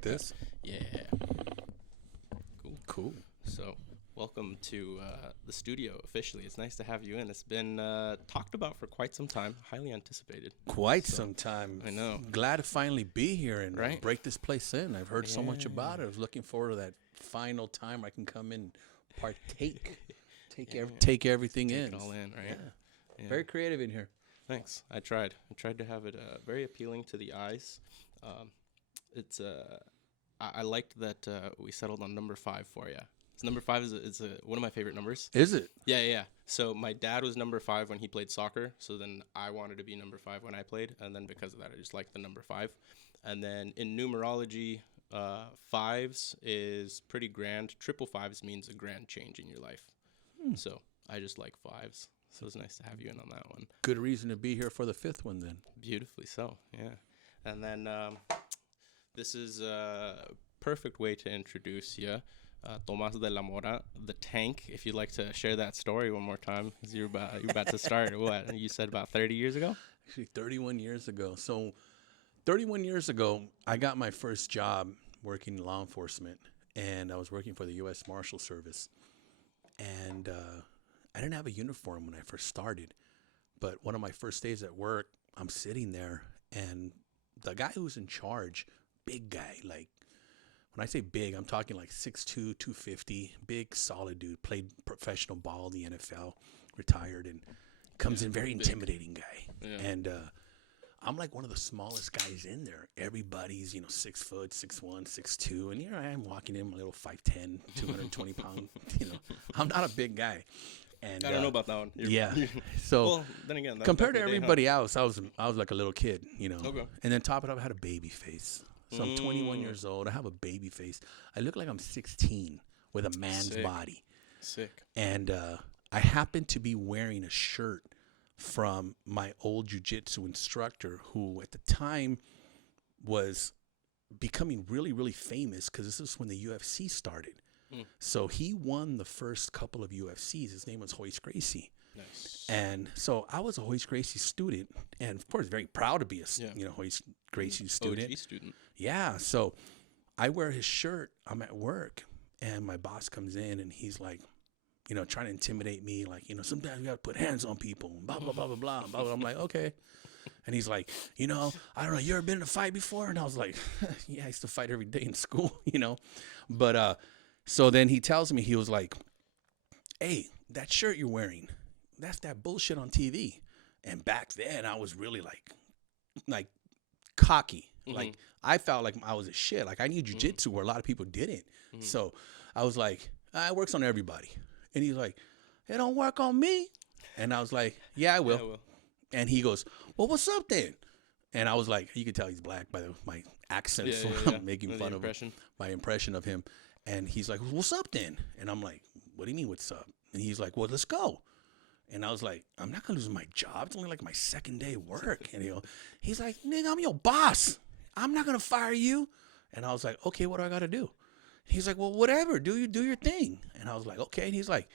like this. Yeah. Cool. Cool. So, welcome to the studio officially. It's nice to have you in. It's been talked about for quite some time, highly anticipated. Quite some time. I know. Glad to finally be here and Right? break this place in. I've heard so much about it. I was looking forward to that final time I can come in, partake, take everything in. Take it all in, right? Yeah. Very creative in here. Thanks. I tried to have it very appealing to the eyes. It's I liked that we settled on number 5 for you. So number 5 is one of my favorite numbers. Is it? Yeah. So my dad was number 5 when he played soccer. So then I wanted to be number 5 when I played, and then because of that, I just liked the number 5. And then in numerology, 5s is pretty grand. Triple 5s means a grand change in your life. So I just like 5s. So it's nice to have you in on that one. Good reason to be here for the 5th one then. Beautifully so, yeah. And then this is a perfect way to introduce you. Tomas DeLamora, the tank. If you'd like to share that story one more time, because you're about to start. What you said about 30 years ago? Actually, 31 years ago. So 31 years ago, I got my first job working in law enforcement, and I was working for the U.S. Marshal Service. And I didn't have a uniform when I first started, but one of my first days at work, I'm sitting there, and the guy who was in charge, big guy, like, when I say big, I'm talking like 6'2", 250, big, solid dude, played professional ball in the NFL, retired, and comes in very intimidating guy. Yeah. And I'm like one of the smallest guys in there. Everybody's, 6 foot, 6'1", 6'2", and here I am walking in, my little 5'10", 220 pound, I'm not a big guy. And I don't know about that one. So well, then again, compared to everybody else, I was like a little kid, Okay. And then top it up, I had a baby face. So I'm 21 years old. I have a baby face. I look like I'm 16 with a man's body. Sick. And I happened to be wearing a shirt from my old jiu-jitsu instructor, who at the time was becoming really, really famous because this is when the UFC started. So he won the first couple of UFCs. His name was Royce Gracie. Nice. And so I was a Royce Gracie student, and of course very proud to be a Royce Gracie student. OG student. Yeah. So I wear his shirt. I'm at work, and my boss comes in, and he's like, trying to intimidate me, like, sometimes you got to put hands on people, blah, blah, blah, blah, blah, blah, blah. I'm like, okay. And he's like, I don't know, you ever been in a fight before? And I was like, yeah, I used to fight every day in school, But so then he tells me, he was like, hey, that shirt you're wearing, that's that bullshit on TV. And back then I was really like cocky. Like I felt like I was a shit. Like I knew jujitsu where a lot of people didn't. So I was like, it works on everybody. And he's like, it don't work on me. And I was like, yeah, I will. Yeah, I will. And he goes, well, what's up then? And I was like, you can tell he's black by my accent, making fun of him, my impression of him. And he's like, well, what's up then? And I'm like, what do you mean what's up? And he's like, well, let's go. And I was like, I'm not going to lose my job. It's only like my second day of work. And he's like, nigga, I'm your boss. I'm not going to fire you. And I was like, okay, what do I got to do? He's like, well, whatever. Do your thing. And I was like, okay. And he's like,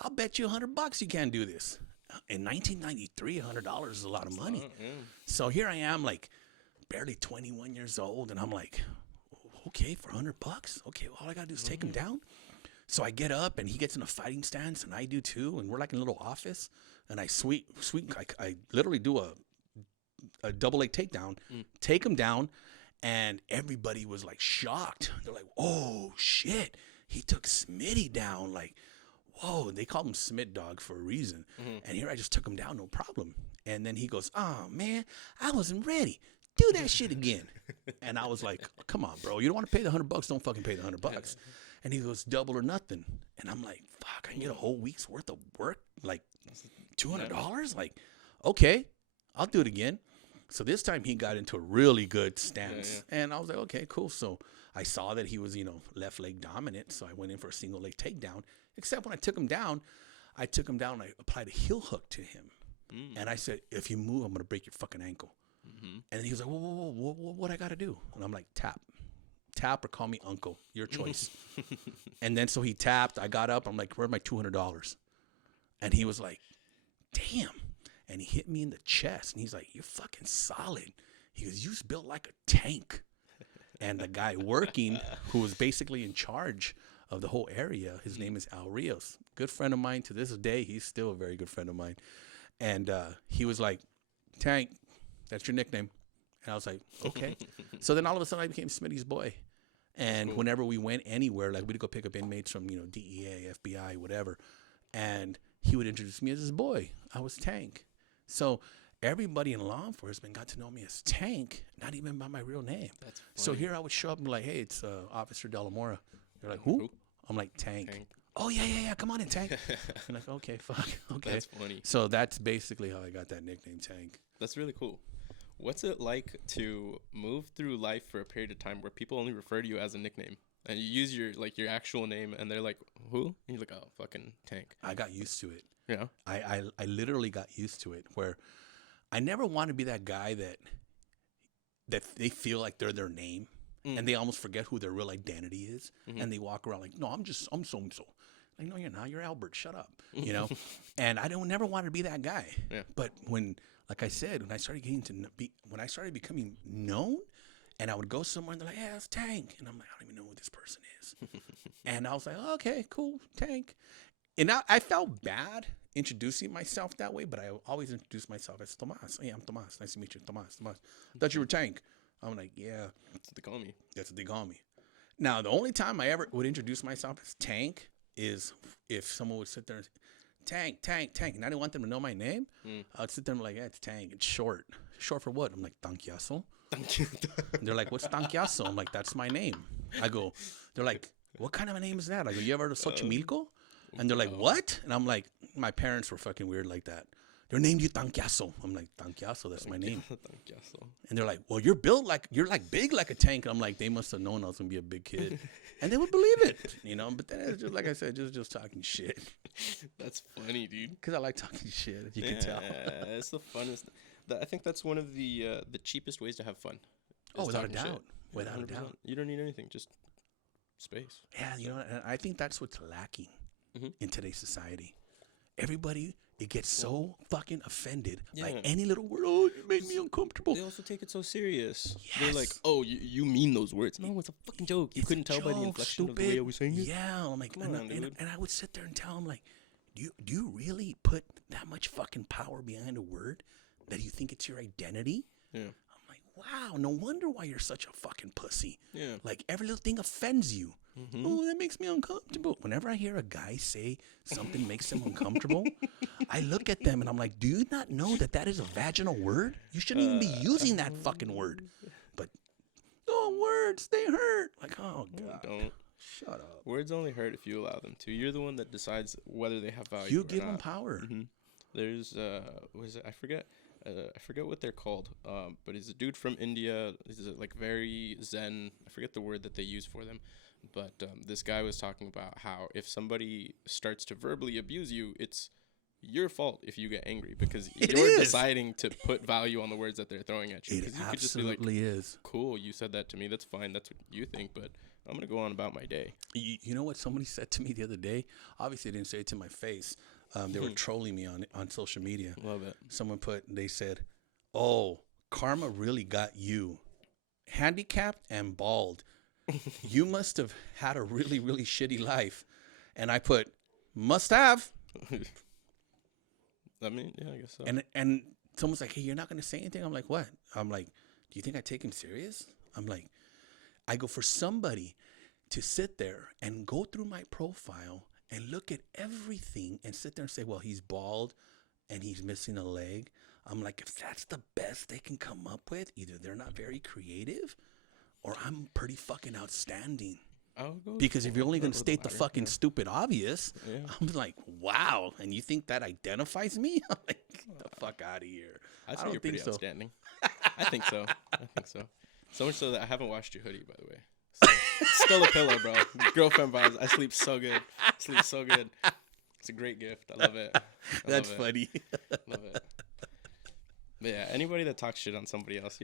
I'll bet you $100 you can't do this. In 1993, $100 is a lot of money. So here I am, like barely 21 years old. And I'm like, okay, for $100. Okay, well, all I got to do is take him down. So I get up, and he gets in a fighting stance, and I do too. And we're like in a little office, and I I literally do a double leg takedown, take him down, and everybody was like shocked. They're like, oh shit, he took Smitty down. Like, whoa, they called him Smit Dog for a reason. And here I just took him down, no problem. And then he goes, oh man, I wasn't ready. Do that shit again. And I was like, come on, bro. You don't want to pay the $100? Don't fucking pay the $100. And he goes, double or nothing. And I'm like, fuck, I can get a whole week's worth of work? Like $200? Like, okay, I'll do it again. So this time he got into a really good stance. And I was like, okay, cool. So I saw that he was, left leg dominant. So I went in for a single leg takedown. Except when I took him down, and I applied a heel hook to him. And I said, if you move, I'm going to break your fucking ankle. And then he was like, whoa, what I got to do? And I'm like, tap or call me uncle, your choice. And then so he tapped, I got up, I'm like, where's my $200? And he was like, damn. And he hit me in the chest, and he's like, you're fucking solid. He goes, you're built like a tank. And the guy working, who was basically in charge of the whole area, his name is Al Rios. Good friend of mine to this day. He's still a very good friend of mine. And he was like, Tank, that's your nickname. And I was like, okay. So then all of a sudden I became Smitty's boy. And whenever we went anywhere, like we'd go pick up inmates from, DEA, FBI, whatever. And he would introduce me as his boy. I was Tank. So everybody in law enforcement got to know me as Tank, not even by my real name. That's funny. So here I would show up and be like, hey, it's Officer DeLamora. They're like, who? I'm like, Tank. Oh, yeah. Come on in, Tank. I'm like, okay, fuck. Okay. That's funny. So that's basically how I got that nickname, Tank. That's really cool. What's it like to move through life for a period of time where people only refer to you as a nickname? And you use your actual name, and they're like, who? And you're like, oh, fucking Tank. I got used to it. Yeah. I literally got used to it, where I never want to be that guy that they feel like they're their name, and they almost forget who their real identity is, and they walk around like, no, I'm so-and-so. Like, no, you're not. You're Albert. Shut up. And I don't never want to be that guy. Yeah. But when, like I said, when I started becoming known, and I would go somewhere and they're like, yeah, it's Tank. And I'm like, I don't even know who this person is. And I was like, oh, okay, cool, Tank. And I felt bad introducing myself that way, but I always introduce myself as Tomas. Hey, I'm Tomas. Nice to meet you, Tomas. Thought you were Tank. I'm like, yeah. That's what they call me. That's what they call me. Now, the only time I ever would introduce myself as Tank is if someone would sit there and say, Tank. And I didn't want them to know my name. I'd sit there and be like, yeah, it's Tank. It's short. Short for what? I'm like, Tankiaso. They're like, what's Tankiaso? I'm like, that's my name. They're like, what kind of a name is that? I go, you ever heard of Xochimilco? And they're like, what? And I'm like, my parents were fucking weird like that. They named you Tankiaso. I'm like, Tankiaso, that's my name. Tankiaso. And they're like, well, you're big like a tank. And I'm like, they must have known I was going to be a big kid. And they would believe it, But then it's just, like I said, just talking shit. That's funny, dude. Because I like talking shit, if you can tell. Yeah, it's the funnest. I think that's one of the cheapest ways to have fun. Oh, without a doubt. Without a doubt. You don't need anything, just space. Yeah, and I think that's what's lacking in today's society. Everybody, it gets so fucking offended by any little word. Oh, you made me uncomfortable. They also take it so serious. Yes. They're like, oh, you mean those words. No, it's a fucking joke. You couldn't tell by the inflection of the way I was saying it? Yeah. I'm like, and I would sit there and tell them, like, do you really put that much fucking power behind a word that you think it's your identity? Yeah. I'm like, wow, no wonder why you're such a fucking pussy. Yeah. Like, every little thing offends you. Oh, that makes me uncomfortable. Whenever I hear a guy say something makes him uncomfortable, I look at them and I'm like, do you not know that is a vaginal word? You shouldn't even be using that fucking word. But, words, they hurt. Like, oh, God. Don't. Shut up. Words only hurt if you allow them to. You're the one that decides whether they have value. You give them power. There's, what is it? I forget what they're called. But he's a dude from India. He's like very zen. I forget the word that they use for them. But this guy was talking about how if somebody starts to verbally abuse you, it's your fault if you get angry because you're deciding to put value on the words that they're throwing at you. It absolutely could just be like, is. Cool, you said that to me. That's fine. That's what you think. But I'm going to go on about my day. You know what somebody said to me the other day? Obviously, they didn't say it to my face. They were trolling me on social media. Love it. They said, oh, karma really got you. Handicapped and bald. You must have had a really, really shitty life. And I put, must have. I mean, yeah, I guess so. And someone's like, hey, you're not going to say anything? I'm like, what? I'm like, do you think I take him serious? I'm like, I go for somebody to sit there and go through my profile and look at everything and sit there and say, well, he's bald and he's missing a leg. I'm like, if that's the best they can come up with, either they're not very creative or I'm pretty fucking outstanding. Because if you're only going to state the fucking stupid obvious, I'm like, wow. And you think that identifies me? I'm like, get the fuck out of here. I think you're pretty outstanding. I think so. So much so that I haven't washed your hoodie, by the way. Still a pillow, bro. Girlfriend vibes. I sleep so good. It's a great gift. I love it. That's funny. Love it. But yeah, anybody that talks shit on somebody else,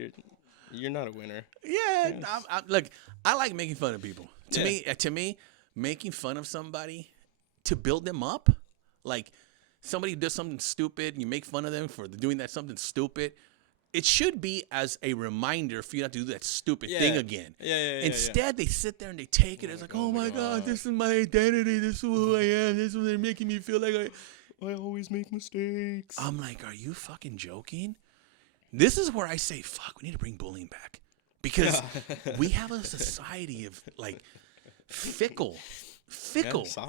you're not a winner. Yeah, yes. Look, I like making fun of people. To me, making fun of somebody to build them up, like somebody does something stupid, and you make fun of them for doing that something stupid. it should be as a reminder for you not to do that stupid thing again. Instead, they sit there and they take it as like, oh my God, this is my identity. This is who I am. This is what they're making me feel like I always make mistakes. I'm like, are you fucking joking? This is where I say, fuck, we need to bring bullying back. Because we have a society of like fickle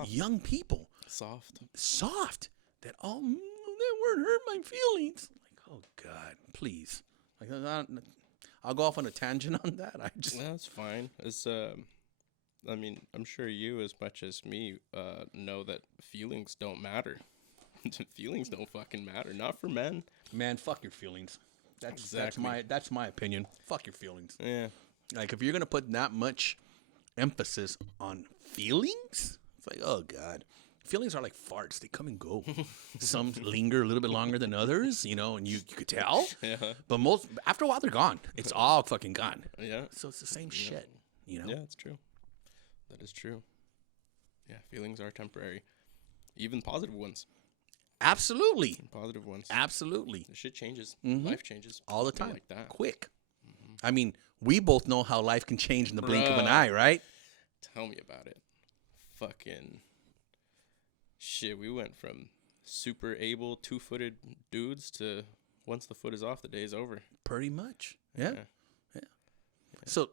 young people. Soft. That, oh, that word hurt my feelings. Like, oh God, please. Like, I'll go off on a tangent on that. That's fine. It's I mean, I'm sure you, as much as me, know that feelings don't matter. Feelings don't fucking matter. Not for men. Man, fuck your feelings. That's my opinion. Fuck your feelings. Yeah. Like, if you're gonna put that much emphasis on feelings, it's like, oh God. Feelings are like farts. They come and go. Some linger a little bit longer than others, you know, and you could tell. Yeah. But after a while, they're gone. It's all fucking gone. Yeah. So it's the same shit, you know? Yeah, it's true. That is true. Yeah, feelings are temporary. Even positive ones. Absolutely. Positive ones. Absolutely. The shit changes. Mm-hmm. Life changes. All the time. Like that. Quick. Mm-hmm. I mean, we both know how life can change in the blink of an eye, right? Tell me about it. Fucking shit. We went from super able 2-footed dudes to once the foot is off, the day is over. Pretty much. Yeah. So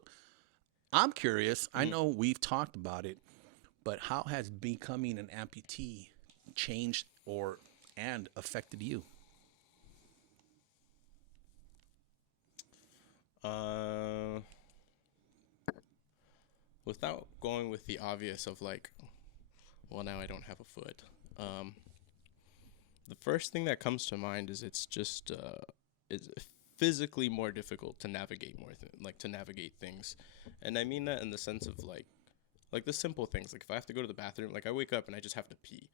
I'm curious. I know we've talked about it, but how has becoming an amputee changed and affected you? Without going with the obvious of like, well, now I don't have a foot. The first thing that comes to mind is it's just it's physically more difficult to navigate to navigate things, and I mean that in the sense of like the simple things. Like if I have to go to the bathroom, like I wake up and I just have to pee.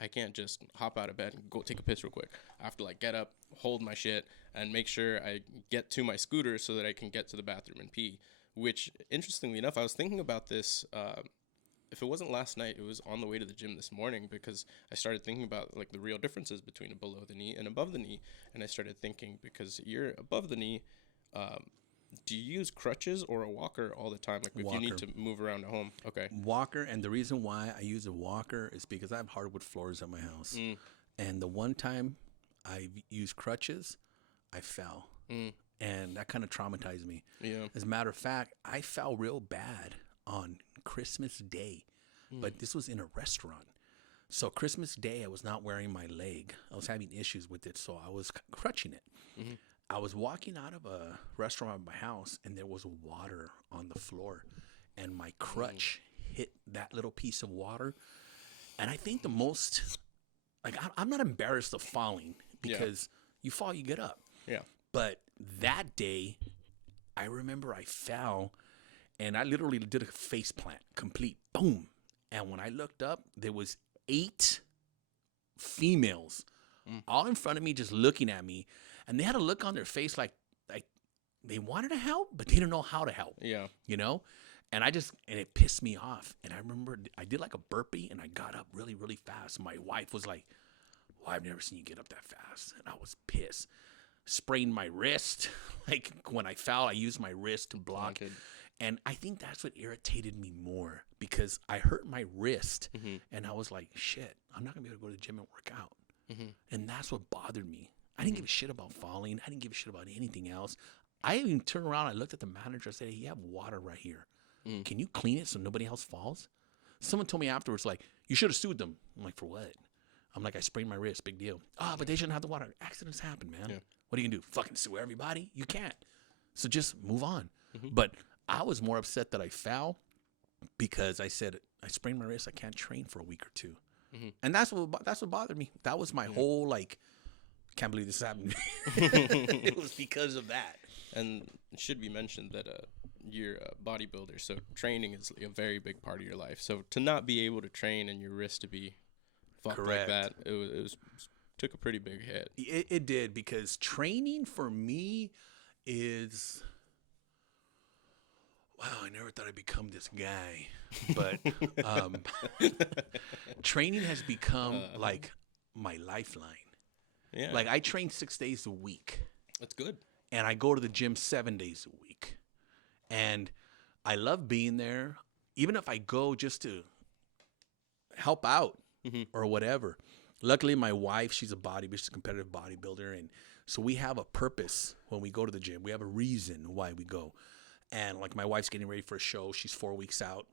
I can't just hop out of bed and go take a piss real quick. I have to like get up, hold my shit, and make sure I get to my scooter so that I can get to the bathroom and pee. Which, interestingly enough, I was thinking about this. If it wasn't last night, it was on the way to the gym this morning, because I started thinking about like the real differences between a below the knee and above the knee. And I started thinking, because you're above the knee, do you use crutches or a walker all the time? Like if you need to move around at home? Okay. Walker, and the reason why I use a walker is because I have hardwood floors at my house. And the one time I used crutches, I fell. And that kind of traumatized me. Yeah. As a matter of fact, I fell real bad on Christmas Day. But this was in a restaurant. So Christmas Day, I was not wearing my leg. I was having issues with it, so I was crutching it. I was walking out of a restaurant at my house, and there was water on the floor, and my crutch hit that little piece of water. And I think the most, like, I'm not embarrassed of falling, because you fall, you get up. Yeah. But that day, I remember I fell, and I literally did a face plant, complete, boom. And when I looked up, there was 8 females all in front of me, just looking at me. And they had a look on their face like they wanted to help, but they didn't know how to help. Yeah. You know? And it pissed me off. And I remember I did like a burpee, and I got up really, really fast. My wife was like, well, I've never seen you get up that fast. And I was pissed. Sprained my wrist. Like when I fell, I used my wrist to block. And I think that's what irritated me more, because I hurt my wrist, and I was like, shit, I'm not going to be able to go to the gym and work out. And that's what bothered me. I didn't give a shit about falling. I didn't give a shit about anything else. I even turned around, I looked at the manager, I said, hey, you have water right here. Can you clean it so nobody else falls? Someone told me afterwards, like, you should have sued them. I'm like, for what? I'm like, I sprained my wrist, big deal. Oh, but they shouldn't have the water. Accidents happen, man. Yeah. What are you going to do? Fucking sue everybody? You can't. So just move on. But I was more upset that I fell, because I said, I sprained my wrist. I can't train for a week or 2. And that's what bothered me. That was my whole, like, can't believe this happened. It was because of that. And it should be mentioned that you're a bodybuilder, so training is a very big part of your life. So to not be able to train and your wrist to be fucked like that, it took a pretty big hit. It did, because training for me is... Wow, I never thought I'd become this guy. But training has become like my lifeline. Yeah. Like I train 6 days a week. That's good. and I go to the gym 7 days a week. And I love being there, even if I go just to help out or whatever. Luckily, my wife, she's a competitive bodybuilder. And so we have a purpose when we go to the gym. We have a reason why we go. And like my wife's getting ready for a show. She's 4 weeks out.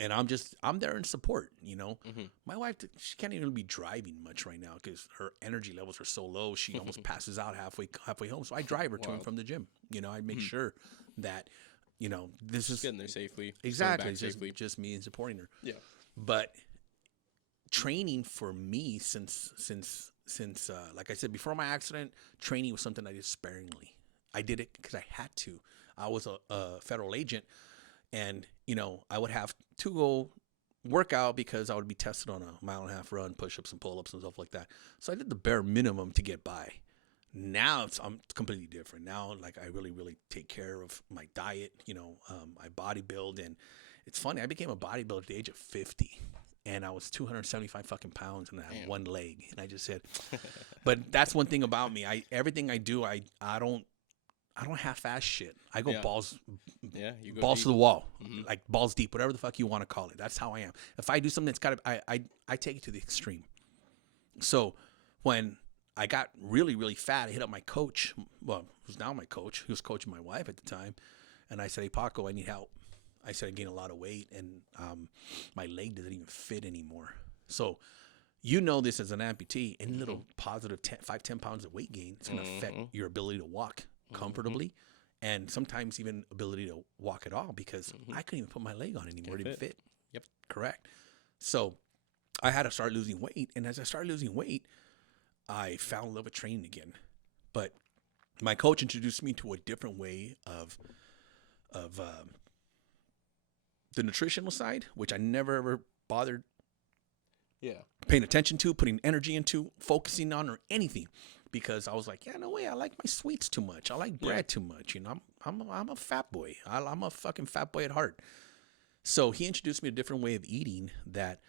And I'm there in support, you know. My wife, she can't even be driving much right now because her energy levels are so low. She almost passes out halfway home. So I drive her to and from the gym. You know, I make sure that, you know, this is getting there safely. Exactly. Just me and supporting her. Yeah. But training for me since like I said, before my accident, training was something I did sparingly. I did it because I had to. I was a federal agent. And, you know, I would have to go work out because I would be tested on a 1.5 mile run, push-ups and pull-ups and stuff like that. So I did the bare minimum to get by. Now I'm completely different. Now, like, I really, really take care of my diet. You know, I bodybuild. And it's funny. I became a bodybuilder at the age of 50. And I was 275 fucking pounds and I had one leg. And I just said, but that's one thing about me. Everything I do, I don't half-ass shit. I go balls to the wall, like balls deep, whatever the fuck you want to call it. That's how I am. If I do something that's got to, I take it to the extreme. So when I got really, really fat, I hit up my coach. Well, who's now my coach. He was coaching my wife at the time. And I said, hey, Paco, I need help. I said, I gained a lot of weight and my leg doesn't even fit anymore. So you know this as an amputee, any little positive 5-10 pounds of weight gain is going to affect your ability to walk comfortably and sometimes even ability to walk at all because I couldn't even put my leg on anymore. It didn't fit. Yep. Correct. So I had to start losing weight. And as I started losing weight, I fell in love with training again. But my coach introduced me to a different way of the nutritional side, which I never ever bothered paying attention to, putting energy into, focusing on or anything. Because I was like, yeah, no way. I like my sweets too much. I like bread too much. You know, I'm a fat boy. I'm a fucking fat boy at heart. So he introduced me to a different way of eating that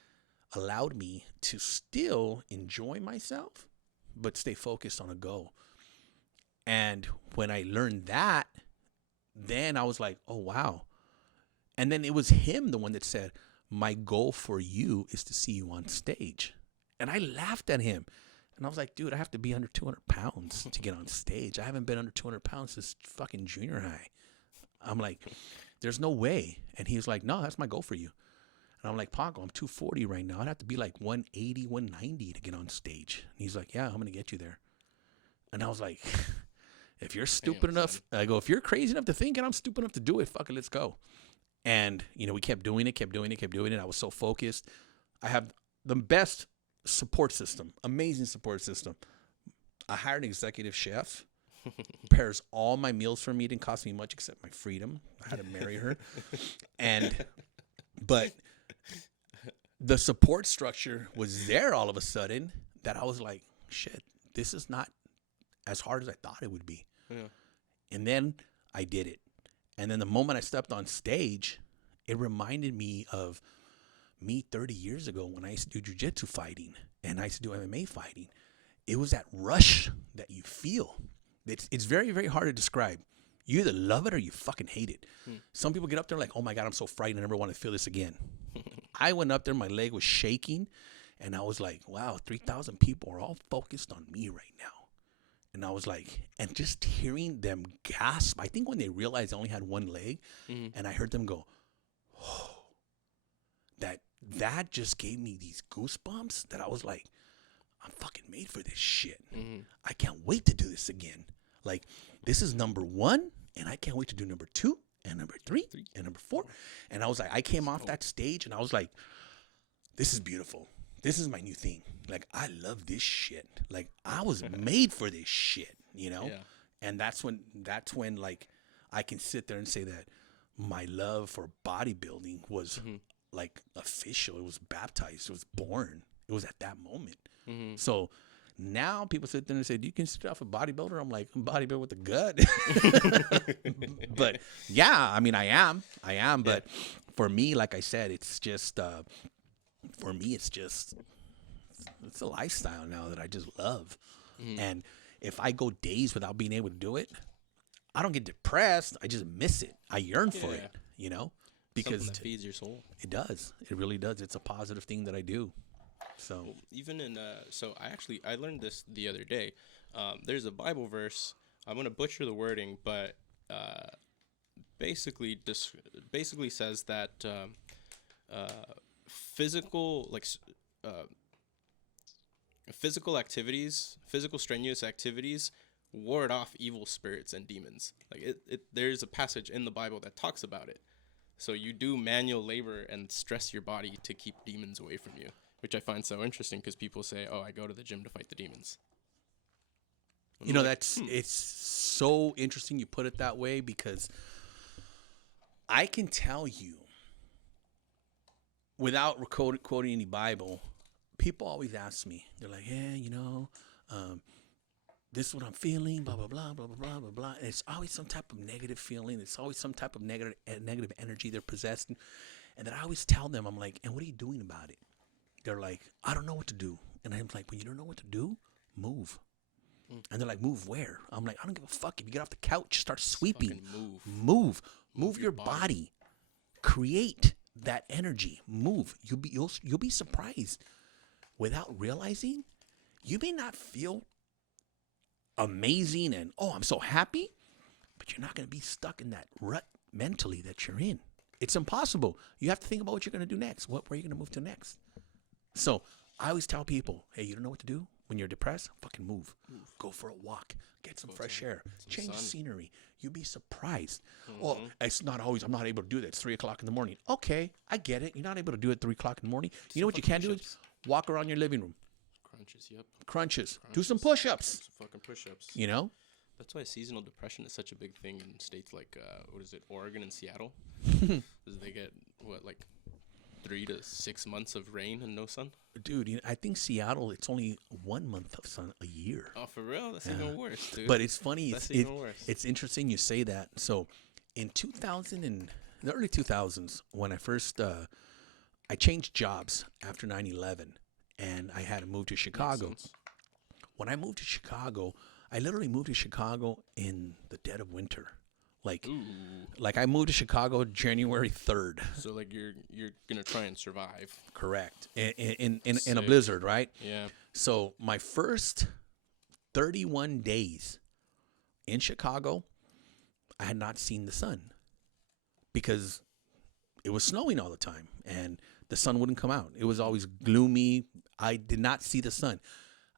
allowed me to still enjoy myself, but stay focused on a goal. And when I learned that, then I was like, oh, wow. And then it was him, the one that said, my goal for you is to see you on stage. And I laughed at him. And I was like, dude, I have to be under 200 pounds to get on stage. I haven't been under 200 pounds since fucking junior high. I'm like, there's no way. And he was like, no, that's my goal for you. And I'm like, Paco, I'm 240 right now. I'd have to be like 180, 190 to get on stage. And he's like, yeah, I'm going to get you there. And I was like, if you're stupid enough, I go, if you're crazy enough to think it, I'm stupid enough to do it. Fuck it, let's go. And, you know, we kept doing it. I was so focused. I have the best support system, amazing support system. I hired an executive chef, prepares all my meals for me. Didn't cost me much except my freedom. I had to marry her. But the support structure was there all of a sudden that I was like, shit, this is not as hard as I thought it would be. Yeah. And then I did it. And then the moment I stepped on stage, it reminded me of me 30 years ago when I used to do jiu-jitsu fighting and I used to do MMA fighting. It was that rush that you feel. It's very, very hard to describe. You either love it or you fucking hate it. Some people get up there like, oh my God, I'm so frightened. I never want to feel this again. I went up there, my leg was shaking, and I was like, wow, 3,000 people are all focused on me right now. And I was like, and just hearing them gasp, I think when they realized I only had one leg, and I heard them go, oh, that just gave me these goosebumps that I was like, I'm fucking made for this shit. I can't wait to do this again. Like, this is number 1, and I can't wait to do number 2, and number 3, and number 4. And I was like, I came off that stage, and I was like, this is beautiful. This is my new thing. Like, I love this shit. Like, I was made for this shit, you know? Yeah. And that's when, like, I can sit there and say that my love for bodybuilding was, like, official. It was baptized. It was born. It was at that moment. So now people sit there and say, do you consider yourself a bodybuilder? I'm like, I'm a bodybuilder with a gut. But, yeah, I mean, I am. But for me, like I said, it's just, for me, it's a lifestyle now that I just love. And if I go days without being able to do it, I don't get depressed. I just miss it. I yearn for it, you know, because something that feeds your soul. It does. It really does. It's a positive thing that I do. So even in so I learned this the other day. There's a Bible verse. I'm gonna butcher the wording, but basically says that physical activities, physical strenuous activities, ward off evil spirits and demons. Like there's a passage in the Bible that talks about it. So you do manual labor and stress your body to keep demons away from you, which I find so interesting because people say, "Oh, I go to the gym to fight the demons." You know, it's so interesting you put it that way, because I can tell you, without quoting any Bible, people always ask me, they're like, yeah, you know, this is what I'm feeling, blah, blah, blah, blah, blah, blah, blah, blah. And it's always some type of negative feeling. It's always some type of negative energy they're possessing. And then I always tell them, I'm like, and what are you doing about it? They're like, I don't know what to do. And I'm like, when you don't know what to do, move. And they're like, move where? I'm like, I don't give a fuck. If you get off the couch, start sweeping. Move your body. Create that energy. Move. You'll be surprised. Without realizing, you may not feel amazing and, oh, I'm so happy, but you're not going to be stuck in that rut mentally that you're in. It's impossible. You have to think about what you're going to do next. Where are you going to move to next? So I always tell people, hey, you don't know what to do? When you're depressed, fucking move. Go for a walk. Get some fresh air. Change the scenery. You'll be surprised. Oh, it's not always, I'm not able to do that. It's 3 o'clock in the morning. Okay, I get it. You're not able to do it at 3 o'clock in the morning. You know what you can do? Walk around your living room. Crunches. Do some push-ups. Some fucking push-ups. You know? That's why seasonal depression is such a big thing in states like, Oregon and Seattle. Because they get, 3 to 6 months of rain and no sun? Dude, I think Seattle, it's only 1 month of sun a year. Oh, for real? That's even worse, dude. But it's funny. That's even worse. It's interesting you say that. So in the early 2000s, when I first, I changed jobs after 9/11, and I had to move to Chicago. When I moved to Chicago, I literally moved to Chicago in the dead of winter. Like I moved to Chicago January 3rd. So you're gonna try and survive. Correct. In a blizzard, right? Yeah. So my first 31 days in Chicago, I had not seen the sun because it was snowing all the time and the sun wouldn't come out. It was always gloomy. I did not see the sun.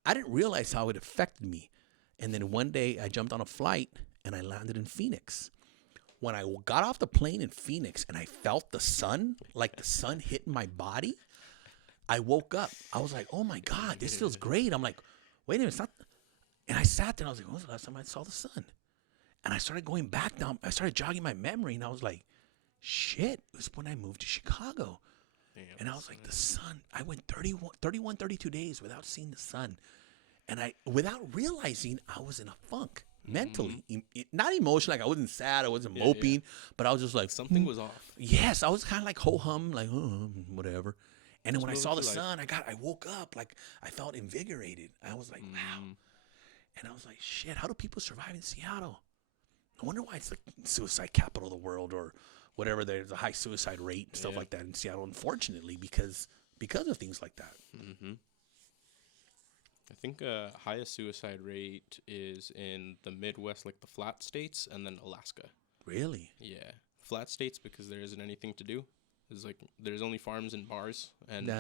I didn't realize how it affected me. And then one day I jumped on a flight and I landed in Phoenix. When I got off the plane in Phoenix and I felt the sun, like the sun hitting my body, I woke up. I was like, oh my God, this feels great. I'm like, wait a minute, it's not. And I sat there and I was like, when was the last time I saw the sun? And I started going back down. I started jogging my memory and I was like, shit, it was when I moved to Chicago. Damn, and I was like, the sun, I went 32 days without seeing the sun. And without realizing, I was in a funk. Mentally, not emotionally, like I wasn't sad, I wasn't moping, but I was just like something was off. Yes, I was kind of like ho hum, like whatever. And then when I saw the sun, I woke up, like I felt invigorated. I was like, wow. And I was like, shit, how do people survive in Seattle? No wonder why it's the suicide capital of the world or whatever. There's a high suicide rate and stuff like that in Seattle, unfortunately, because of things like that. I think highest suicide rate is in the Midwest, like the flat states, and then Alaska. Really? Yeah. Flat states because there isn't anything to do. There's only farms and bars and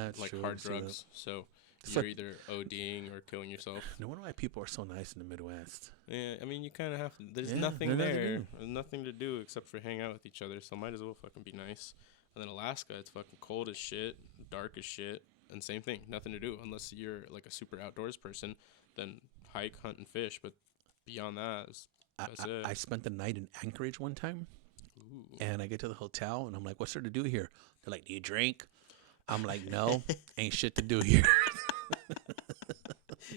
hard drugs. So you're either ODing or killing yourself. No wonder why people are so nice in the Midwest. Yeah, I mean, you kind of have to. There's nothing there. There's nothing to do except for hang out with each other. So might as well fucking be nice. And then Alaska, it's fucking cold as shit, dark as shit. And same thing, nothing to do unless you're like a super outdoors person. Then hike, hunt, and fish. But beyond that, that's it. I spent the night in Anchorage one time, and I get to the hotel, and I'm like, "What's there to do here?" They're like, "Do you drink?" I'm like, "No, ain't shit to do here."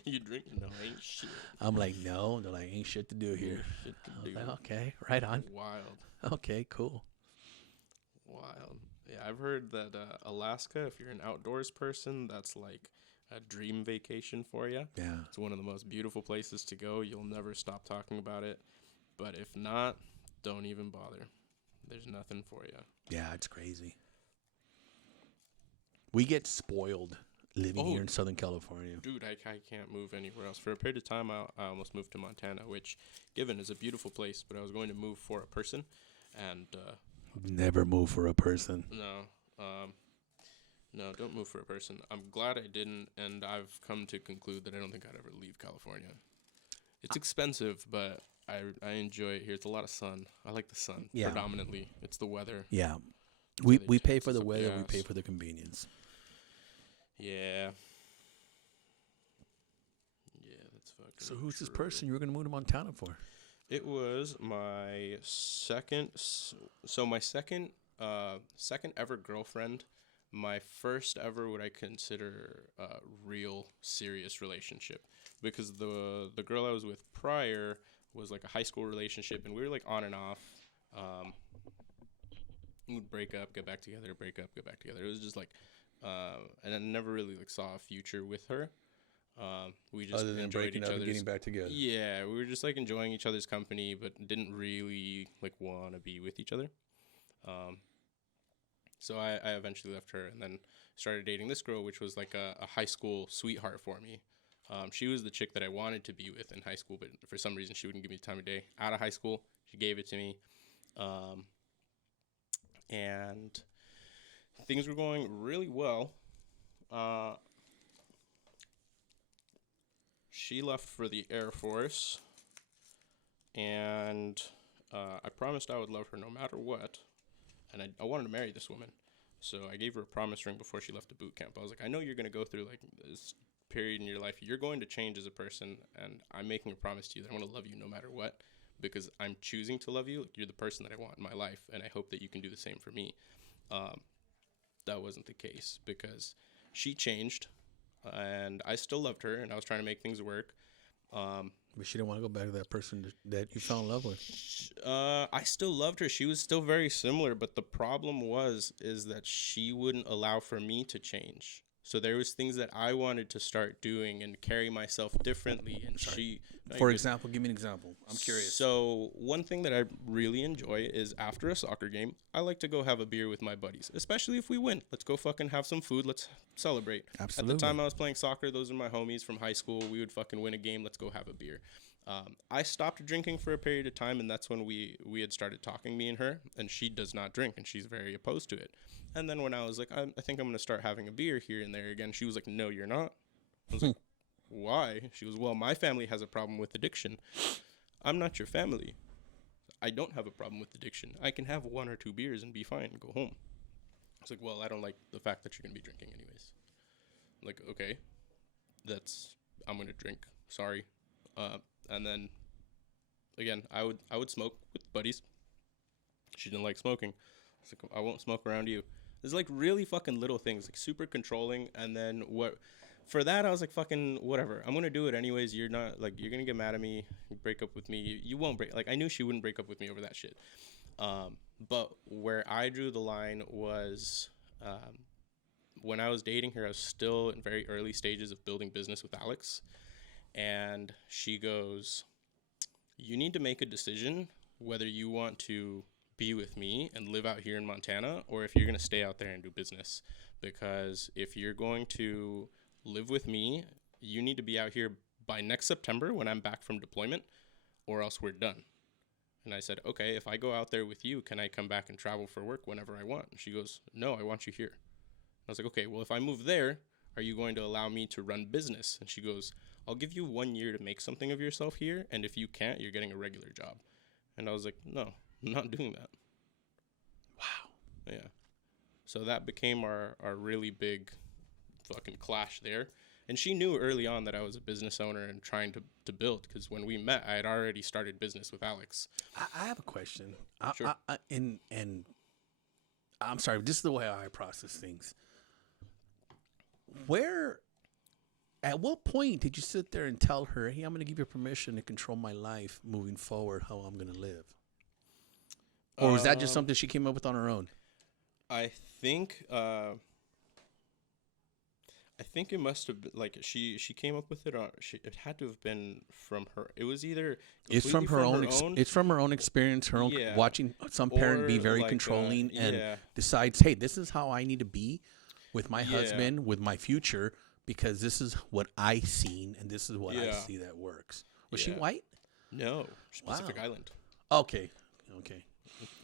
You drink? No, ain't shit. I'm like, "No." They're like, "Ain't shit to do here." Shit to do. Like, okay, right on. Wild. Okay, cool. Wild. Yeah, I've heard that Alaska, if you're an outdoors person, that's like a dream vacation for you. Yeah. It's one of the most beautiful places to go. You'll never stop talking about it. But if not, don't even bother. There's nothing for you. Yeah, it's crazy. We get spoiled living here in Southern California. Dude, I can't move anywhere else. For a period of time, I almost moved to Montana, which, given, is a beautiful place, but I was going to move for a person, and... Never move for a person. No, don't move for a person. I'm glad I didn't, and I've come to conclude that I don't think I'd ever leave California. It's expensive, but I enjoy it here. It's a lot of sun. I like the sun, predominantly. It's the weather. Yeah. We pay for the weather, we pay for the convenience. Yeah. Yeah, that's fucking So who's true. this person you were going to move to Montana for? It was my second ever girlfriend, my first ever what I consider real serious relationship, because the girl I was with prior was like a high school relationship, and we were like on and off. We would break up, get back together, break up, get back together. It was just like, and I never really like saw a future with her. We just other than enjoyed breaking each up and other's, getting back together. Yeah, we were just like enjoying each other's company, but didn't really like want to be with each other. So I eventually left her and then started dating this girl, which was like a high school sweetheart for me. She was the chick that I wanted to be with in high school, but for some reason she wouldn't give me the time of day. Out of high school, she gave it to me. And things were going really well. She left for the Air Force, and I promised I would love her no matter what, and I wanted to marry this woman, so I gave her a promise ring before she left the boot camp. I was like, I know you're going to go through like this period in your life. You're going to change as a person, and I'm making a promise to you that I want to love you no matter what, because I'm choosing to love you. You're the person that I want in my life, and I hope that you can do the same for me. That wasn't the case, because she changed, and I still loved her, and I was trying to make things work. But she didn't want to go back to that person that you fell in love with. I still loved her. She was still very similar, but the problem is that she wouldn't allow for me to change. So there was things that I wanted to start doing and carry myself differently, and For example, give me an example. I'm curious. So one thing that I really enjoy is after a soccer game, I like to go have a beer with my buddies, especially if we win. Let's go fucking have some food. Let's celebrate. Absolutely. At the time I was playing soccer, those are my homies from high school. We would fucking win a game. Let's go have a beer. I stopped drinking for a period of time, and that's when we had started talking, me and her, and she does not drink, and she's very opposed to it. And then when I was like, I think I'm going to start having a beer here and there again, she was like, no, you're not. I was like, why? She goes, well, my family has a problem with addiction. I'm not your family. I don't have a problem with addiction. I can have 1 or 2 beers and be fine and go home. I was like, well, I don't like the fact that you're going to be drinking anyways. I'm like, okay, I'm going to drink. Sorry. And then, again, I would smoke with buddies. She didn't like smoking. I was like, I won't smoke around you. There's like really fucking little things, like super controlling. And then for that, I was like, fucking whatever. I'm going to do it anyways. You're not like, you're going to get mad at me, break up with me. You won't break. Like, I knew she wouldn't break up with me over that shit. But where I drew the line was, when I was dating her, I was still in very early stages of building business with Alex. And she goes, you need to make a decision whether you want to be with me and live out here in Montana, or if you're going to stay out there and do business. Because if you're going to live with me, you need to be out here by next September when I'm back from deployment, or else we're done. And I said, okay, if I go out there with you, can I come back and travel for work whenever I want? And she goes, no, I want you here. I was like, okay, well, if I move there, are you going to allow me to run business? And she goes, I'll give you 1 year to make something of yourself here, and if you can't, you're getting a regular job. And I was like, no, I'm not doing that. Wow. Yeah. So that became our really big fucking clash there. And she knew early on that I was a business owner and trying to build, because when we met, I had already started business with Alex. I have a question. Sure. And I'm sorry, this is the way I process things. At what point did you sit there and tell her, hey, I'm going to give you permission to control my life moving forward, how I'm going to live? Or was that just something she came up with on her own? I think I think it must have been like she came up with it on. It had to have been from her. It was either it's from her own. It's from her own experience. Her own watching some parent be very like, controlling and decides, hey, this is how I need to be with my husband, with my future, because this is what I seen and this is what I see that works. Was she white? No, Pacific Island. Okay.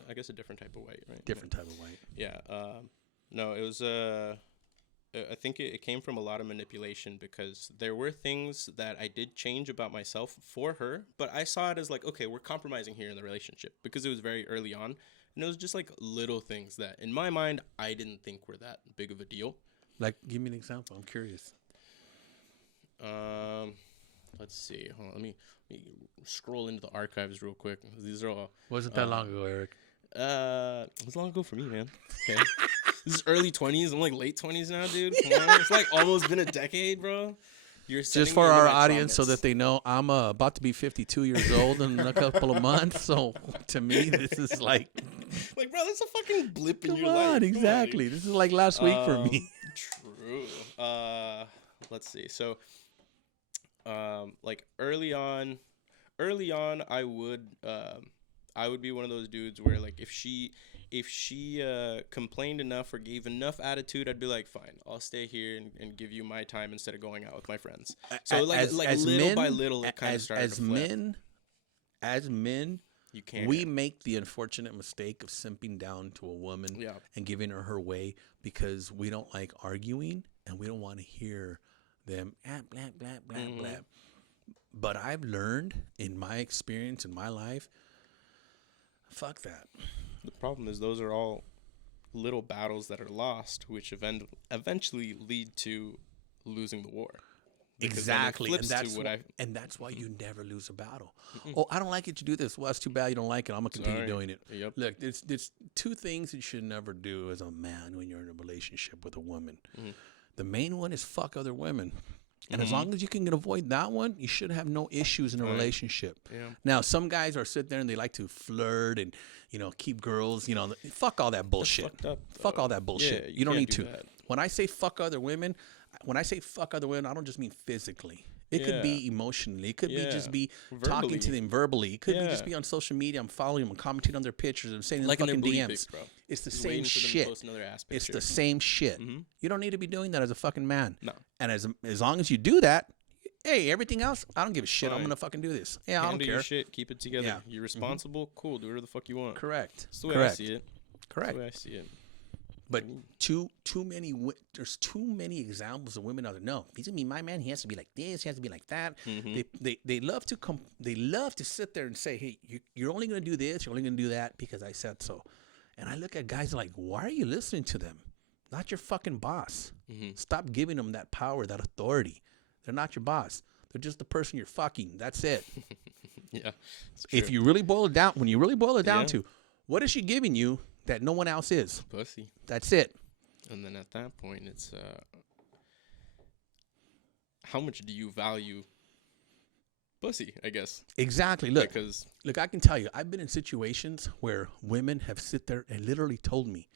I guess a different type of white, right? Different type of white. Yeah. No, it was. I think it came from a lot of manipulation because there were things that I did change about myself for her, but I saw it as like, okay, we're compromising here in the relationship because it was very early on. And it was just like little things that in my mind, I didn't think were that big of a deal. Like, give me an example. I'm curious. Let's see. Hold on, let me scroll into the archives real quick. These are all. Wasn't that long ago, Eric? It was long ago for me, man. Okay. This is early 20s. I'm like late 20s now, dude. Come on. It's like almost been a decade, bro. Just for our audience so that they know, I'm about to be 52 years old in a couple of months. So to me, this is like... Like, bro, that's a fucking blip in your life. Come on, exactly. This is like last week for me. True. Let's see. So, like early on, I would be one of those dudes where like if she complained enough or gave enough attitude, I'd be like, fine, I'll stay here and give you my time instead of going out with my friends. So as little men, by little, it kind of started to flip. As men, you can't. We make the unfortunate mistake of simping down to a woman and giving her way because we don't like arguing and we don't want to hear them blah, blah, blah, blah. But I've learned in my experience in my life, fuck that. The problem is those are all little battles that are lost, which eventually lead to losing the war. Exactly, and that's why you never lose a battle. Oh, I don't like it. You do this. Well, that's too bad. You don't like it. I'm gonna continue doing it. Yep. Look, there's two things you should never do as a man when you're in a relationship with a woman. The main one is fuck other women. And as long as you can avoid that one, you should have no issues in a relationship. Yeah. Now, some guys are sitting there and they like to flirt and, keep girls, fuck all that bullshit. That's fucked up, fuck all that bullshit. Yeah, you don't need to. That. When I say fuck other women, I don't just mean physically. It could be emotionally. It could be just be verbally. Talking to them verbally. It could be just be on social media. I'm following them. I'm commenting on their pictures. I'm saying like in fucking DMs. Pics, bro. It's the same shit. It's the same shit. You don't need to be doing that as a fucking man. No. And as long as you do that, hey, everything else, I don't give a shit. Fine. I'm gonna fucking do this. Yeah, I don't care. Your shit. Keep it together. Yeah. You're responsible. Cool. Do whatever the fuck you want. Correct. That's the way I see it. Correct. That's the way I see it. But there's too many examples of women out there. No, he's gonna be my man. He has to be like this. He has to be like that. They love to They love to sit there and say, hey, you're only gonna do this. You're only gonna do that because I said so. And I look at guys like, why are you listening to them? Not your fucking boss. Stop giving them that power, that authority. They're not your boss. They're just the person you're fucking. That's it. Yeah. If you really boil it down, when you really boil it down to, what is she giving you that no one else is? Pussy. That's it. And then at that point, it's how much do you value pussy, I guess. Exactly. Look, I can tell you, I've been in situations where women have sit there and literally told me,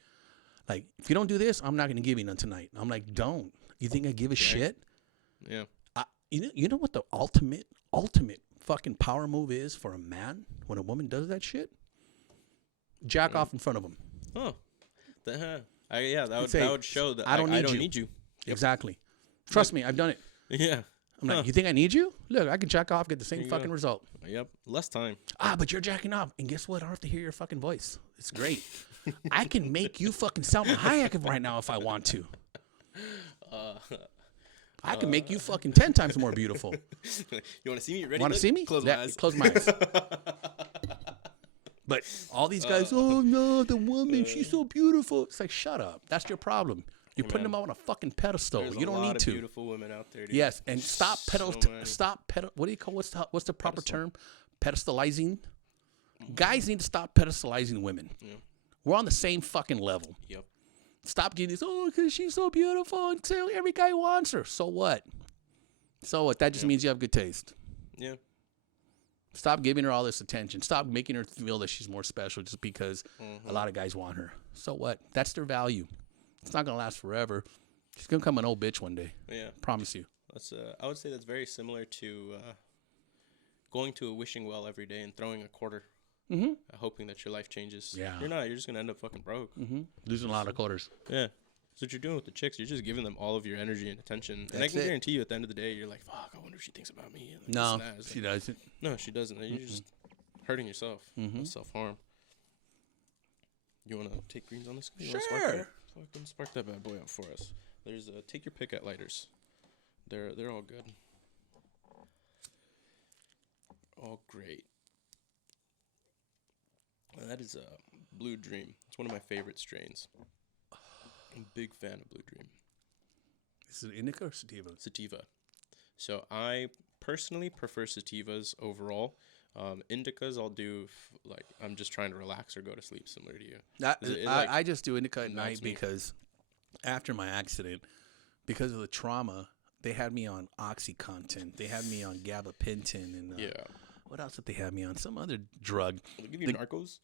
like, if you don't do this, I'm not going to give you none tonight. I'm like, don't. You think I give a shit? Yeah. You know what the ultimate fucking power move is for a man when a woman does that shit? Jack off in front of him. Oh. That would show that I don't need you. Exactly. Trust me, I've done it. Yeah. I'm like, you think I need you? Look, I can jack off, get the same fucking result. Yep. Less time. But you're jacking off. And guess what? I don't have to hear your fucking voice. It's great. I can make you fucking Salma Hayek right now if I want to. I can make you fucking 10 times more beautiful. You want to see me? Ready? Want to see me? Close my eyes. Close my eyes. But all these guys, oh no, the woman, she's so beautiful. It's like, shut up. That's your problem. You're putting them on a fucking pedestal. You don't need to. There's a lot of beautiful women out there, dude. Yes, and stop what do you call, what's the proper term? Pedestalizing? Guys need to stop pedestalizing women. Yeah. We're on the same fucking level. Yep. Stop getting this, because she's so beautiful and every guy wants her. So what? That just means you have good taste. Yeah. Stop giving her all this attention. Stop making her feel that she's more special just because a lot of guys want her. So what? That's their value. It's not going to last forever. She's gonna become an old bitch one day. Yeah, promise you. That's I would say that's very similar to going to a wishing well every day and throwing a quarter, hoping that your life changes. Yeah, you're not. You're just gonna end up fucking broke, losing a lot of quarters. Yeah, that's what you're doing with the chicks. You're just giving them all of your energy and attention, and I can guarantee you, at the end of the day, you're like, "Fuck, I wonder if she thinks about me." And no, she doesn't. No, she doesn't. You're just hurting yourself. That's self-harm. You want to take greens on this? Sure. Fucking spark that bad boy up for us. There's take your pick at lighters. They're all good. All great. And that is a Blue Dream. It's one of my favorite strains. I'm a big fan of Blue Dream. Is it indica or sativa? Sativa. So I personally prefer sativas overall. Indicas I'll do like I'm just trying to relax or go to sleep, similar to you. I just do indica at night because after my accident, because of the trauma, they had me on OxyContin. They had me on gabapentin and what else did they have me on? Some other drug. Did they give you Narcos?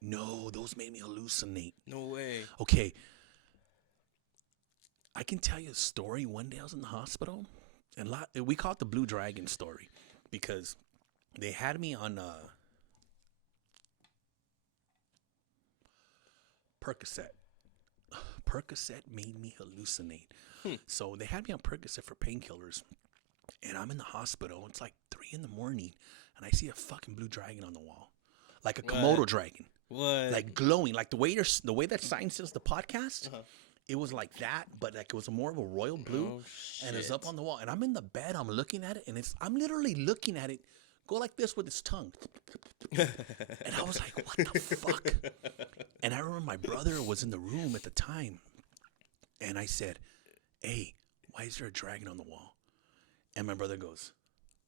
No, those made me hallucinate. No way. Okay. I can tell you a story. One day I was in the hospital, and we call it the Blue Dragon story because they had me on Percocet. Percocet made me hallucinate. So they had me on Percocet for painkillers, and I'm in the hospital. It's like 3 a.m, and I see a fucking blue dragon on the wall, like a Komodo dragon. What? Like glowing, like the way that sign says the podcast. It was like that, but like it was more of a royal blue, and it's up on the wall. And I'm in the bed, I'm looking at it, and I'm literally looking at it go like this with its tongue. And I was like, what the fuck? And I remember my brother was in the room at the time, and I said, hey, why is there a dragon on the wall? And my brother goes,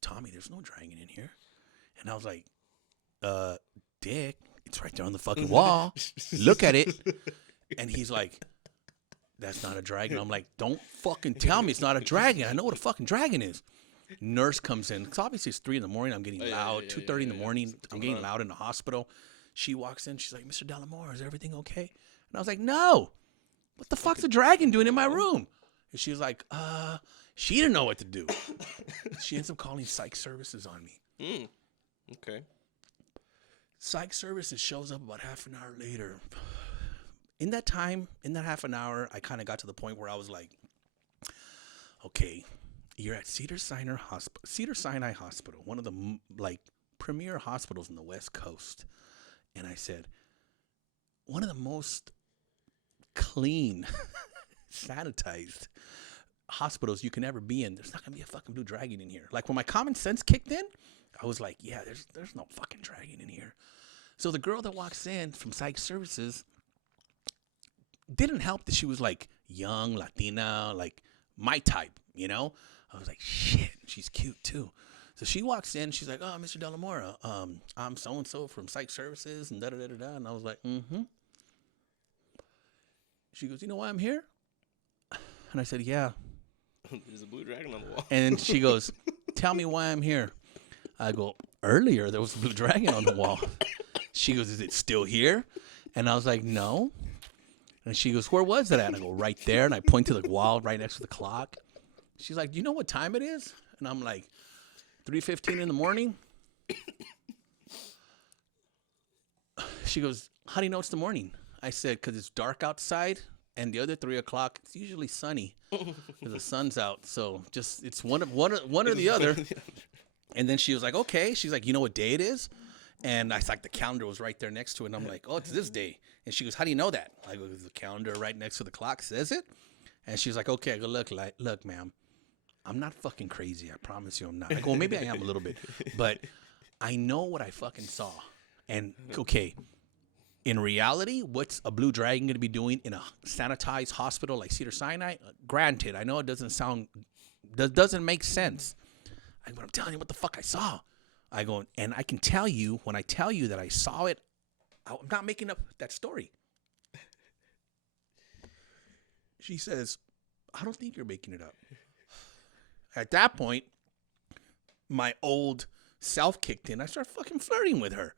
Tommy, there's no dragon in here. And I was like, Dick, it's right there on the fucking wall. Look at it. And he's like, that's not a dragon. I'm like, don't fucking tell me it's not a dragon. I know what a fucking dragon is. Nurse comes in. Because obviously it's 3 a.m. I'm getting loud. 2:30 in the morning. I'm getting loud in the hospital. She walks in. She's like, Mr. DeLamora, is everything okay? And I was like, no. What the fuck's a dragon doing in my room? And she was like, she didn't know what to do. She ends up calling psych services on me. Okay. Psych services shows up about half an hour later. In that half an hour, I kind of got to the point where I was like, okay, you're at Cedars-Sinai Hospital, one of the like premier hospitals in the West Coast. And I said, one of the most clean, sanitized hospitals you can ever be in. There's not going to be a fucking blue dragon in here. Like when my common sense kicked in, I was like, yeah, there's no fucking dragon in here. So the girl that walks in from psych services, didn't help that she was like young, Latina, like my type, you know? I was like, shit, she's cute too. So she walks in, she's like, oh, Mr. DeLamora, I'm so-and-so from psych services and da-da-da-da-da. And I was like, She goes, you know why I'm here? And I said, yeah. There's a blue dragon on the wall. And she goes, tell me why I'm here. I go, earlier there was a blue dragon on the wall. She goes, is it still here? And I was like, no. And she goes, where was it at? And I go, right there. And I point to the wall right next to the clock. She's like, do you know what time it is? And I'm like, 3:15 in the morning. She goes, how do you know it's the morning? I said, because it's dark outside. And the other 3 o'clock, it's usually sunny because the sun's out. So just it's one or the other. And then she was like, okay. She's like, you know what day it is? And I like the calendar was right there next to it. And I'm like, oh, it's this day. And she goes, how do you know that? I go, the calendar right next to the clock says it. And she's like, okay. I go, look, ma'am, I'm not fucking crazy. I promise you I'm not. I go, well, maybe I am a little bit. But I know what I fucking saw. And, okay, in reality, what's a blue dragon going to be doing in a sanitized hospital like Cedars-Sinai? Granted, I know it doesn't make sense. But I'm telling you what the fuck I saw. I go, and I can tell you, when I tell you that I saw it, I'm not making up that story. She says, I don't think you're making it up. At that point, my old self kicked in. I started fucking flirting with her.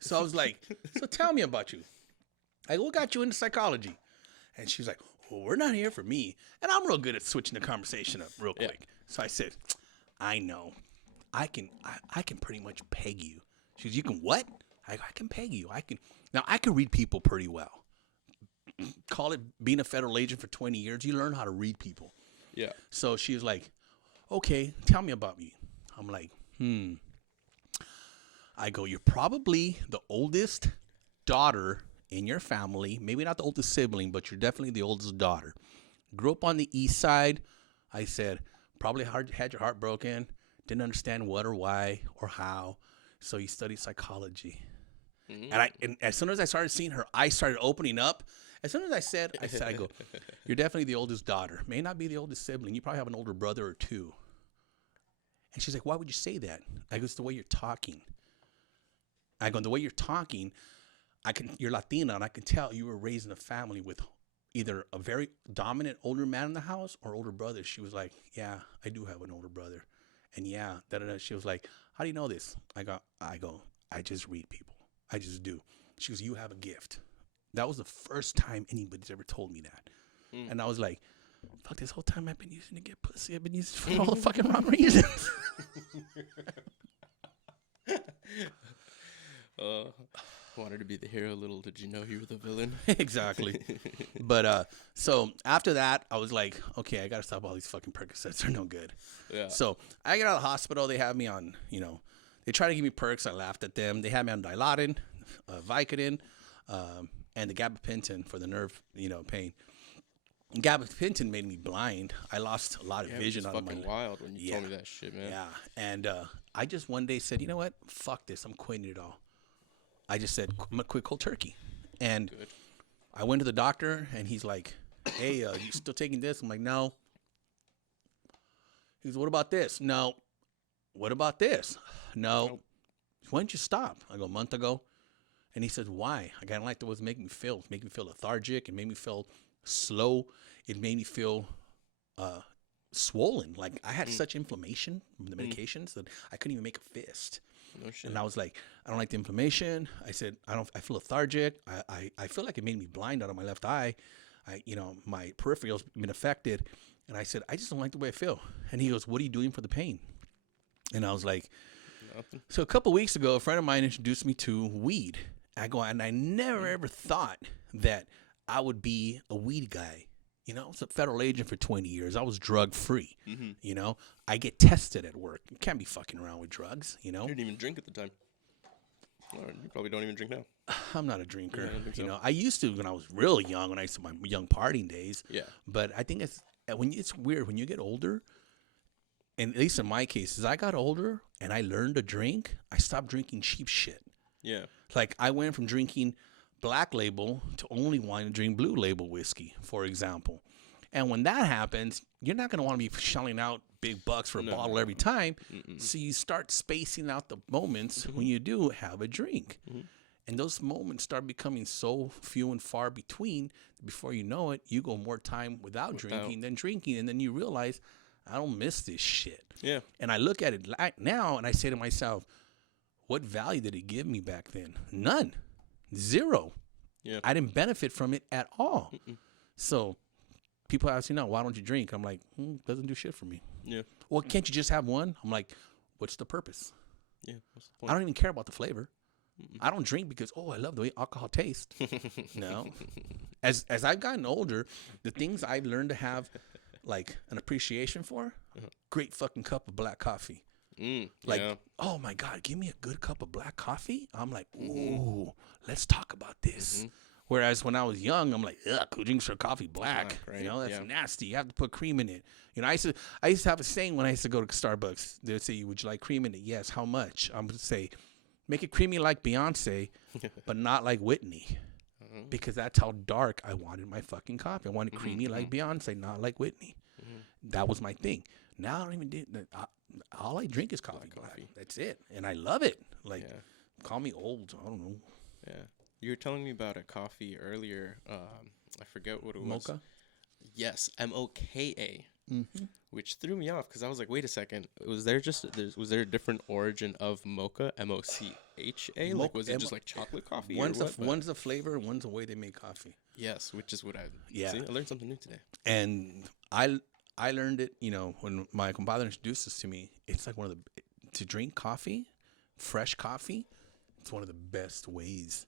So I was like, so tell me about you. I go, what got you into psychology? And she was like, well, we're not here for me. And I'm real good at switching the conversation up real quick. So I said, I know. I can pretty much peg you. She goes, you can what? I can peg you. Now I can read people pretty well. Call it being a federal agent for 20 years. You learn how to read people. Yeah. So she was like, okay, tell me about me. I'm like, I go, you're probably the oldest daughter in your family. Maybe not the oldest sibling, but you're definitely the oldest daughter. Grew up on the east side. I said, probably had your heart broken. Didn't understand what or why or how. So you studied psychology. And as soon as I started seeing her eyes started opening up, as soon as I go, you're definitely the oldest daughter. May not be the oldest sibling. You probably have an older brother or two. And she's like, why would you say that? I go, it's the way you're talking. I go, the way you're talking, you're Latina, and I can tell you were raised in a family with either a very dominant older man in the house or older brother. She was like, yeah, I do have an older brother. And yeah, she was like, how do you know this? I go, I just read people. I just do. She goes, you have a gift. That was the first time anybody's ever told me that. And I was like, fuck, this whole time I've been using to get pussy. I've been using it for all the fucking wrong reasons. Wanted to be the hero. Little did you know you were the villain. Exactly. But so after that, I was like, okay, I got to stop all these fucking Percocets. They're no good. Yeah. So I get out of the hospital. They have me on, they try to give me perks. I laughed at them. They had me on Dilaudid, Vicodin, and the gabapentin for the nerve, pain. And gabapentin made me blind. I lost a lot of vision out of my. It was fucking wild when you told me that shit, man. Yeah, and I just one day said, you know what? Fuck this. I'm quitting it all. I just said, I'm going to quit cold turkey. And I went to the doctor, and he's like, hey, you still taking this? I'm like, no. He goes, what about this? No. What about this? No. Nope. When did you stop? I go, a month ago. And he says, why? I kind of like the way it was making me feel. It made me feel lethargic. It made me feel slow. It made me feel swollen. Like I had such inflammation from the medications that I couldn't even make a fist. No shit. And I was like, I don't like the inflammation. I said, I feel lethargic. I feel like it made me blind out of my left eye. My peripheral's been affected. And I said, I just don't like the way I feel. And he goes, what are you doing for the pain? And I was like, nothing. So a couple weeks ago, a friend of mine introduced me to weed. And I never ever thought that I would be a weed guy. I was a federal agent for 20 years. I was drug free. I get tested at work. You can't be fucking around with drugs. You didn't even drink at the time. Well, you probably don't even drink now. I'm not a drinker. Yeah, I don't think so. I used to when I was really young, when I used to my young partying days. Yeah. But I think it's weird when you get older. And at least in my case, as I got older and I learned to drink, I stopped drinking cheap shit. Yeah. Like I went from drinking Black Label to only wanting to drink Blue Label whiskey, for example. And when that happens, you're not going to want to be shelling out big bucks for a bottle every time. So you start spacing out the moments when you do have a drink. And those moments start becoming so few and far between. Before you know it, you go more time without drinking than drinking. And then you realize, I don't miss this shit. Yeah. And I look at it now and I say to myself, what value did it give me back then? None. Zero. Yeah. I didn't benefit from it at all. So people ask me, why don't you drink? I'm like, doesn't do shit for me. Yeah. Well, can't you just have one? I'm like, what's the purpose? Yeah. What's the point? I don't even care about the flavor. I don't drink because, I love the way alcohol tastes. No. As I've gotten older, the things I've learned to have like an appreciation for, great fucking cup of black coffee. Oh my God, give me a good cup of black coffee. I'm like, ooh, let's talk about this. Whereas when I was young, I'm like, ugh, who drinks their coffee black? Right? That's nasty. You have to put cream in it. I used to have a saying when I used to go to Starbucks. They would say, would you like cream in it? Yes. How much? I'm going to say, make it creamy like Beyonce, but not like Whitney. Because that's how dark I wanted my fucking coffee. I wanted creamy like Beyonce, not like Whitney. That was my thing. Now I don't even do that. All I drink is coffee black. That's it. And I love it. Like, call me old. I don't know. Yeah. You were telling me about a coffee earlier. I forget what it was. Mocha? Yes. Moka. which threw me off because I was like, wait a second, was there a different origin of mocha, M-O-C-H-A? Like, was it just like chocolate coffee? One's the flavor, and one's the way they make coffee. Yes, which is what see, I learned something new today. And I learned it, when my compadre introduced this to me. It's like to drink coffee, fresh coffee, it's one of the best ways.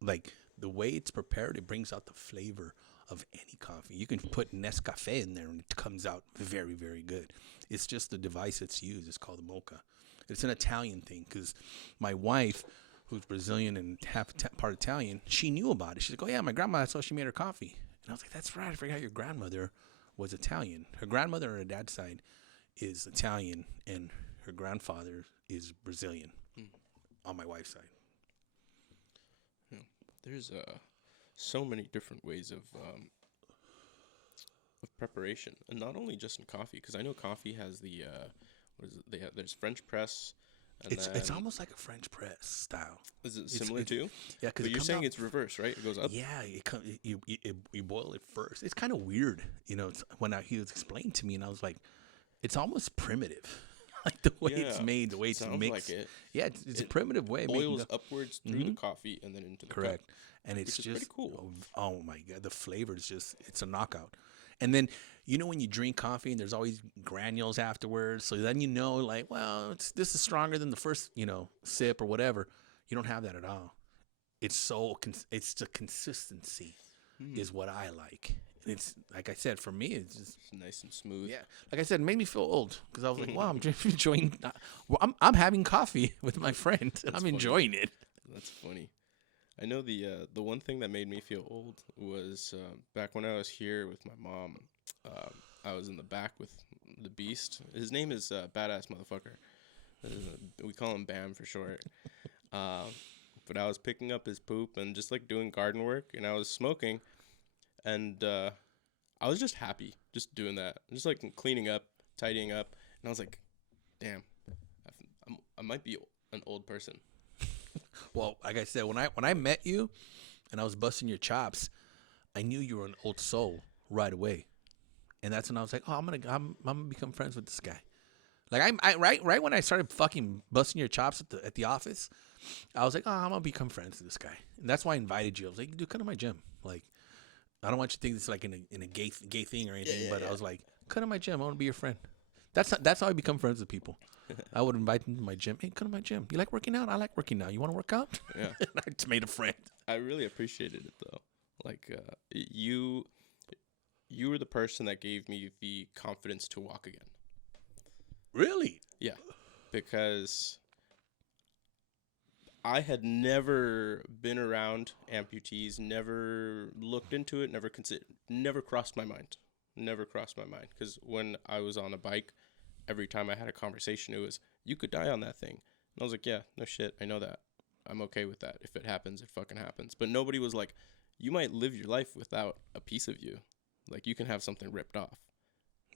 Like, the way it's prepared, it brings out the flavor of any coffee. You can put Nescafe in there and it comes out very, very good. It's just the device that's used. It's called the mocha. It's an Italian thing because my wife, who's Brazilian and half part Italian, she knew about it. She's like, oh, yeah, my grandma, that's how she made her coffee. And I was like, that's right. I forgot your grandmother was Italian. Her grandmother on her dad's side is Italian, and her grandfather is Brazilian on my wife's side. There's so many different ways of preparation, and not only just in coffee, because I know coffee has the there's French press. And it's almost like a French press style. Is it similar too? Yeah, because you're saying it's reverse, right? It goes up. Yeah, you boil it first. It's kind of weird, when he was explained to me, and I was like, it's almost primitive. Like the way it's made, the way it's mixed. Like it. Yeah, it's a primitive way. Boils upwards through the coffee and then into the correct. cup. And it's just pretty cool. Oh my God, the flavor is it's a knockout. And then when you drink coffee and there's always granules afterwards, so then like, well, this is stronger than the first sip or whatever. You don't have that at all. It's the consistency is what I like. It's like I said, for me, it's just nice and smooth. Yeah, like I said, it made me feel old because I was like, wow, I'm enjoying. I'm having coffee with my friend, and I'm enjoying it. That's funny. I know the one thing that made me feel old was back when I was here with my mom. I was in the back with the beast. His name is Badass Motherfucker. We call him Bam for short. But I was picking up his poop and just like doing garden work, and I was smoking. And I was just happy just doing that. Just like cleaning up, tidying up. And I was like, damn, I might be an old person. Well, like I said, when I met you and I was busting your chops, I knew you were an old soul right away. And that's when I was like, oh, I'm gonna become friends with this guy. Like right when I started fucking busting your chops at the office, I was like, oh, I'm gonna become friends with this guy. And that's why I invited you. I was like, dude, come to my gym. Like, I don't want you to think it's like in a gay thing or anything, but I was like, come to my gym. I want to be your friend. That's how I become friends with people. I would invite them to my gym. Hey, come to my gym. You like working out? I like working out. You want to work out? Yeah. I just made a friend. I really appreciated it though. Like you were the person that gave me the confidence to walk again. Really? Yeah, because I had never been around amputees, never looked into it, never crossed my mind. Because when I was on a bike, every time I had a conversation, it was, you could die on that thing. And I was like, yeah, no shit, I know that. I'm okay with that. If it happens, it fucking happens. But nobody was like, you might live your life without a piece of you. Like, you can have something ripped off.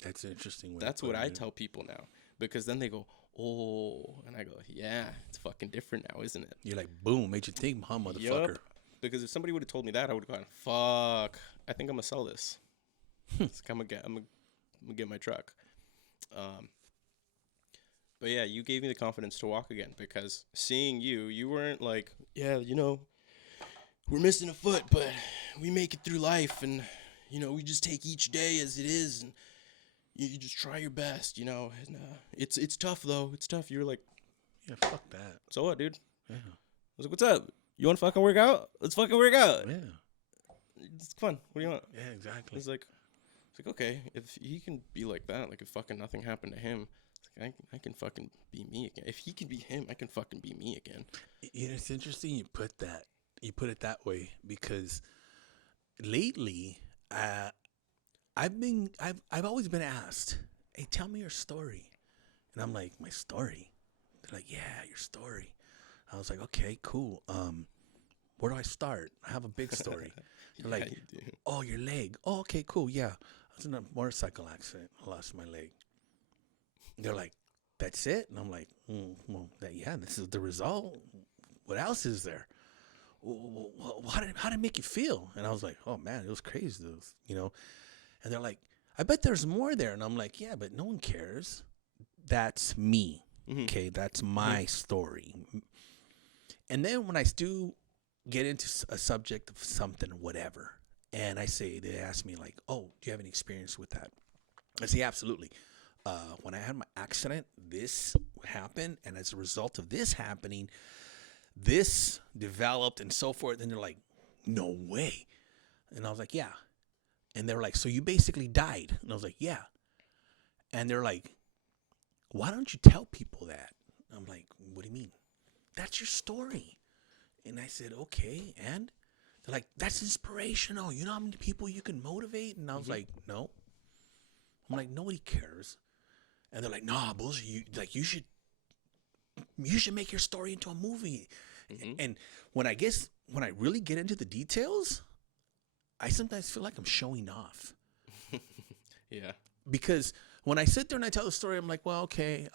That's an interesting way. That's what I tell people now. Because then they go, oh, and I go, yeah, it's fucking different now, isn't it? You're like, boom, made you think, huh, motherfucker? Yep. Because if somebody would have told me that, I would have gone, fuck, I think I'm gonna sell this. I'm gonna get my truck. But yeah, you gave me the confidence to walk again, because seeing you weren't like, yeah, we're missing a foot, but we make it through life, and we just take each day as it is, and you just try your best, and it's tough though. It's tough. You're like, yeah, fuck that. So what, dude? Yeah. I was like, what's up? You want to fucking work out? Let's fucking work out. Yeah. It's fun. What do you want? Yeah, exactly. It's like, okay, if he can be like that, like if fucking nothing happened to him, it's like I can fucking be me again. If he can be him, I can fucking be me again. It's interesting you put it that way, because lately, I've always been asked, hey, tell me your story. And I'm like, my story? They're like, yeah, your story. I was like, okay, cool. Where do I start? I have a big story. They're like, you do. Oh, your leg. Oh, okay, cool. Yeah. I was in a motorcycle accident. I lost my leg. They're like, that's it? And I'm like, well, this is the result. What else is there? How did it make you feel? And I was like, oh, man, it was crazy. And they're like, I bet there's more there. And I'm like, yeah, but no one cares. That's me. Okay, that's my story. And then when I do get into a subject of something, whatever, and they ask me like, oh, do you have any experience with that? I say, absolutely. When I had my accident, this happened. And as a result of this happening, this developed and so forth. And they're like, no way. And I was like, yeah. And they're like, so you basically died. And I was like, yeah. And they're like, why don't you tell people that? I'm like, what do you mean? That's your story. And I said, okay. And they're like, that's inspirational. You know how many people you can motivate? And I was like, no. I'm like, nobody cares. And they're like, nah, bullshit. You should make your story into a movie. And when I really get into the details, I sometimes feel like I'm showing off. Yeah. Because when I sit there and I tell the story, I'm like, well, okay,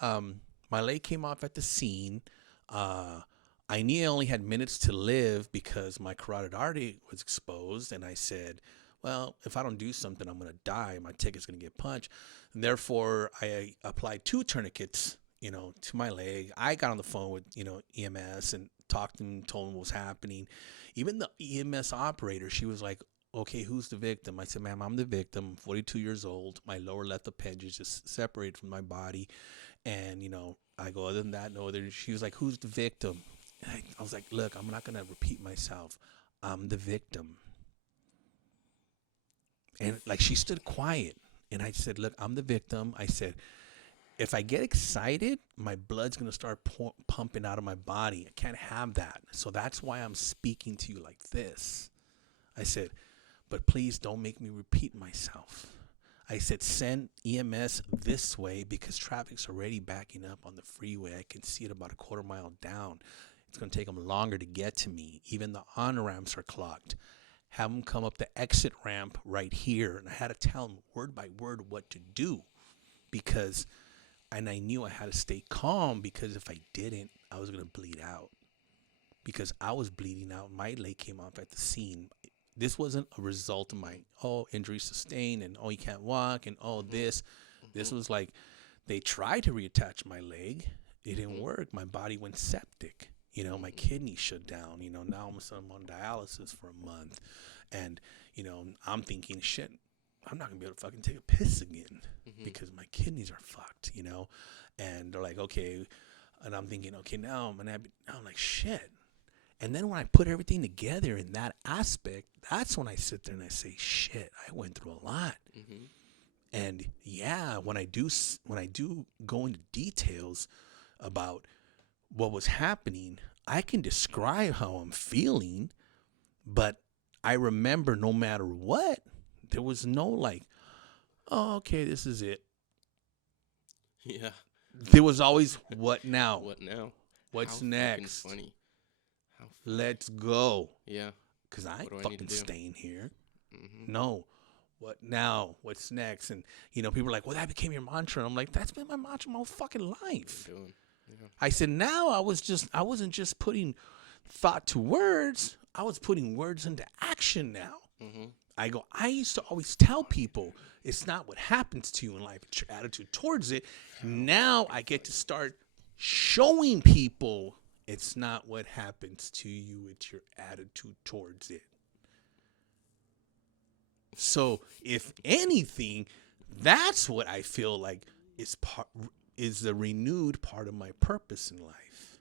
my leg came off at the scene. I knew I only had minutes to live because my carotid artery was exposed. And I said, well, if I don't do something, I'm going to die. My ticket's going to get punched. And therefore, I applied 2 tourniquets, to my leg. I got on the phone with, EMS and talked to them, told them what was happening. Even the EMS operator, she was like, okay, who's the victim? I said, ma'am, I'm the victim, 42 years old. My lower left appendage is separated from my body. And, I go, other than that, no other. She was like, who's the victim? And I was like, look, I'm not going to repeat myself. I'm the victim. And like she stood quiet. And I said, look, I'm the victim. I said, if I get excited, my blood's going to start pumping out of my body. I can't have that. So that's why I'm speaking to you like this. I said, but please don't make me repeat myself. I said, send EMS this way because traffic's already backing up on the freeway. I can see it about a quarter mile down. It's going to take them longer to get to me. Even the on-ramps are clogged. Have them come up the exit ramp right here. And I had to tell them word by word what to do and I knew I had to stay calm because if I didn't, I was going to bleed out because I was bleeding out. My leg came off at the scene. This wasn't a result of my, injury sustained and, you can't walk and, this. This was like they tried to reattach my leg. It didn't work. My body went septic. My kidney shut down. Now all of a sudden I'm on dialysis for a month. And, I'm thinking, shit, I'm not going to be able to fucking take a piss again because my kidneys are fucked, And they're like, okay. And I'm thinking, okay, now I'm like, shit. And then when I put everything together in that aspect, that's when I sit there and I say, shit, I went through a lot. And yeah, when I do go into details about what was happening, I can describe how I'm feeling, but I remember no matter what, there was no like, oh, okay, this is it. Yeah. There was always, what now? What now? What's How next? Funny. Let's go. Yeah. Because I ain't fucking staying here. No. What now? What's next? And, people are like, well, that became your mantra. And I'm like, that's been my mantra my whole fucking life. Yeah. I said, now I wasn't just putting thought to words. I was putting words into action now. I used to always tell people it's not what happens to you in life, it's your attitude towards it. Now I get to start showing people it's not what happens to you, it's your attitude towards it. So if anything, that's what I feel like is the renewed part of my purpose in life.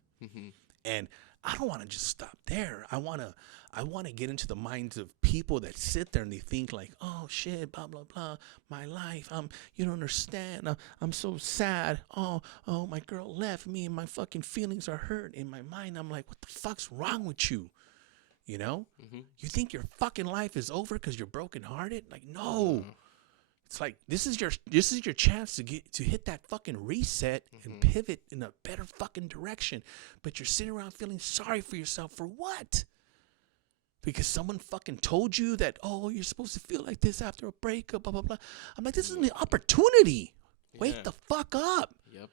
And I don't want to just stop there. I want to get into the minds of people that sit there and they think like, oh shit, blah blah blah, my life. You don't understand. I'm so sad. Oh, my girl left me and my fucking feelings are hurt. In my mind, I'm like, what the fuck's wrong with you? You think your fucking life is over because you're brokenhearted? Like, no. It's like this is your chance to hit that fucking reset and pivot in a better fucking direction. But you're sitting around feeling sorry for yourself for what? Because someone fucking told you that, you're supposed to feel like this after a breakup, blah blah blah. I'm like, this is an opportunity. Yeah. Wake the fuck up. Yep.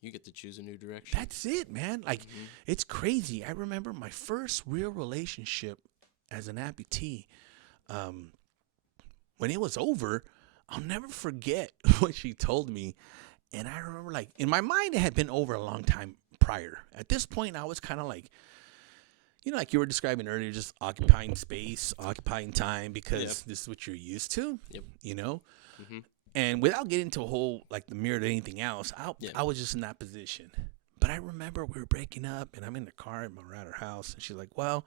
You get to choose a new direction. That's it, man. Like, it's crazy. I remember my first real relationship as an amputee. When it was over, I'll never forget what she told me. And I remember, like, in my mind, it had been over a long time prior. At this point, I was kind of like, like you were describing earlier, just occupying space, occupying time, because this is what you're used to, Mm-hmm. And without getting into a whole, like, the mirror to anything else, I was just in that position. But I remember we were breaking up, and I'm in the car, and we're at her house, and she's like, well,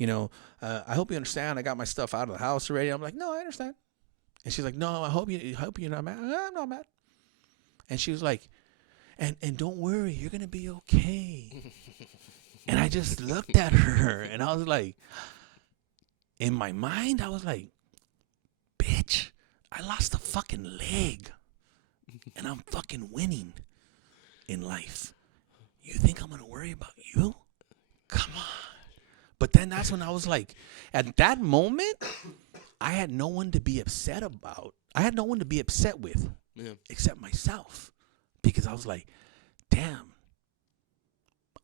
I hope you understand. I got my stuff out of the house already. I'm like, no, I understand. And she's like, no, I hope you're not mad. I'm not mad. And she was like, and don't worry, you're going to be okay. And I just looked at her, and I was like, in my mind, I was like, bitch, I lost a fucking leg, and I'm fucking winning in life. You think I'm going to worry about you? Come on. But then that's when I was like, at that moment, I had no one to be upset about. I had no one to be upset with except myself. Because I was like, damn,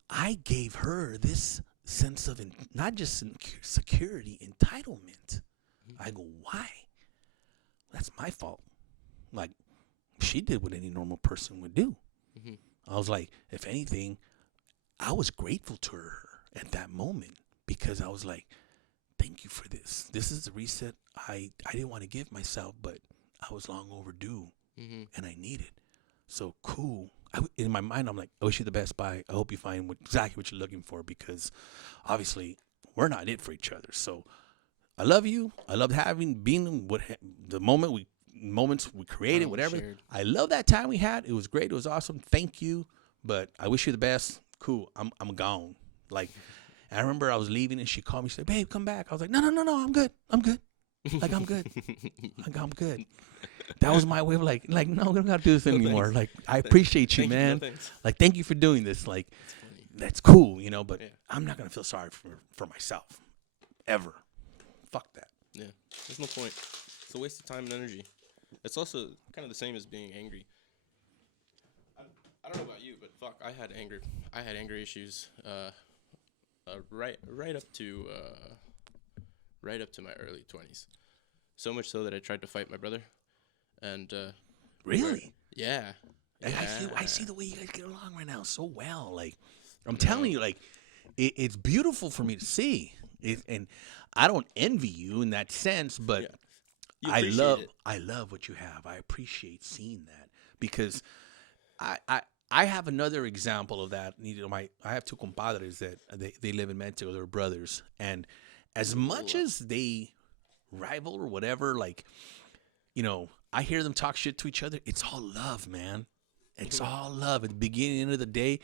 I gave her this sense of not just security, entitlement. I go, why? That's my fault. Like, she did what any normal person would do. Mm-hmm. I was like, if anything, I was grateful to her at that moment because I was like, thank you for this. This is the reset I didn't want to give myself, but I was long overdue and I need it. So cool. In my mind, I'm like, I wish you the best. Bye. I hope you find exactly what you're looking for because obviously we're not it for each other. So I love you. I loved being the moments we created, whatever. Shared. I love that time we had. It was great. It was awesome. Thank you. But I wish you the best. Cool. I'm gone. Like, I remember I was leaving and she called me. She said, babe, come back. I was like, no. I'm good. Like, I'm good. Like, I'm good. That was my way of like, no, we don't got to do this anymore. Like, I appreciate you, man. Like, thank you for doing this. Like, that's cool, but I'm not going to feel sorry for myself. Ever. Fuck that. Yeah. There's no point. It's a waste of time and energy. It's also kind of the same as being angry. I don't know about you, but fuck, I had anger issues right up to my early 20s. So much so that I tried to fight my brother. And really? Yeah. I see the way you guys get along right now so well. Like, I'm telling you, like, it's beautiful for me to see. And I don't envy you in that sense, but I love what you have. I appreciate seeing that because I have another example of that. I have two compadres that they live in Mexico. They're brothers, and as much as they rival or whatever, like, I hear them talk shit to each other. It's all love, man. It's all love. At the beginning of the day,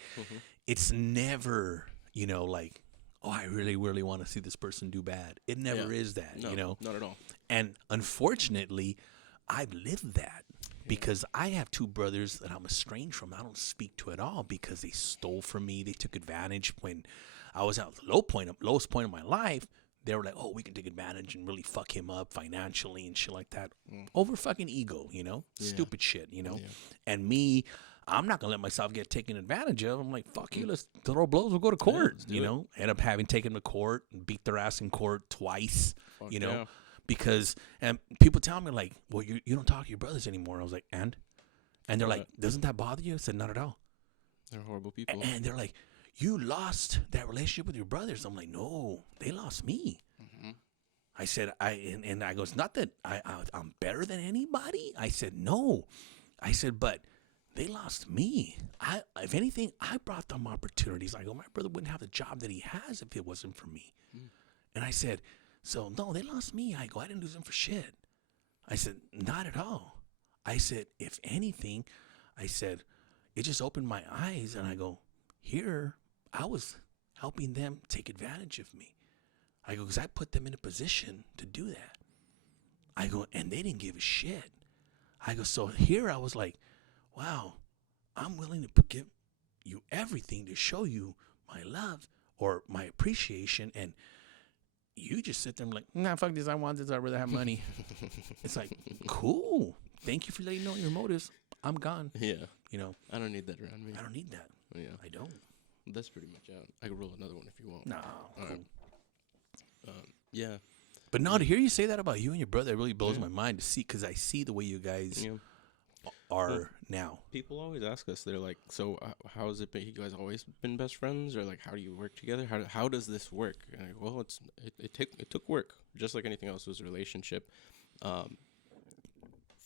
it's never, like, oh, I really, really want to see this person do bad. It never is that, Not at all. And unfortunately, I've lived that because I have two brothers that I'm estranged from. I don't speak to at all because they stole from me. They took advantage when I was at the lowest point of my life. They were like, oh, we can take advantage and really fuck him up financially and shit like that. Over fucking ego, stupid shit, And me, I'm not going to let myself get taken advantage of. I'm like, fuck you, let's throw blows, we'll go to court, End up having taken them to court and beat their ass in court twice, because, and people tell me like, well, you don't talk to your brothers anymore. I was like, and they're like, doesn't that bother you? I said, not at all. They're horrible people. And they're like, you lost that relationship with your brothers. I'm like, no, they lost me. I said, and I go, it's not that I'm better than anybody. I said, no. I said, but they lost me. If anything, I brought them opportunities. I go, my brother wouldn't have the job that he has if it wasn't for me. And I said, so no, they lost me. I go, I didn't lose them for shit. I said, not at all. I said, if anything, I said, it just opened my eyes. And I go, here, I was helping them take advantage of me. I go, because I put them in a position to do that. I go, and they didn't give a shit. I go, so here I was like, wow, I'm willing to give you everything to show you my love or my appreciation. And you just sit there and like, nah, fuck this. I want this. I'd rather have money. It's like, cool. Thank you for letting me know your motives. I'm gone. Yeah. I don't need that around me. I don't need that. Yeah. I don't. That's pretty much out. I can roll another one if you want. No. Cool. Yeah. But no, to hear you say that about you and your brother, it really blows my mind to see, because I see the way you guys are now. People always ask us, they're like, so how has it been? You guys always been best friends? Or like, how do you work together? How does this work? And I go, well, it took work, just like anything else was a relationship.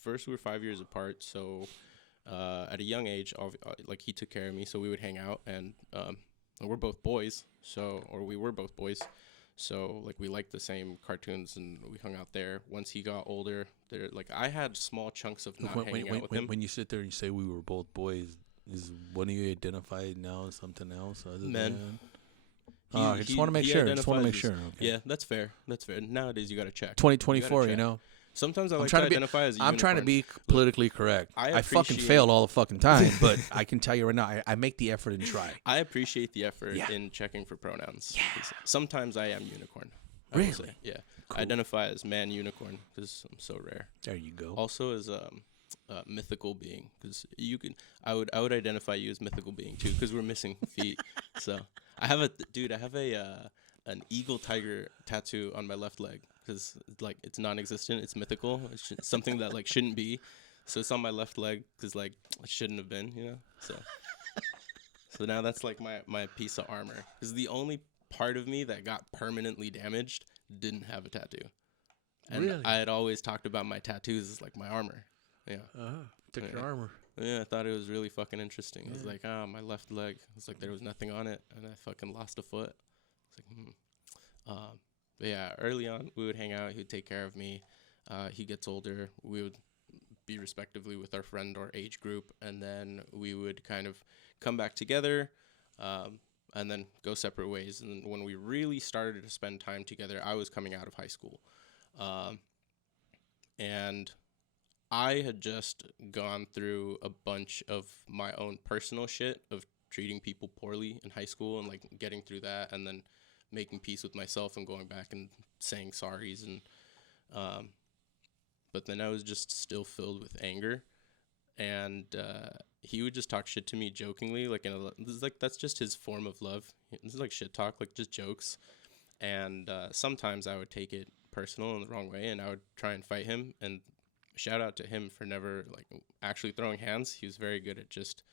First, we were 5 years apart, so at a young age, like he took care of me, so we would hang out, and we're both boys, we were both boys. So, like, we liked the same cartoons, and we hung out there. Once he got older, I had small chunks of not hanging out with him. When you sit there and you say we were both boys, is one of you identified now as something else other Men. I just want to make sure. Okay. Yeah, that's fair. Nowadays, you got to check. 2024, you know. Sometimes I like to identify as a unicorn. I'm trying to be politically correct. I fucking fail all the fucking time, but I can tell you right now, I make the effort and try. I appreciate the effort in checking for pronouns. Yeah. Sometimes I am unicorn. Really? Yeah. Cool. I identify as man unicorn because I'm so rare. There you go. Also as a mythical being, because I would identify you as mythical being too, because we're missing feet. So I have an eagle tiger tattoo on my left leg. Because like it's non-existent, it's mythical. It's something that like shouldn't be, so it's on my left leg because like it shouldn't have been, you know. So now that's like my piece of armor. Because the only part of me that got permanently damaged didn't have a tattoo, and really? I had always talked about my tattoos as like my armor. Yeah. Took your armor. Yeah, I thought it was really fucking interesting. Yeah. I was like, my left leg. It's like there was nothing on it, and I fucking lost a foot. It's like, But yeah, early on, we would hang out. He would take care of me. He gets older. We would be respectively with our friend or age group, and then we would kind of come back together and then go separate ways. And when we really started to spend time together, I was coming out of high school. And I had just gone through a bunch of my own personal shit of treating people poorly in high school and like getting through that, and then making peace with myself and going back and saying sorries, and but then I was just still filled with anger, and he would just talk shit to me jokingly, like that's just his form of love. This is like shit talk, like just jokes, and sometimes I would take it personal in the wrong way, and I would try and fight him. And shout out to him for never like actually throwing hands. He was very good at just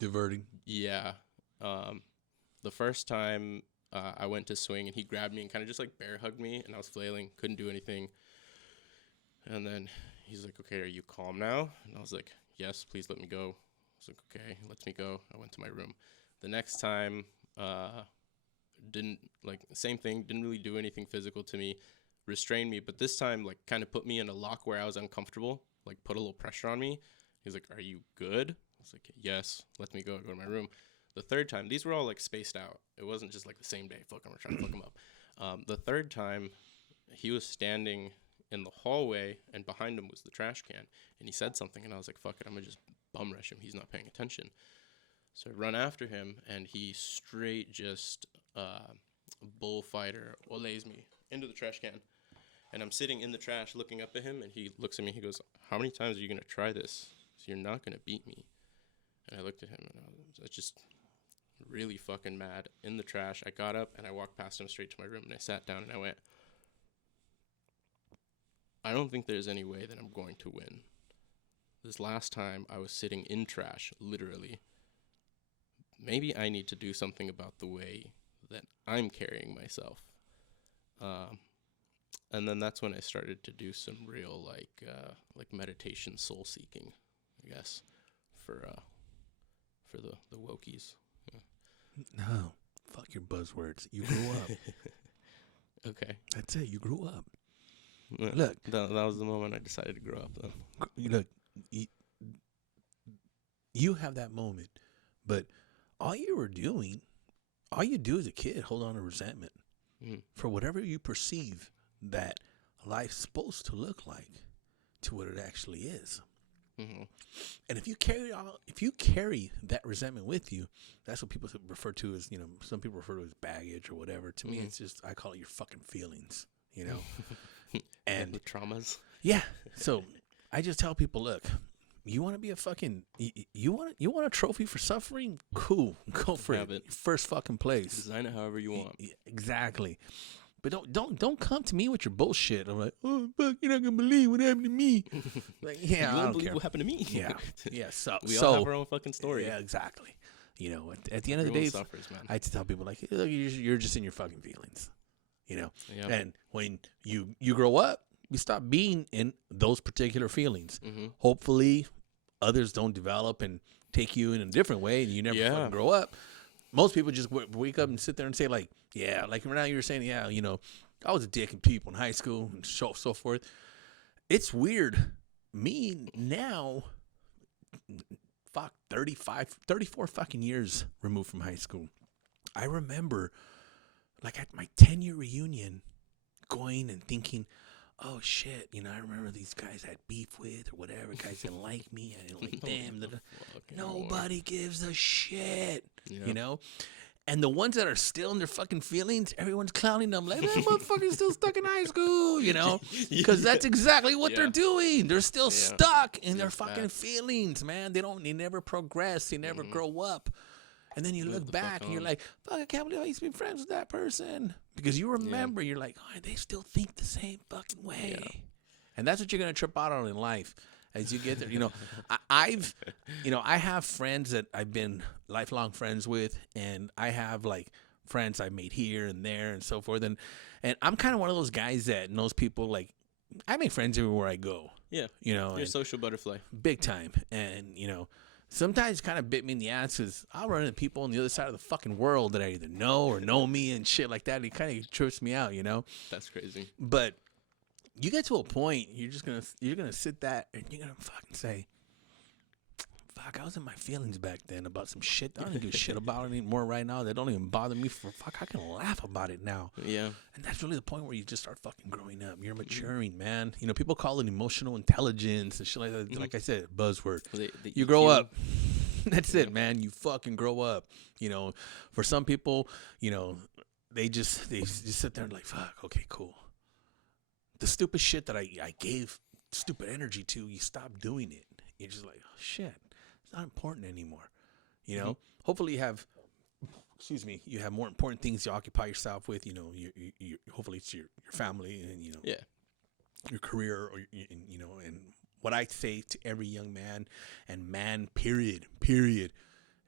diverting. Yeah. The first time I went to swing, and he grabbed me and kind of just like bear hugged me, and I was flailing, couldn't do anything. And then he's like, okay, are you calm now? And I was like, yes, please let me go. I was like, okay, lets me go. I went to my room. The next time, same thing, didn't really do anything physical to me, restrained me, but this time like kind of put me in a lock where I was uncomfortable, like put a little pressure on me. He's like, are you good? I was like, yes, let me go to my room. The third time, these were all like spaced out. It wasn't just like the same day. Fuck him, we're trying to fuck him up. The third time, he was standing in the hallway, and behind him was the trash can. And he said something, and I was like, fuck it, I'm gonna just bum rush him. He's not paying attention. So I run after him, and he straight just bullfighter olays me into the trash can. And I'm sitting in the trash looking up at him, and he looks at me. He goes, how many times are you gonna try this? So you're not gonna beat me. And I looked at him, and I was just really fucking mad. In the trash, I got up and I walked past him straight to my room, and I sat down and I went, I don't think there's any way that I'm going to win. This last time I was sitting in trash, literally. Maybe I need to do something about the way that I'm carrying myself. And then that's when I started to do some real like meditation, soul seeking, I guess, for the wokies. No, fuck your buzzwords. You grew up. Okay. That's it. You grew up. Yeah, look. That was the moment I decided to grow up, though. Look, you have that moment, but all you do as a kid, hold on to resentment for whatever you perceive that life's supposed to look like to what it actually is. Mm-hmm. And if you carry that resentment with you, that's what people refer to as, some people refer to as baggage or whatever. To me, it's just, I call it your fucking feelings, and the traumas. Yeah. So I just tell people, look, you want to be a fucking, you want a trophy for suffering? Cool. Go for it. First fucking place. Design it however you want. Exactly. But don't come to me with your bullshit. I'm like, oh fuck, you're not gonna believe what happened to me. Like, yeah, you won't believe what happened to me. Yeah. So we all have our own fucking story. Yeah, exactly. You know, at the end of the day, suffers, man. I tell people like, look, you're just in your fucking feelings. You know, and when you grow up, you stop being in those particular feelings. Hopefully, others don't develop and take you in a different way, and you never fucking grow up. Most people just wake up and sit there and say like, yeah, like right now you were saying, yeah, you know, I was a dick in people in high school and so forth. It's weird. Me now, fuck, 34 fucking years removed from high school. I remember, like, at my 10-year reunion, going and thinking, oh, shit, you know, I remember these guys I had beef with or whatever. Guys didn't like me. I didn't like them. Nobody gives a shit, you know? And the ones that are still in their fucking feelings, everyone's clowning them like, that motherfucker's still stuck in high school, you know? Because that's exactly what they're doing. They're still stuck in their fucking feelings, man. They never progress. They never grow up. And then you look back and you're like, fuck, I can't believe I used to be friends with that person. Because you remember, you're like, oh, they still think the same fucking way. Yeah. And that's what you're going to trip out on in life as you get there. You know, I have friends that I've been lifelong friends with, and I have like friends I made here and there and so forth. And I'm kind of one of those guys that knows people. Like, I make friends everywhere I go. Yeah. You know, you're a social butterfly. Big time. And, you know, sometimes kind of bit me in the ass because I'll run into people on the other side of the fucking world that I either know or know me and shit like that. It kind of trips me out, you know? That's crazy. But you get to a point, you're gonna sit that and you're gonna fucking say, fuck, I was in my feelings back then about some shit I don't give a shit about anymore right now. That don't even bother me for fuck. I can laugh about it now. Yeah. And that's really the point where you just start fucking growing up. You're maturing, man. You know, people call it emotional intelligence and shit like that. Like I said, buzzword. You grow up. That's it, man. You fucking grow up. You know, for some people, you know, they just sit there and like, fuck, okay, cool. The stupid shit that I gave stupid energy to, you stop doing it. You're just like, oh shit. It's not important anymore, you know. Hopefully, you have more important things to occupy yourself with. You know, your hopefully it's your family and you know, your career, or you know. And what I say to every young man and man, period,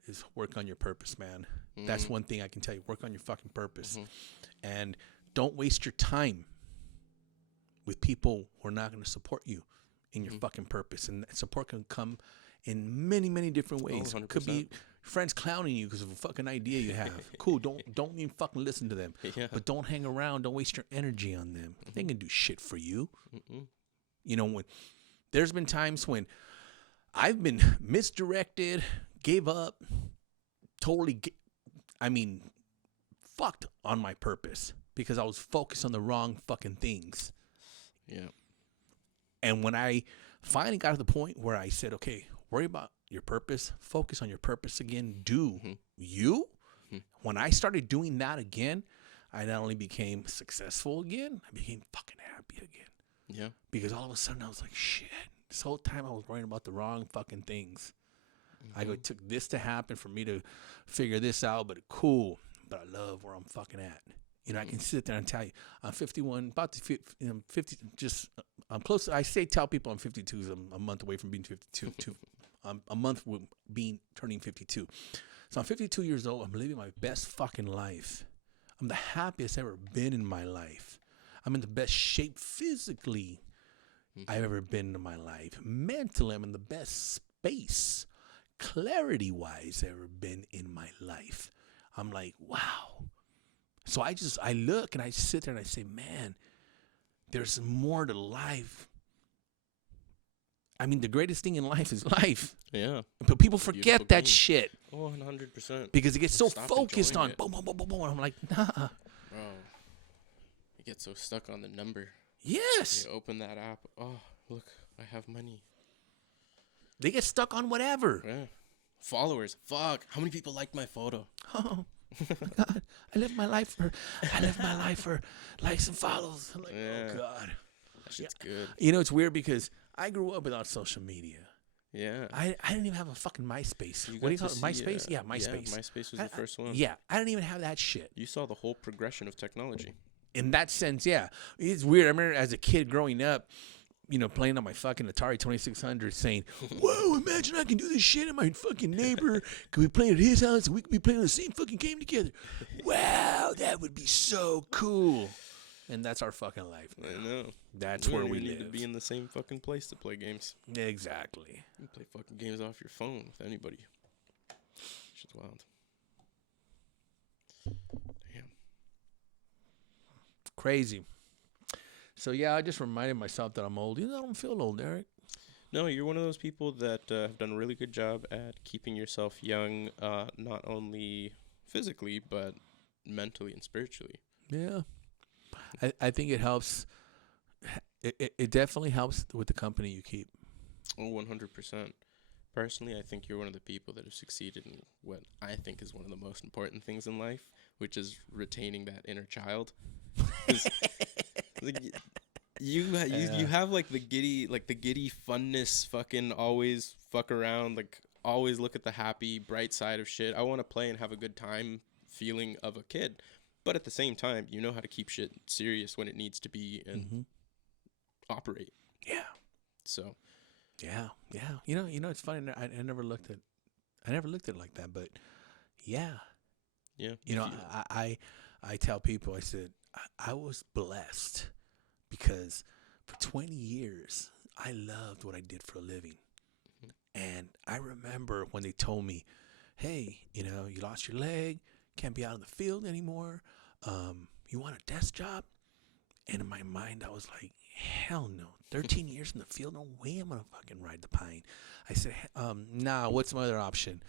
is work on your purpose, man. That's one thing I can tell you. Work on your fucking purpose, and don't waste your time with people who are not going to support you in your fucking purpose. And support can come in many, many different ways. It could be friends clowning you because of a fucking idea you have. Cool. Don't even fucking listen to them. But don't hang around. Don't waste your energy on them. They can do shit for you. You know, when there's been times when I've been misdirected, gave up, fucked on my purpose because I was focused on the wrong fucking things. Yeah. And when I finally got to the point where I said, okay, worry about your purpose, focus on your purpose again, do you. When I started doing that again, I not only became successful again, I became fucking happy again. Yeah. Because all of a sudden I was like, shit, this whole time I was worrying about the wrong fucking things. It took this to happen for me to figure this out, but cool. But I love where I'm fucking at. You know, I can sit there and tell you, I'm 51, about to 50, just, I'm close. Tell people I'm 52 because I'm a month away from being 52. A month with turning 52. So I'm 52 years old. I'm living my best fucking life. I'm the happiest I've ever been in my life. I'm in the best shape physically I've ever been in my life. Mentally, I'm in the best space, clarity-wise, I've ever been in my life. I'm like, wow. So I look and I sit there and I say, man, there's more to life. I mean, the greatest thing in life is life. Yeah. But people forget that shit. Oh, 100%. Because it gets so focused on boom, boom, boom, boom, boom. I'm like, nah. Bro, you get so stuck on the number. Yes. You open that app. Oh, look, I have money. They get stuck on whatever. Yeah. Followers. Fuck. How many people liked my photo? Oh. God, I live my life for likes and follows. I'm like, oh God, that shit's good. You know, it's weird because I grew up without social media. Yeah, I didn't even have a fucking MySpace. What do you call it? MySpace? Yeah, MySpace. Yeah, MySpace was the first one. Yeah, I didn't even have that shit. You saw the whole progression of technology. in that sense, yeah, it's weird. I remember as a kid growing up, playing on my fucking Atari 2600 saying, whoa, imagine I can do this shit and my fucking neighbor could be playing at his house and we could be playing the same fucking game together. Wow, that would be so cool. And that's our fucking life now. I know. That's where we need to be in the same fucking place to play games. Exactly. You can play fucking games off your phone with anybody. Shit's wild. Damn. Crazy. So, yeah, I just reminded myself that I'm old. I don't feel old, Eric. No, you're one of those people that have done a really good job at keeping yourself young, not only physically, but mentally and spiritually. Yeah. I think it helps. It definitely helps with the company you keep. Oh, 100%. Personally, I think you're one of the people that have succeeded in what I think is one of the most important things in life, which is retaining that inner child. Like, you have like the giddy funness, fucking always fuck around, like always look at the happy, bright side of shit. I want to play and have a good time feeling of a kid. But at the same time, you know how to keep shit serious when it needs to be and operate. Yeah. So. Yeah. It's funny. I never looked at it like that, but yeah. Yeah. I tell people, I said, I was blessed because for 20 years, I loved what I did for a living. And I remember when they told me, hey, you lost your leg, can't be out in the field anymore. You want a desk job? And in my mind, I was like, hell no. 13 years in the field? No way I'm going to fucking ride the pine. I said, nah, what's my other option?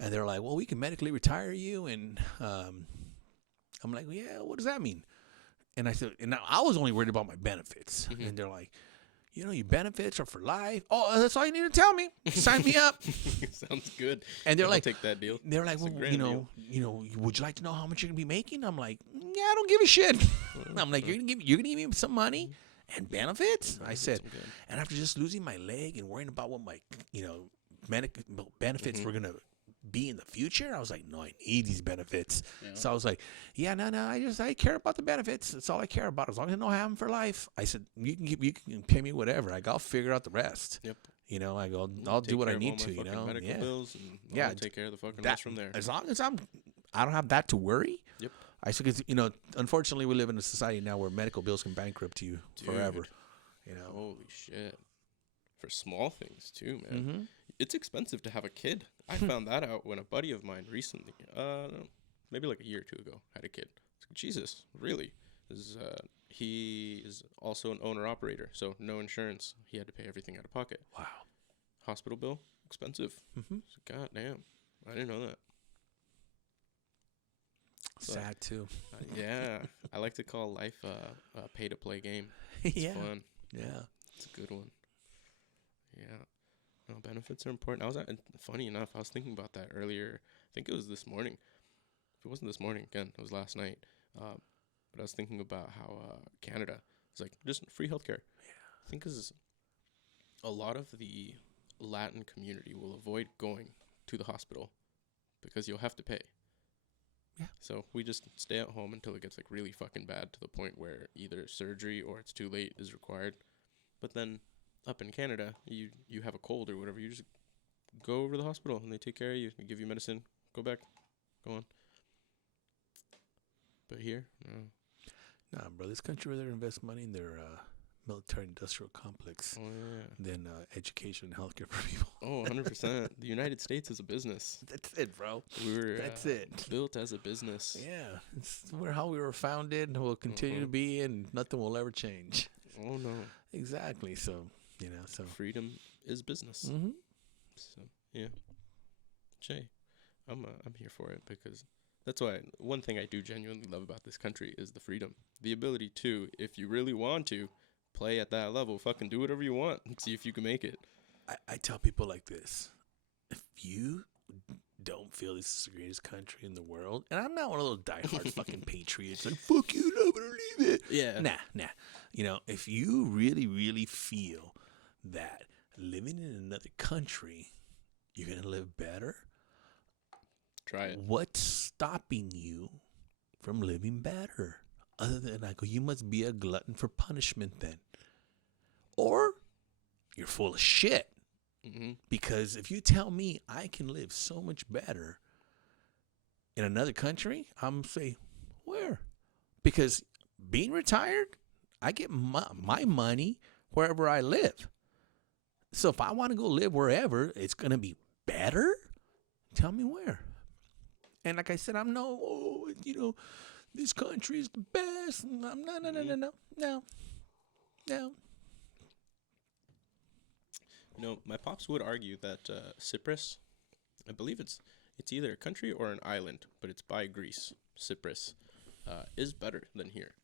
And they're like, well, we can medically retire you. And I'm like, yeah, what does that mean? And I said, and now I was only worried about my benefits. And they're like, your benefits are for life. Oh, that's all you need to tell me. Sign me up. Sounds good. And they're like, take that deal. They're like, well, deal. Would you like to know how much you're gonna be making? I'm like, yeah, I don't give a shit. I'm like, you're gonna give me some money and benefits. I said, and after just losing my leg and worrying about what my medical benefits were gonna be in the future, I was like, no, I need these benefits. Yeah. So I was like, yeah, no, I care about the benefits. That's all I care about. As long as I know I have them for life. I said, you can pay me whatever. I'll figure out the rest. Yep. I go, I'll do what I need to. Medical bills and I'll take care of the fucking rest from there. As long as I don't have that to worry. Yep. I said, because unfortunately, we live in a society now where medical bills can bankrupt you forever. Holy shit. For small things too, man. It's expensive to have a kid. I found that out when a buddy of mine recently, maybe like a year or two ago, had a kid. Like, Jesus, really? He is also an owner-operator, so no insurance. He had to pay everything out of pocket. Wow. Hospital bill, expensive. So, God damn. I didn't know that. Sad, too. Yeah. I like to call life a pay-to-play game. It's fun. Yeah. It's a good one. Yeah. No, benefits are important. Funny enough, I was thinking about that earlier. I think it was this morning. If it wasn't this morning, again, it was last night. But I was thinking about how Canada is like just free healthcare. Yeah. I think because a lot of the Latin community will avoid going to the hospital because you'll have to pay. Yeah. So we just stay at home until it gets like really fucking bad to the point where either surgery or it's too late is required. But then up in Canada, you have a cold or whatever, you just go over to the hospital and they take care of you. They give you medicine. Go back. Go on. But here, no. Nah, bro. This country would rather invest money in their military-industrial complex than education and healthcare for people. 100%. The United States is a business. That's it, bro. That's it. Built as a business. Yeah. It's how we were founded and will continue to be, and nothing will ever change. Oh, no. Exactly. So... so freedom is business. So yeah, Jay, I'm here for it because that's why one thing I do genuinely love about this country is the freedom, the ability to, if you really want to, play at that level, fucking do whatever you want and see if you can make it. I tell people like this: if you don't feel this is the greatest country in the world, and I'm not one of those diehard fucking patriots like fuck you, love it or leave it. Yeah, nah. If you really, really feel that living in another country, you're going to live better. Try it. What's stopping you from living better? Other than I go, you must be a glutton for punishment then. Or you're full of shit. Mm-hmm. Because if you tell me I can live so much better in another country, I'm say, where? Because being retired, I get my money wherever I live. So if I want to go live wherever, it's going to be better. Tell me where. And like I said, I'm this country is the best. No. My pops would argue that Cyprus, I believe it's either a country or an island, but it's by Greece. Cyprus is better than here.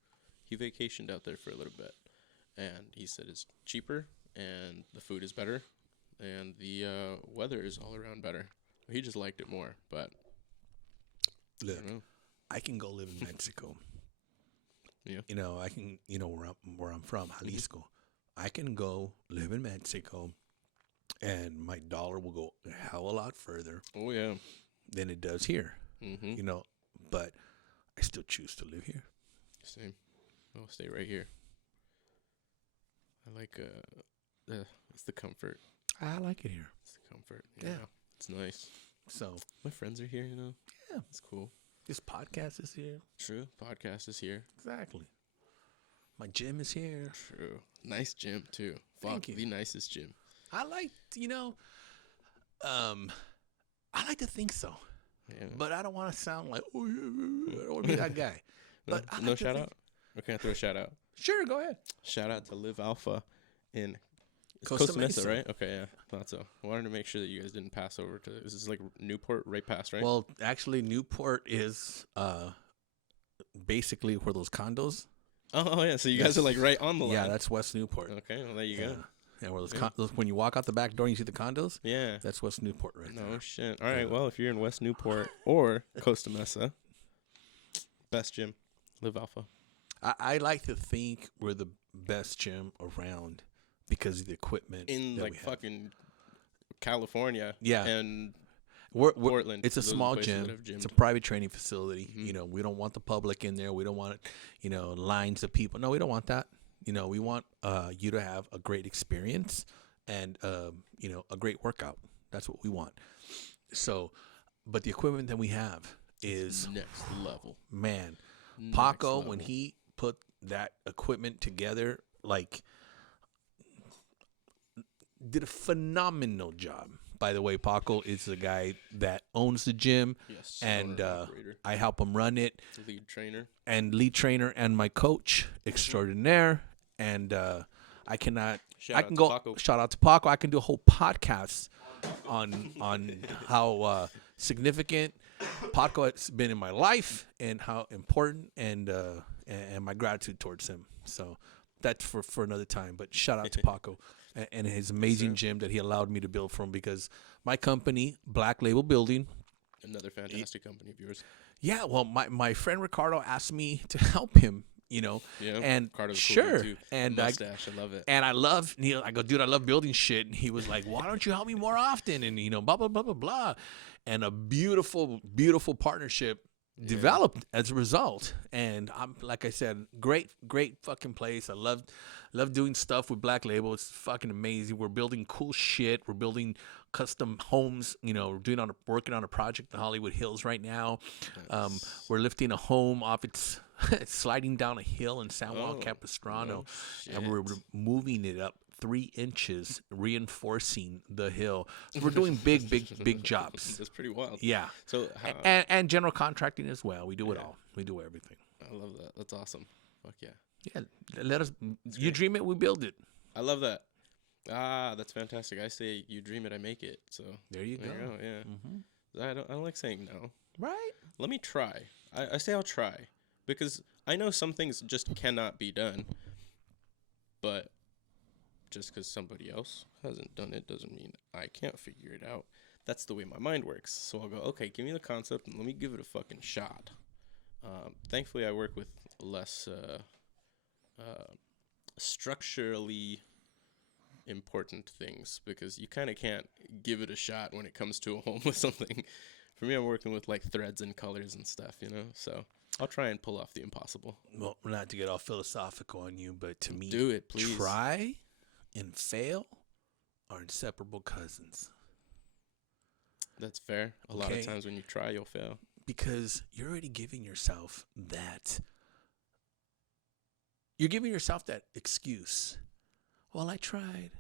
He vacationed out there for a little bit, and he said it's cheaper, and the food is better, and the weather is all around better. He just liked it more, but look, I can go live in Mexico. Yeah. I can, where I'm from, Jalisco. I can go live in Mexico, and my dollar will go a hell of a lot further. Oh, yeah. Than it does here. Mm-hmm. But I still choose to live here. Same. I'll stay right here. I like it's the comfort. I like it here. It's the comfort. Yeah. It's nice. So my friends are here, Yeah. It's cool. This podcast is here. True. Podcast is here. Exactly. My gym is here. True. Nice gym too. Thank you. The nicest gym. I like, I like to think so. Yeah. But I don't want to sound like, I don't want to be that guy. But no shout out? Or can I throw a shout out? Sure, go ahead. Shout out to Live Alpha in Costa Mesa, Mesa, right? Okay, yeah. Thought so. I wanted to make sure that you guys didn't pass over to this is like Newport right past, right? Well, actually Newport is basically where those condos. Oh yeah, so you guys are like right on the line. Yeah, that's West Newport. Okay, well there you go. Yeah, where those when you walk out the back door and you see the condos, yeah, that's West Newport right there. No shit. All right, well if you're in West Newport or Costa Mesa, best gym, Live Alpha. I like to think we're the best gym around because of the equipment in that like we have. fucking California. Yeah, and we're Portland. It's a small gym. It's a private training facility. Mm-hmm. We don't want the public in there. We don't want lines of people. No, we don't want that. We want you to have a great experience and a great workout. That's what we want. So, but the equipment that we have is next level. Man, Paco, when he put that equipment together, did a phenomenal job. By the way, Paco is the guy that owns the gym, yes, and I help him run it. Lead trainer and my coach extraordinaire. And I can go shout out to Paco. I can do a whole podcast on how significant Paco has been in my life and how important and my gratitude towards him. So that's for another time. But shout out to Paco and his amazing gym that he allowed me to build from, because my company, Black Label Building, another fantastic company of yours. Yeah, well, my friend Ricardo asked me to help him. Yeah, and Ricardo's sure, cool too. And mustache, I love it. And I love Neil. I go, dude, I love building shit. And he was like, why don't you help me more often? And blah blah blah blah blah. And a beautiful, beautiful partnership developed as a result. And I'm like I said, great fucking place. I love doing stuff with Black Label. It's fucking amazing. We're building cool shit. We're building custom homes. We're working on a project in Hollywood Hills right now. Nice. We're lifting a home off its sliding down a hill in San Juan Capistrano, and we're moving it up 3 inches, reinforcing the hill. So we're doing big jobs. That's pretty wild. Yeah. So and general contracting as well. We do it all. We do everything. I love that. That's awesome. Fuck yeah. Yeah. Let us. You dream it, we build it. I love that. That's fantastic. I say you dream it, I make it. So there you go. Yeah. Mm-hmm. I don't like saying no. Right. Let me try. I say I'll try, because I know some things just cannot be done. But just because somebody else hasn't done it doesn't mean I can't figure it out. That's the way my mind works. So I'll go, okay, give me the concept and let me give it a fucking shot. Thankfully, I work with less structurally important things, because you kind of can't give it a shot when it comes to a home with something. For me, I'm working with like threads and colors and stuff, so I'll try and pull off the impossible. Well, not to get all philosophical on you, but to me, do it, please. Try and fail are inseparable cousins. That's fair. A lot of times when you try, you'll fail. Because you're already giving yourself that. You're giving yourself that excuse. Well, I tried.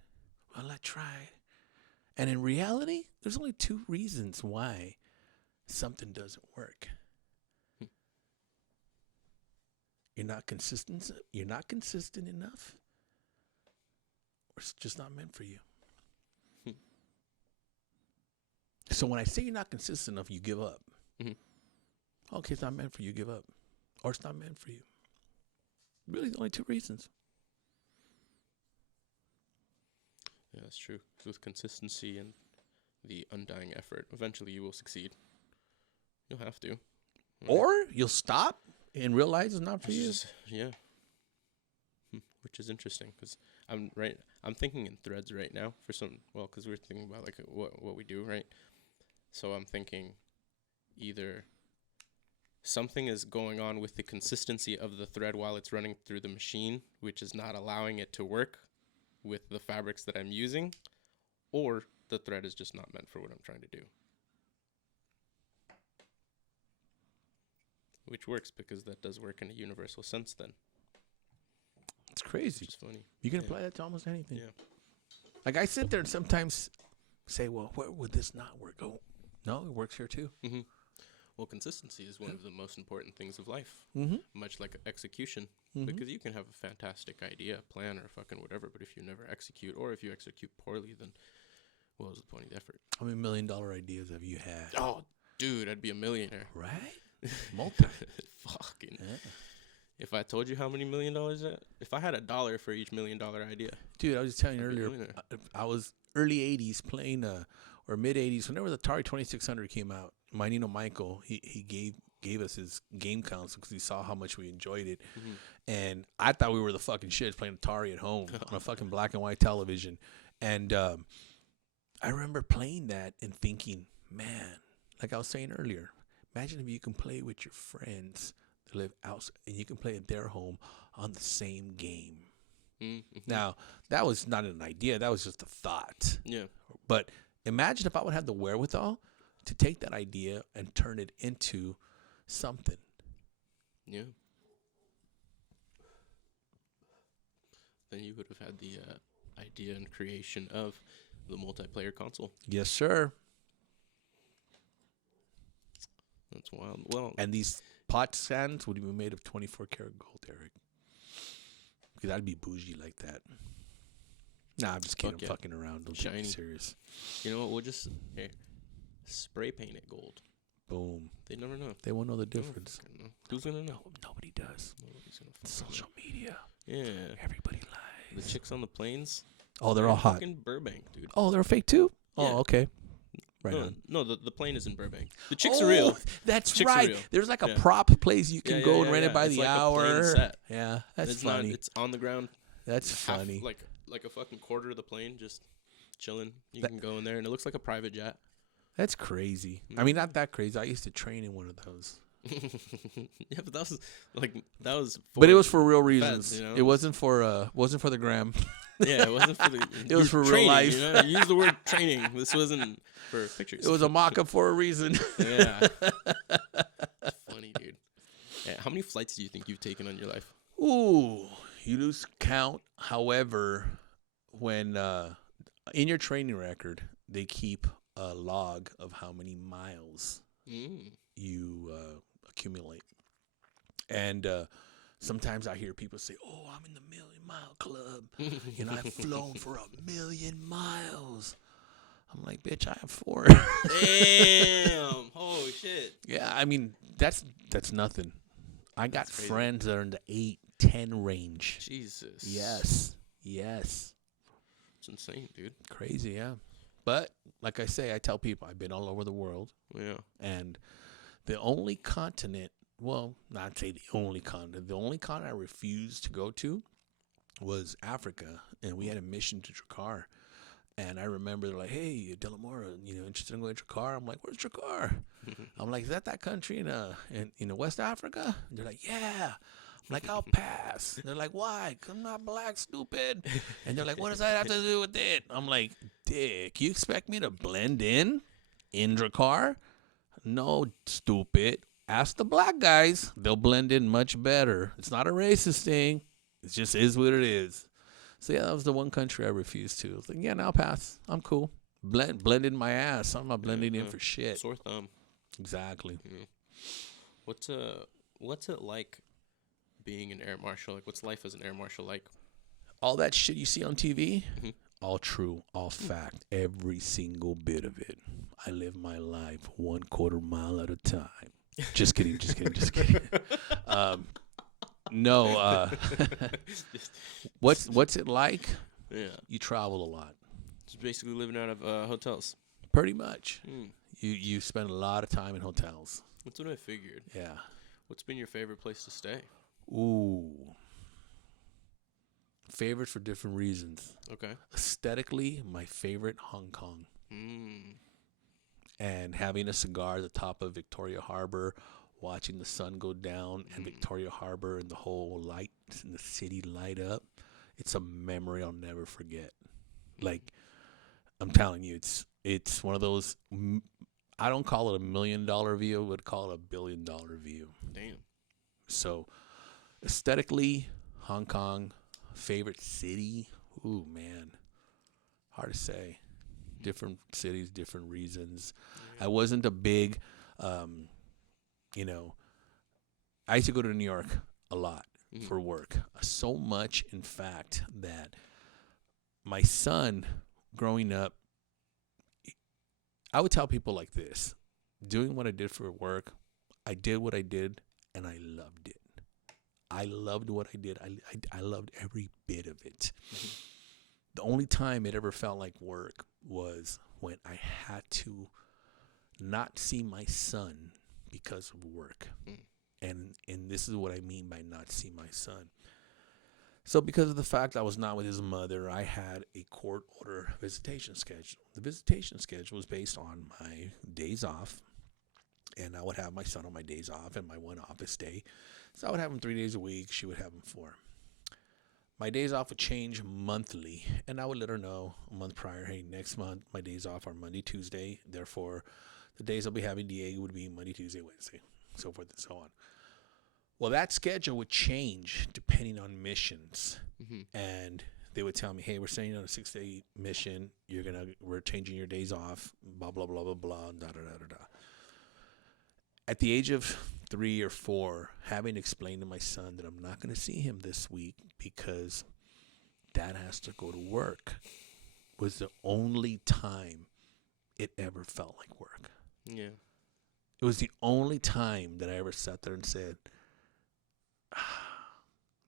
And in reality, there's only two reasons why something doesn't work. You're not consistent enough, or it's just not meant for you. So when I say you're not consistent enough, you give up. Mm-hmm. Okay, it's not meant for you, give up. Or it's not meant for you. Really, the only two reasons. Yeah, that's true. With consistency and the undying effort, eventually you will succeed. You'll have to. Right? Or you'll stop and realize it's not for you. Yeah. Which is interesting because I'm thinking in threads right now for some. Well, because we're thinking about like what we do, right? So I'm thinking either something is going on with the consistency of the thread while it's running through the machine, which is not allowing it to work with the fabrics that I'm using, or the thread is just not meant for what I'm trying to do. Which works because that does work in a universal sense then. It's crazy. It's funny. You can apply that to almost anything. Yeah. Like I sit there and sometimes say, well, where would this not work? Oh, no, it works here too. Mm-hmm. Well, consistency is one of the most important things of life, much like execution, because you can have a fantastic idea, plan, or fucking whatever, but if you never execute, or if you execute poorly, then what was the point of the effort? How many $1 million ideas have you had? Oh, dude, I'd be a millionaire. Right? Multi. Fucking. Yeah. If I told you how many $1 million, if I had $1 for each $1 million idea. Dude, I was just telling you earlier, I was early 80s playing, or mid 80s, whenever the Atari 2600 came out. My Nino Michael, he gave us his game console because he saw how much we enjoyed it. And I thought we were the fucking shits playing Atari at home on a fucking black and white television. And I remember playing that and thinking, man, like I was saying earlier, imagine if you can play with your friends that live outside and you can play at their home on the same game. Now, that was not an idea. That was just a thought. Yeah. But imagine if I would have the wherewithal to take that idea and turn it into something. Yeah. Then you would have had the idea and creation of the multiplayer console. Yes, sir. That's wild. Well, and these pot stands would be made of 24 karat gold, Eric. Because I'd be bougie like that. Nah, I'm just kidding. I'm fucking around. Don't take me serious. You know what? We'll just spray paint it gold. Boom. They never know. They won't know the difference. Who's gonna know? Nobody does. Nobody's gonna. Social media. Yeah. Everybody lies. The chicks on the planes. Oh, they're all hot. Fucking Burbank, dude. Oh, they're fake too. Yeah. Oh, okay. Right on. No, the plane is in Burbank. The chicks are real. That's right. Real. There's like a prop place you can go and rent it by the like hour. Yeah, that's funny. It's on the ground. That's funny. Like a fucking quarter of the plane, just chilling. You can go in there, and it looks like a private jet. That's crazy. I mean, not that crazy. I used to train in one of those. Yeah, but that was. But it was for real reasons. Feds, you know? It wasn't for the gram. Yeah, it wasn't for the. It was for real life. You know, you use the word training. This wasn't for pictures. It was a mock-up for a reason. Yeah. That's funny, dude. Yeah, how many flights do you think you've taken on your life? Ooh, you lose count. However, when in your training record, they keep a log of how many miles you accumulate. And sometimes I hear people say, oh, I'm in the 1,000,000-mile club. And I've flown for 1,000,000 miles. I'm like, bitch, I have 4. Damn. Holy shit. Yeah, I mean, that's nothing. I got friends that are in the 8, 10 range. Jesus. Yes. It's insane, dude. Crazy, yeah. But like I say, I tell people I've been all over the world. Yeah. And the only continent, well, not say the only continent I refused to go to was Africa. And we had a mission to Dakar. And I remember they're like, hey, DeLamora, interested in going to Drakkar. I'm like, where's Drakkar? I'm like, is that country in West Africa? And they're like, yeah. I'm like, I'll pass. They're like, why? 'Cause I'm not black, stupid. And they're like, what does that have to do with it? I'm like, dick, you expect me to blend in Drakkar? No, stupid. Ask the black guys. They'll blend in much better. It's not a racist thing. It just is what it is. So, yeah, that was the one country I refused to. I was like, yeah, now I'll pass. I'm cool. Blend in my ass. I'm not blending in for shit. Sore thumb. Exactly. Yeah. What's it like being an air marshal? Like, what's life as an air marshal like? All that shit you see on TV, all true, all fact, every single bit of it. I live my life 1/4 mile at a time. Just kidding. No. What's it like? Yeah. You travel a lot. Just basically living out of hotels. Pretty much. You spend a lot of time in hotels. That's what I figured. Yeah. What's been your favorite place to stay? Ooh. Favorites for different reasons. Okay. Aesthetically, my favorite, Hong Kong. And having a cigar at the top of Victoria Harbor, watching the sun go down and Victoria Harbor and the whole lights in the city light up. It's a memory I'll never forget. Like, I'm telling you, it's one of those, I don't call it $1 million view, I would call it $1 billion view. Damn. So, aesthetically, Hong Kong. Favorite city? Ooh, man. Hard to say. Different cities, different reasons. I wasn't a big, I used to go to New York a lot for work. So much, in fact, that my son, growing up, I would tell people like this. Doing what I did for work, I did what I did, and I loved it. I loved what I did. I loved every bit of it. The only time it ever felt like work was when I had to not see my son because of work. And this is what I mean by not see my son. So because of the fact I was not with his mother, I had a court order visitation schedule. The visitation schedule was based on my days off, and I would have my son on my days off and my one office day. So I would have him 3 days a week. She would have him 4. My days off would change monthly, and I would let her know a month prior, hey, next month my days off are Monday, Tuesday. Therefore, the days I'll be having Diego would be Monday, Tuesday, Wednesday, so forth and so on. Well, that schedule would change depending on missions, and they would tell me, hey, we're sending you on a 6-day mission. We're changing your days off, blah, blah, blah, blah, blah, da, da, da, da, da. At the age of 3 or 4, having explained to my son that I'm not going to see him this week because Dad has to go to work was the only time it ever felt like work. Yeah. It was the only time that I ever sat there and said,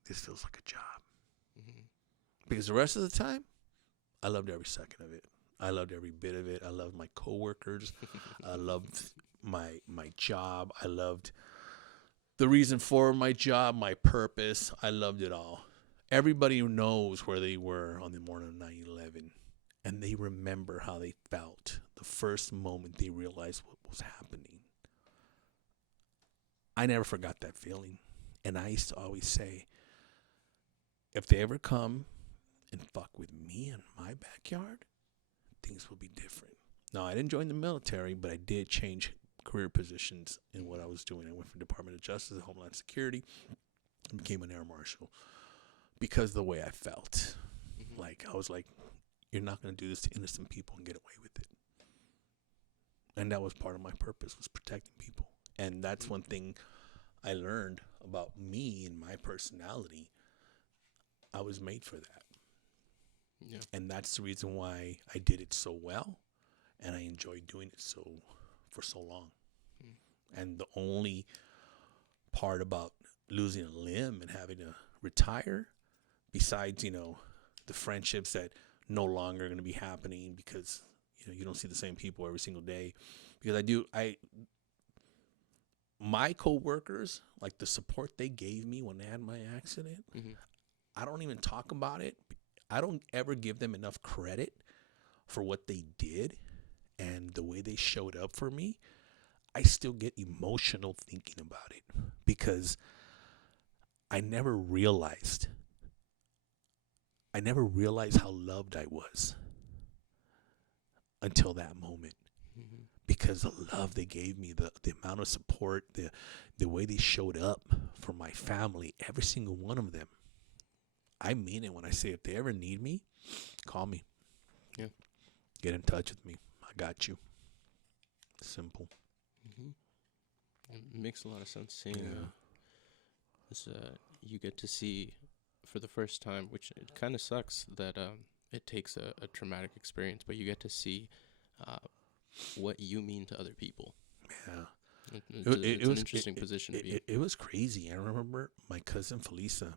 this feels like a job. Because the rest of the time, I loved every second of it. I loved every bit of it. I loved my coworkers. I loved my job. I loved the reason for my job, my purpose. I loved it all. Everybody knows where they were on the morning of 9/11, and they remember how they felt the first moment they realized what was happening. I never forgot that feeling, and I used to always say, if they ever come and fuck with me in my backyard, things will be different. Now, I didn't join the military, but I did change career positions in what I was doing. I went from Department of Justice to Homeland Security and became an air marshal because of the way I felt. Like, I was like, you're not going to do this to innocent people and get away with it. And that was part of my purpose, was protecting people. And that's one thing I learned about me and my personality. I was made for that. Yeah. And that's the reason why I did it so well, and I enjoyed doing it for so long. And the only part about losing a limb and having to retire, besides, the friendships that no longer are going to be happening because, you don't see the same people every single day. Because my coworkers, like the support they gave me when I had my accident, I don't even talk about it. I don't ever give them enough credit for what they did and the way they showed up for me, I still get emotional thinking about it, because I never realized how loved I was until that moment. Mm-hmm. Because the love they gave me, the amount of support, the way they showed up for my family, every single one of them. I mean it when I say, if they ever need me, call me. Yeah. Get in touch with me. I got you. Simple. Mm-hmm. It makes a lot of sense seeing this. You get to see for the first time, which it kind of sucks that it takes a traumatic experience, but you get to see what you mean to other people. Yeah. It's an interesting position to be in. It was crazy. I remember my cousin Felisa,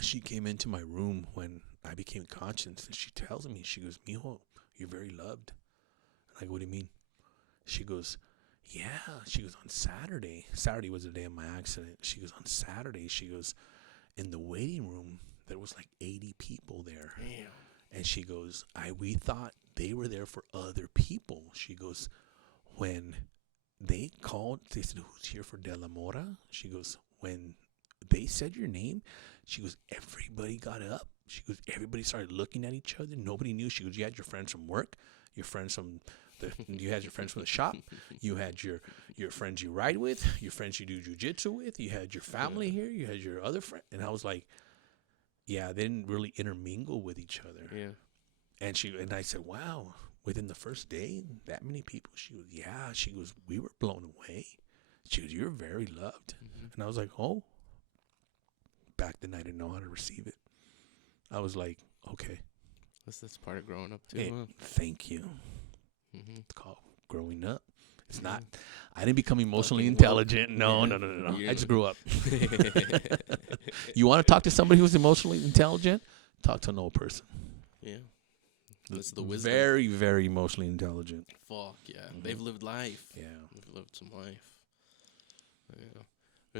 she came into my room when I became conscious, and she tells me, she goes, "Mijo, you're very loved." I'm like, "What do you mean?" She goes, "Yeah." She goes, "On Saturday was the day of my accident." She goes, "On Saturday," she goes, "in the waiting room, there was like 80 people there." Damn. And she goes, we thought they were there for other people. She goes, when they called, they said, "Who's here for DeLamora?" She goes, when they said your name, she goes, everybody got up. She goes, everybody started looking at each other. Nobody knew. She goes, you had your friends from work, your friends from you had your friends from the shop, you had your friends you ride with, your friends you do jujitsu with, you had your family here, you had your other friend. And I was like, yeah, they didn't really intermingle with each other. Yeah. And I said, wow, within the first day, that many people? She goes, yeah. She goes, we were blown away. She goes, you're very loved. Mm-hmm. And I was like, oh. Back then, I didn't know how to receive it. I was like, okay. That's part of growing up, too. Hey, thank you. Mm-hmm. It's called growing up. It's not. I didn't become emotionally Fucking intelligent. No. I just grew up. You want to talk to somebody who's emotionally intelligent? Talk to an old person. Yeah. That's the wisdom. Very, very emotionally intelligent. Fuck, yeah. Mm-hmm. They've lived life. Yeah. They've lived some life. Yeah.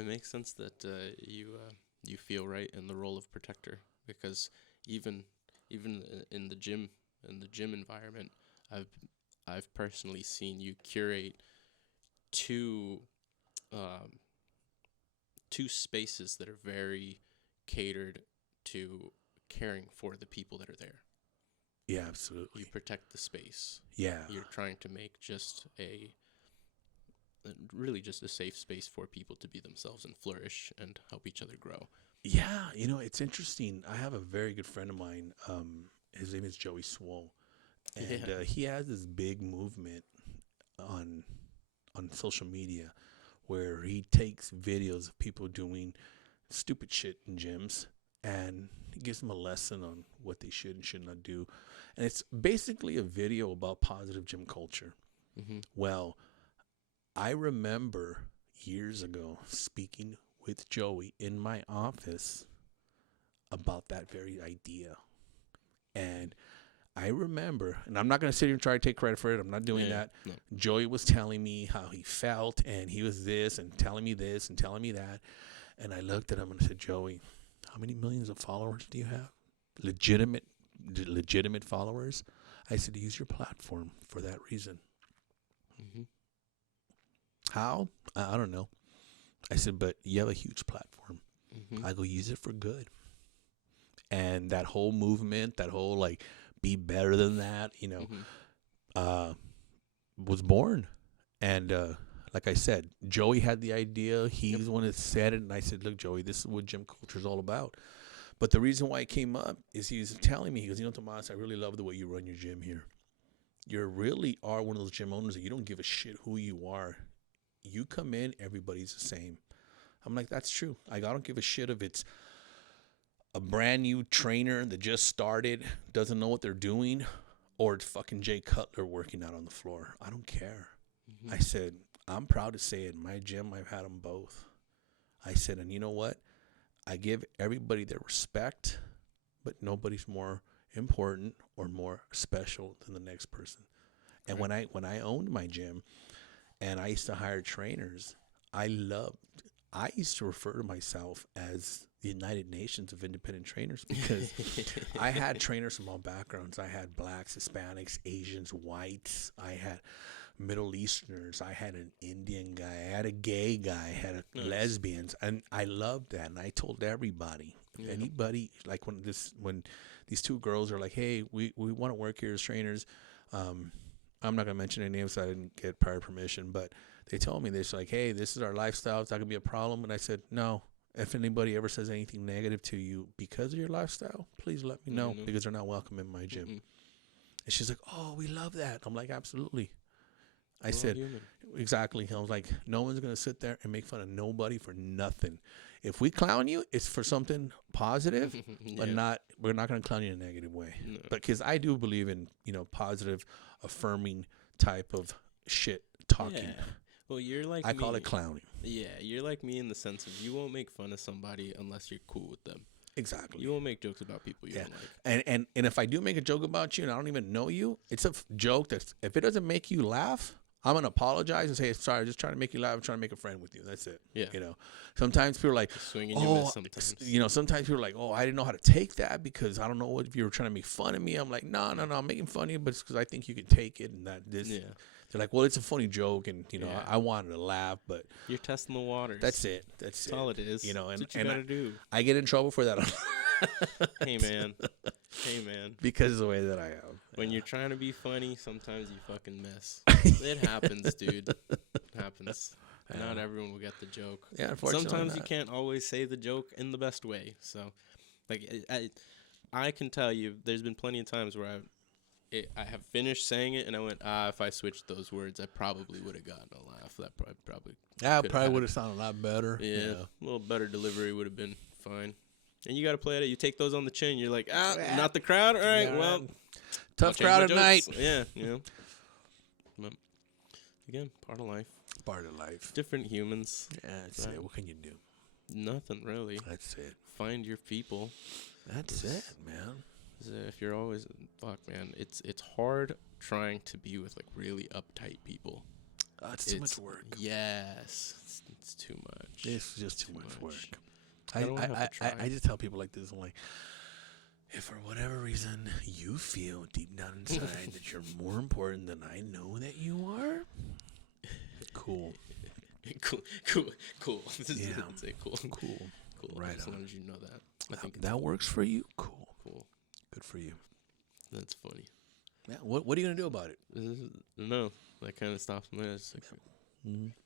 It makes sense that you feel right in the role of protector, because even in the gym environment, I've personally seen you curate two spaces that are very catered to caring for the people that are there. Yeah, absolutely. You protect the space. Yeah. You're trying to make just a safe space for people to be themselves and flourish and help each other grow. Yeah, it's interesting. I have a very good friend of mine. His name is Joey Swole. And he has this big movement on social media where he takes videos of people doing stupid shit in gyms, and he gives them a lesson on what they should and should not do. And it's basically a video about positive gym culture. Mm-hmm. Well, I remember years ago speaking with Joey in my office about that very idea. And I remember, and I'm not going to sit here and try to take credit for it. I'm not doing that. No. Joey was telling me how he felt, and he was this, and telling me this, and telling me that. And I looked at him and I said, Joey, how many millions of followers do you have? Legitimate followers? I said, use your platform for that reason. Mm-hmm. How? I don't know. I said, but you have a huge platform. Mm-hmm. I go, use it for good. And that whole movement, that whole like be better than that, was born. And like I said, Joey had the idea. He's the one that said it. And I said, look, Joey, this is what gym culture is all about. But the reason why it came up is he was telling me, he goes, Tomas, I really love the way you run your gym here. You really are one of those gym owners that you don't give a shit who you are. You come in, everybody's the same. I'm like, that's true. I don't give a shit if it's a brand new trainer that just started, doesn't know what they're doing, or it's fucking Jay Cutler working out on the floor. I don't care. Mm-hmm. I said, I'm proud to say it. In my gym, I've had them both. I said, and you know what? I give everybody their respect, but nobody's more important or more special than the next person. And right. when I owned my gym and I used to hire trainers, I used to refer to myself as the United Nations of Independent Trainers, because I had trainers from all backgrounds. I had blacks, Hispanics, Asians, whites. I had Middle Easterners. I had an Indian guy. I had a gay guy. I had lesbians, and I loved that. And I told everybody, anybody, like when these two girls are like, "Hey, we want to work here as trainers." I'm not gonna mention any names. So I didn't get prior permission, but they told me this, like, "Hey, this is our lifestyle. It's not gonna be a problem." And I said, "No. If anybody ever says anything negative to you because of your lifestyle, please let me know because they're not welcome in my gym." And she's like, "Oh, we love that." I'm like, "Absolutely." I said, exactly. I was like, no one's going to sit there and make fun of nobody for nothing. If we clown you, it's for something positive, but we're not going to clown you in a negative way. No. Because I do believe in, positive, affirming type of shit talking. Yeah. Well, you're like I call it clowning. Yeah, you're like me in the sense of you won't make fun of somebody unless you're cool with them. Exactly. You won't make jokes about people you don't like. And if I do make a joke about you and I don't even know you, it's a joke that if it doesn't make you laugh, I'm going to apologize and say, "Sorry, just trying to make you laugh. I'm trying to make a friend with you." That's it. Yeah. Sometimes people are like, sometimes people are like, "Oh, I didn't know how to take that because I don't know if you were trying to make fun of me." I'm like, no, I'm making fun of you, but it's because I think you can take it and that this. Yeah. They're like, "Well, it's a funny joke," and I wanted to laugh, but you're testing the waters. That's it. That's all it is. And that's what you gotta do. I get in trouble for that. Hey man. Because of the way that I am. When you're trying to be funny, sometimes you fucking miss. It happens, dude. It happens. Yeah. Not everyone will get the joke. Yeah, unfortunately. Sometimes you can't always say the joke in the best way. So, like, I can tell you, there's been plenty of times where I have finished saying it and I went, if I switched those words, I probably would have gotten a laugh. That probably would have sounded a lot better. Yeah, a little better delivery would have been fine. And you got to play it. You take those on the chin. You're like, not the crowd. All right, well, tough crowd at night. Yeah, But again, part of life. Part of life. Different humans. Yeah, that's it. What can you do? Nothing really. That's it. Find your people. That's it, man. If you're always man, it's hard trying to be with like really uptight people. It's too much work. Yes, it's too much. It's just too much work. I just tell people like this. I'm like, if for whatever reason you feel deep down inside that you're more important than I know that you are, cool. Cool. Yeah. Cool. Right. As long as you know that. I think that works for you. Cool. Good for you. That's funny. Yeah. What are you gonna do about it? No, that kind of stops me. It's like,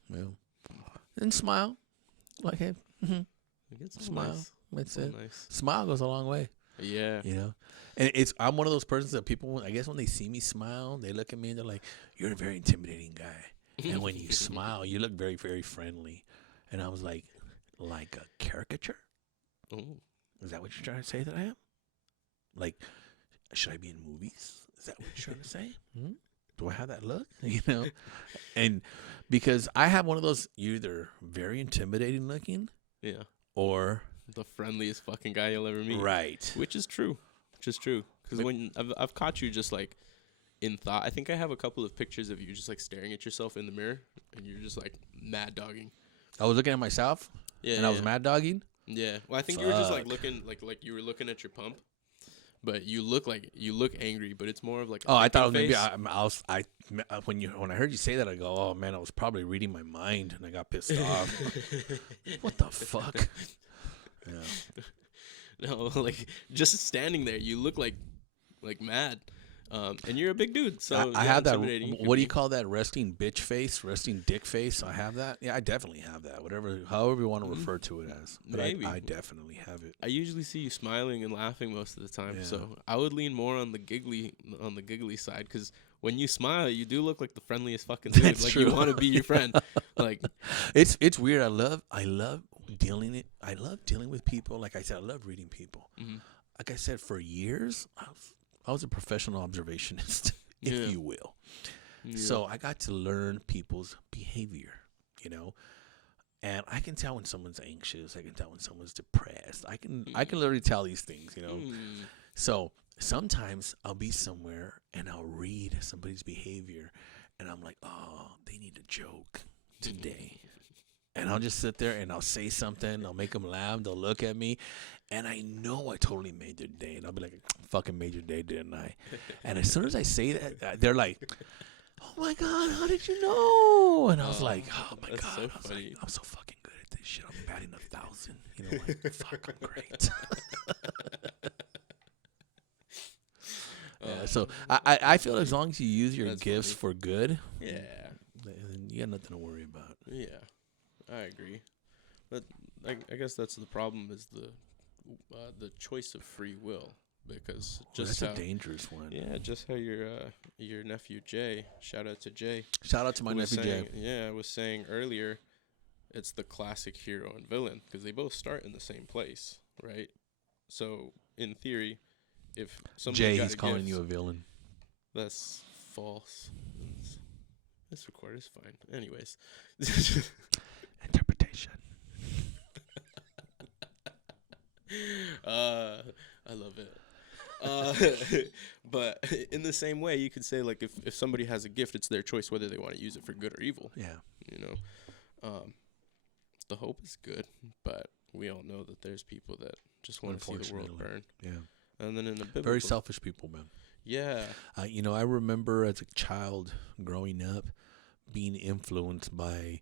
well, and smile, like hey, smile. Nice. That's it. Nice. Smile goes a long way. Yeah. And I'm one of those persons that people, I guess, when they see me smile, they look at me and they're like, "You're a very intimidating guy." And when you smile, you look very, very friendly. And I was like a caricature? Ooh. Is that what you're trying to say that I am? Like, should I be in movies? Is that what you're trying to say? Do I have that look? And because I have one of those, you're either very intimidating looking, or the friendliest fucking guy you'll ever meet. Right. Which is true. Because when I've caught you just like in thought, I think I have a couple of pictures of you just like staring at yourself in the mirror, and you're just like mad dogging. I was looking at myself. Yeah. And I was mad dogging. Yeah. Well, I think you were just like looking like you were looking at your pump. But you look angry, but it's more of like. I thought maybe when I heard you say that, I go, "Oh man, I was probably reading my mind," and I got pissed off. What the fuck? Yeah. No, like just standing there, you look like mad, and you're a big dude. So I have that. What do you call that? Resting bitch face, resting dick face. I have that. Yeah, I definitely have that. However you want to refer to it as. But maybe. I definitely have it. I usually see you smiling and laughing most of the time, so I would lean more on the giggly side because when you smile, you do look like the friendliest fucking dude. That's like true. You want to be your friend. Like it's weird. I love dealing with people. Like I said, I love reading people. Mm-hmm. Like I said, for years, I was a professional observationist, if you will. Yeah. So I got to learn people's behavior, and I can tell when someone's anxious. I can tell when someone's depressed. I can literally tell these things, So sometimes I'll be somewhere and I'll read somebody's behavior, and I'm like, oh, they need a joke today. And I'll just sit there and I'll say something. I'll make them laugh. They'll look at me. And I know I totally made their day. And I'll be like, fucking made your day, didn't I? And as soon as I say that, they're like, oh my God, how did you know? And I was like, oh my God, so I was funny. like, I'm so fucking good at this shit. I'm batting 1,000. You know, like, fuck, I'm great. So I feel as long as you use your gifts for good, yeah, then you got nothing to worry about. Yeah, I agree. But I guess that's the problem is the choice of free will, because just that's a dangerous one. Yeah, just how your nephew Jay, shout out to Jay. Shout out to my nephew Jay. Yeah, I was saying earlier, it's the classic hero and villain because they both start in the same place, right? So in theory, if somebody Jay, he's calling you a villain. That's false. This record is fine. Anyways. Interpretation. I love it. But in the same way, you could say, like, if somebody has a gift, it's their choice whether they want to use it for good or evil. Yeah. You know, the hope is good, but we all know that there's people that just want to see the world burn. Yeah. And then in the biblical, very selfish people, man. Yeah. You know, I remember as a child growing up being influenced by,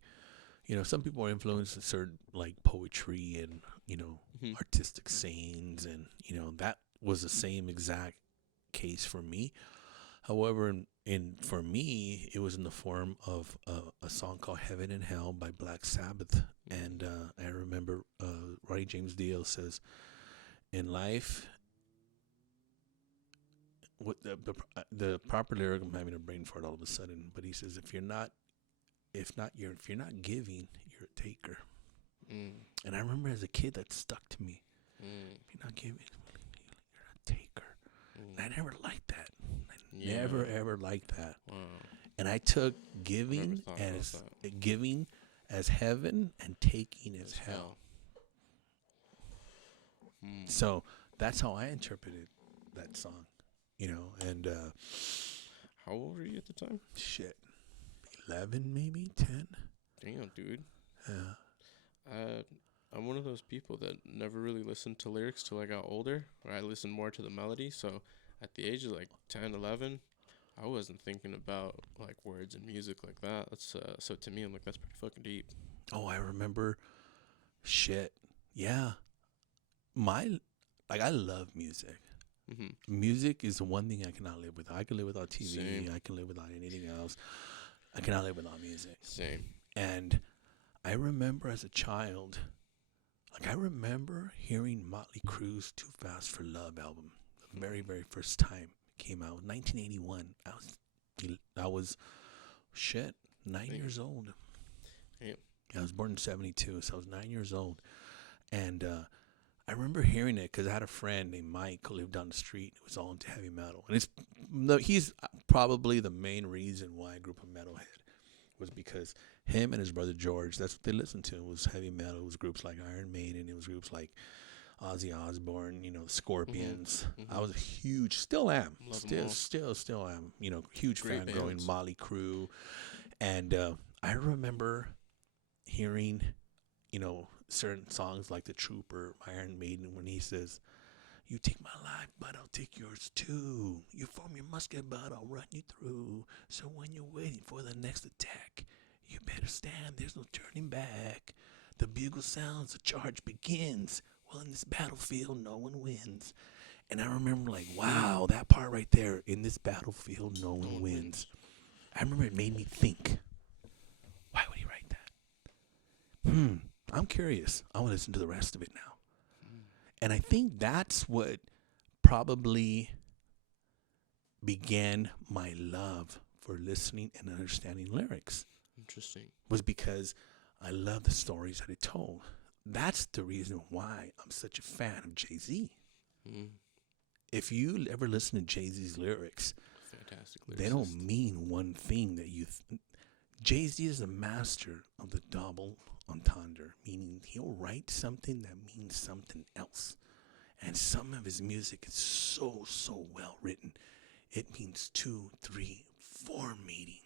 you know, some people are influenced in certain, like, poetry and, you know, artistic sayings. And, you know, that was the same exact case for me. However, for me, it was in the form of a song called Heaven and Hell by Black Sabbath. And I remember Ronnie James Dio says, in life, what the proper lyric, I'm having a brain fart all of a sudden, but he says, if you're not giving, you're a taker. And I remember as a kid that stuck to me. If you're not giving, you're a taker. And I never liked that. Never ever liked that. Wow. And I took giving as heaven and taking as hell. So that's how I interpreted that song. You know, and how old were you at the time? Shit, 11, maybe 10. Damn, dude. Yeah. I'm one of those people that never really listened to lyrics till I got older, or I listened more to the melody. So at the age of like 10, 11, I wasn't thinking about like words and music like that. That's so to me, I'm like, that's pretty fucking deep. Oh, I remember. Shit. Yeah. I love music. Music is the one thing I cannot live without. I can live without TV. Same. I can live without anything else. I cannot live without music. Same. And I remember as a child, like I remember hearing Motley Crue's Too Fast for Love album. The very, very first time it came out, 1981. I was 9 years old. Yeah. I was born in 72, so I was 9 years old. And I remember hearing it because I had a friend named Mike who lived down the street. It was all into heavy metal. And he's probably the main reason why I grew up a metalhead, was because him and his brother George, that's what they listened to. It was heavy metal. It was groups like Iron Maiden. It was groups like Ozzy Osbourne, you know, Scorpions. I was a huge, still am, still am, you know, huge fan growing Motley Crue. And I remember hearing, you know, certain songs like The Trooper, Iron Maiden, when he says, you take my life, but I'll take yours too. You form your musket, but I'll run you through. So when you're waiting for the next attack, you better stand, there's no turning back. The bugle sounds, the charge begins. Well, in this battlefield, no one wins. And I remember like, wow, that part right there, in this battlefield, no one wins. I remember it made me think, why would he write that? I'm curious. I want to listen to the rest of it now. And I think that's what probably began my love for listening and understanding lyrics. Interesting. Was because I love the stories that it told. That's the reason why I'm such a fan of Jay-Z. If you ever listen to Jay-Z's lyrics, fantastic lyricist. They don't mean one thing that you... Jay-Z is a master of the double entendre, meaning he'll write something that means something else. And some of his music is so well written. It means 2, 3, 4 meanings.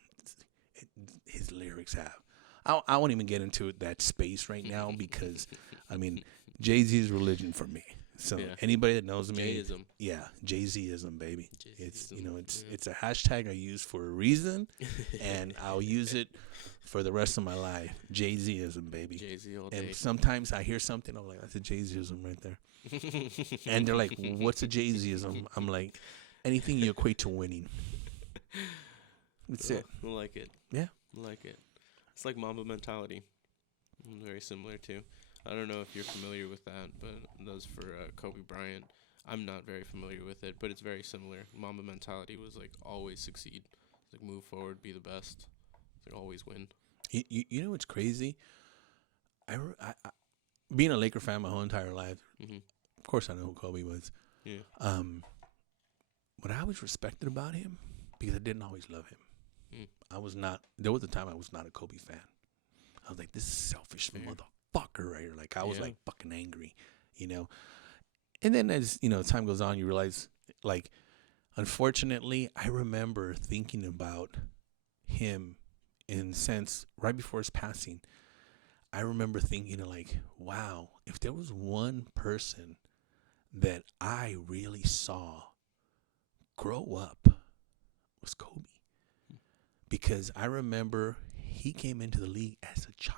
His lyrics have. I won't even get into that space right now because, I mean, Jay-Z is religion for me. So anybody that knows me, Jay-ism. Yeah, Jay-Z-ism, baby. Jay-Z-ism. It's a hashtag I use for a reason, and I'll use it for the rest of my life. Jay-Z-ism, baby. Jay-Z all day. And sometimes I hear something, I'm like, that's a Jay-Z-ism right there. And they're like, what's a Jay-Z-ism? I'm like, anything you equate to winning. That's it. I like it. Yeah. I like it. It's like Mamba mentality. Very similar too. I don't know if you're familiar with that, but those for Kobe Bryant. I'm not very familiar with it, but it's very similar. Mamba mentality was like always succeed, like move forward, be the best, like always win. You know what's crazy? I being a Laker fan my whole entire life. Mm-hmm. Of course, I know who Kobe was. Yeah. What I always respected about him, because I didn't always love him. I was not. There was a time I was not a Kobe fan. I was like, this is selfish motherfucker right here. Like, I was like fucking angry, you know. And then as, you know, time goes on, you realize, like, unfortunately, I remember thinking about him in the sense, right before his passing, I remember thinking, like, wow, if there was one person that I really saw grow up, it was Kobe. Because I remember he came into the league as a child.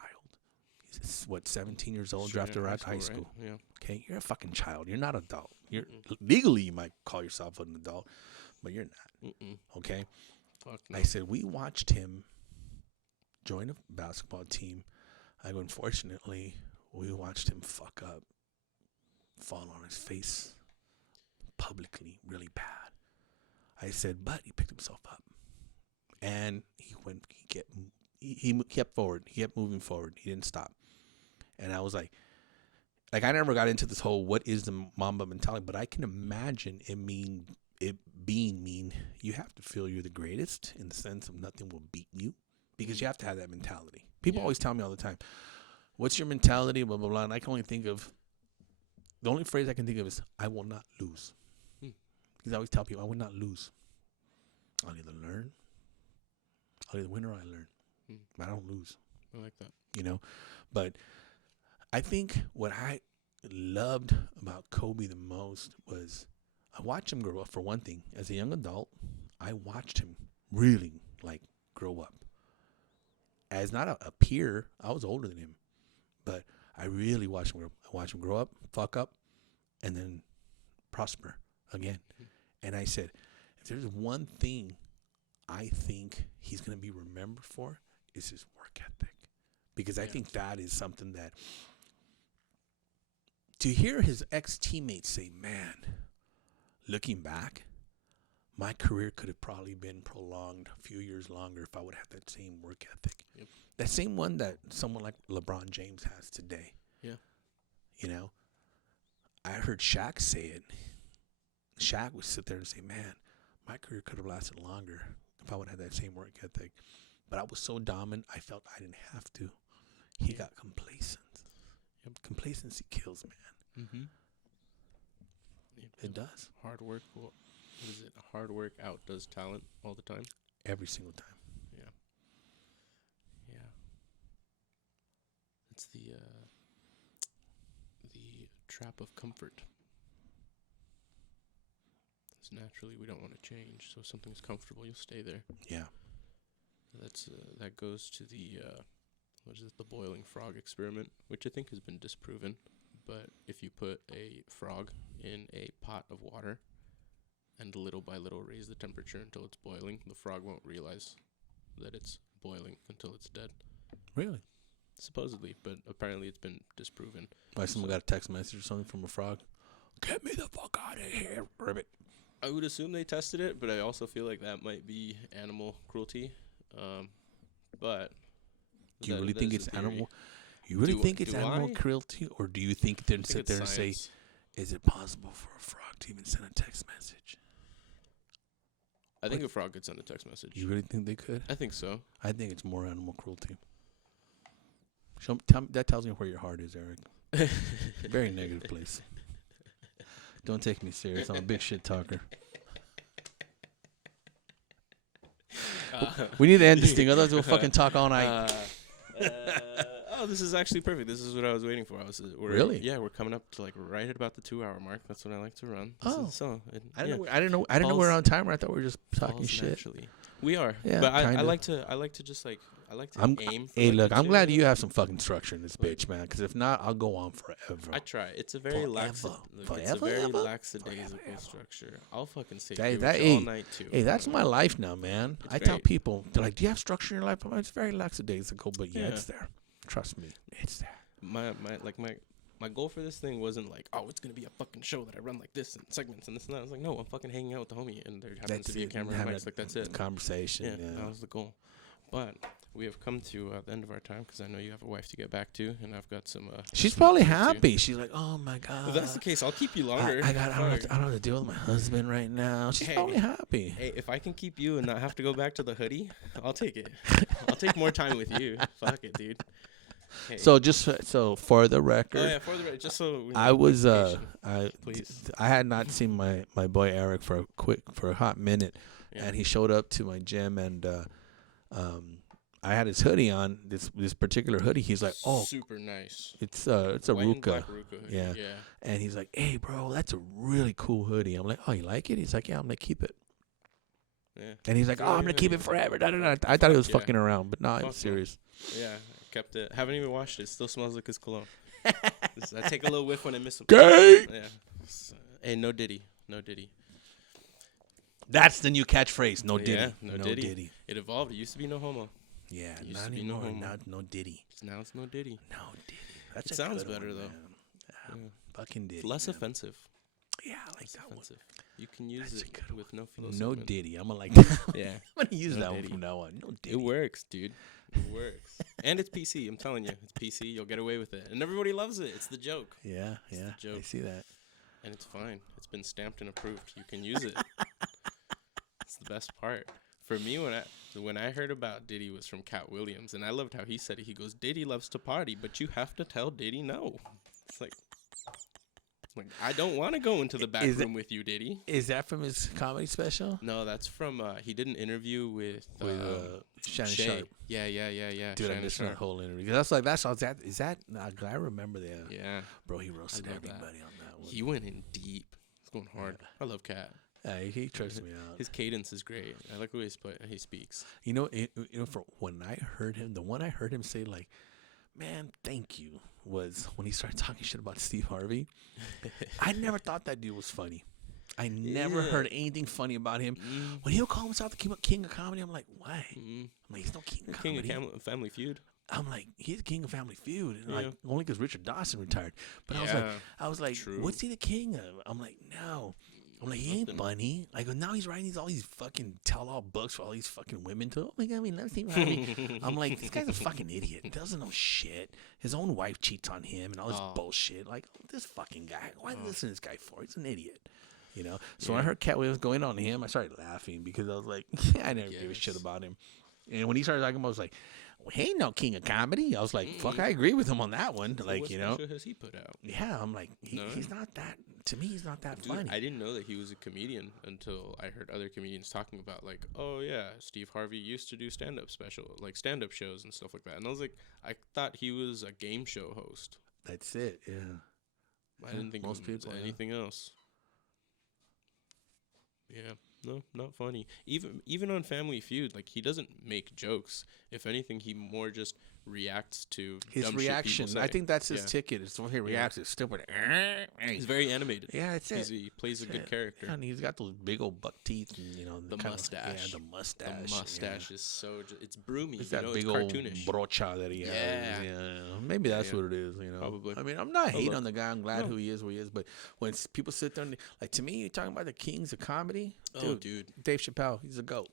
He's, 17 years old, drafted out of high school. Right? Yeah. Okay, you're a fucking child. You're not an adult. You're legally, you might call yourself an adult, but you're not. Okay? Fuck no. I said, we watched him join a basketball team. I go, unfortunately, we watched him fuck up, fall on his face publicly, really bad. I said, but he picked himself up. And he kept forward. He kept moving forward. He didn't stop. And I was like I never got into this whole what is the Mamba mentality, but I can imagine it being you have to feel you're the greatest in the sense of nothing will beat you, because you have to have that mentality. People always tell me all the time, what's your mentality, blah, blah, blah. And I can only think of, the only phrase I can think of is, I will not lose. Because I always tell people, I will not lose. I'll either learn. I'll either win or I learn. But I don't lose. I like that. You know? But I think what I loved about Kobe the most was I watched him grow up. For one thing, as a young adult, I watched him really, like, grow up. As not a peer, I was older than him. But I really watched him grow up. I watched him grow up, fuck up, and then prosper again. And I said, if there's one thing I think he's going to be remembered for, is his work ethic. Because I think that is something that, to hear his ex-teammates say, man, looking back, my career could have probably been prolonged a few years longer if I would have that same work ethic. Yep. That same one that someone like LeBron James has today. Yeah. You know, I heard Shaq say it. Shaq would sit there and say, man, my career could have lasted longer if I would have that same work ethic. But I was so dominant, I felt I didn't have to. He got complacent. Yep. Complacency kills, man. Yep. It does. Hard work. What is it? Hard work outdoes talent all the time. Every single time. Yeah. Yeah. It's the trap of comfort. It's naturally we don't want to change, so if something's comfortable, you'll stay there. Yeah. That goes to the the boiling frog experiment, which I think has been disproven. But if you put a frog in a pot of water and little by little raise the temperature until it's boiling, the frog won't realize that it's boiling until it's dead. Really? Supposedly, but apparently it's been disproven. Why, someone got a text message or something from a frog? Get me the fuck out of here, ribbit. I would assume they tested it, but I also feel like that might be animal cruelty. But do you really think it's animal? You really think it's animal cruelty, or do you think they'd sit there and say, "Is it possible for a frog to even send a text message?" I think a frog could send a text message. You really think they could? I think so. I think it's more animal cruelty. That tells me where your heart is, Eric. Very negative place. Don't take me serious. I'm a big shit talker. We need to end this thing, otherwise we'll fucking talk all night. Oh, this is actually perfect. This is what I was waiting for. Really? Yeah, we're coming up to like right at about the 2-hour mark. That's what I like to run. I didn't know we were on timer. I thought we were just talking shit. Naturally. We are. Yeah, but I like to just like aim. Hey, look, I'm glad you have some fucking structure in this bitch, man. Because if not, I'll go on forever. I try. It's a very lackadaisical structure. I'll fucking say all night too. Hey, that's my life now, man. I tell people, they're like, "Do you have structure in your life?" I'm like, it's very lackadaisical, but yeah, it's there. Trust me, it's there. My goal for this thing wasn't like, oh, it's gonna be a fucking show that I run like this and segments and this and that. I was like, no, I'm fucking hanging out with the homie, and there happens to be a camera and mics. Like that's it. Conversation. Yeah, that was the goal. But we have come to the end of our time because I know you have a wife to get back to, and I've got some. She's probably happy. She's like, oh my god. If that's the case, I'll keep you longer. I don't have to deal with my husband right now. She's probably happy. Hey, if I can keep you and not have to go back to the hoodie, I'll take it. I'll take more time with you. Fuck it, dude. Hey. So for the record, just so I was I had not seen my boy Eric for a hot minute, and he showed up to my gym, and I had his hoodie on, this particular hoodie. He's like, oh, super nice. It's a Ruka. Yeah. And he's like, hey bro, that's a really cool hoodie. I'm like, oh, you like it? He's like, yeah, I'm gonna keep it. Yeah. And he's like, oh, I'm gonna keep it forever. I thought he was fucking around, but no, I'm serious. Yeah. Kept it. Haven't even washed it. Still smells like his cologne. I take a little whiff when I miss him. Gay. Yeah. Hey, no Diddy. That's the new catchphrase. No Diddy. Yeah, no Diddy. It evolved. It used to be no homo. Yeah, not anymore. Now no Diddy. Now it's no Diddy. No Diddy. It sounds better though. Yeah. Fucking Diddy. It's less offensive. Yeah, I like that one. You can use it with no philosophy. No Diddy. I'm gonna like that. Yeah. I'm gonna use that one from now on. No Diddy. It works, dude. It works. And it's PC. I'm telling you, it's PC. You'll get away with it, and everybody loves it. It's the joke. Yeah. I see that. And it's fine. It's been stamped and approved. You can use it. It's the best part. For me, when I heard about Diddy was from Cat Williams, and I loved how he said it. He goes, Diddy loves to party, but you have to tell Diddy no. It's like I don't want to go into the back room with you, Diddy. Is that from his comedy special? No, that's from he did an interview with Shannon Sharp. Yeah. Dude, Shannon I missed Sharp. that whole interview. Is that? I remember that. Yeah, bro, he roasted everybody on that one. He went in deep. He's going hard. Yeah. I love Cat. He trips me out. His cadence is great. I like the way he speaks. You know, for when I heard him, the one I heard him say like, "Man, thank you," was when he started talking shit about Steve Harvey. I never thought that dude was funny. I never heard anything funny about him. When he'll call himself the king of comedy, I'm like, why? I'm like, he's no king of comedy. King of Family Feud. I'm like, he's the king of Family Feud, and like only because Richard Dawson retired. But I was like, true. What's he the king of? I'm like, no. I'm like, he ain't funny. Like now he's writing all these fucking tell-all books for all these fucking women to. Oh my god, we love Steve Harvey. I'm like, this guy's a fucking idiot. He doesn't know shit. His own wife cheats on him and all this bullshit. Like this fucking guy. Why listen to this guy for? He's an idiot. You know. So when I heard Cat Williams going on him, I started laughing because I was like, I never gave a shit about him. And when he started talking about, I was like, well, he ain't no king of comedy. I was like, fuck, I agree with him on that one. So like, what you know, has he put out? Yeah, I'm like, he's not that. To me, he's not that funny. I didn't know that he was a comedian until I heard other comedians talking about like, oh yeah, Steve Harvey used to do stand-up shows and stuff like that. And I was like, I thought he was a game show host. That's it. Yeah. I didn't think most people anything else. Yeah. No, not funny. Even on Family Feud, like he doesn't make jokes. If anything, he more just reacts to his reaction. I think that's his ticket. It's when he reacts. It's stupid. He's very animated. Yeah, it's it. He plays a good character. Yeah, and he's got those big old buck teeth, and you know the mustache. The mustache. The mustache is so. It's broomy. It's that big old brocha that he has. Yeah. Maybe that's what it is. You know. Probably. I mean, I'm not hating on the guy. I'm glad who he is, but when people sit there, and, like to me, you're talking about the kings of comedy. Dude. Dave Chappelle, he's a GOAT.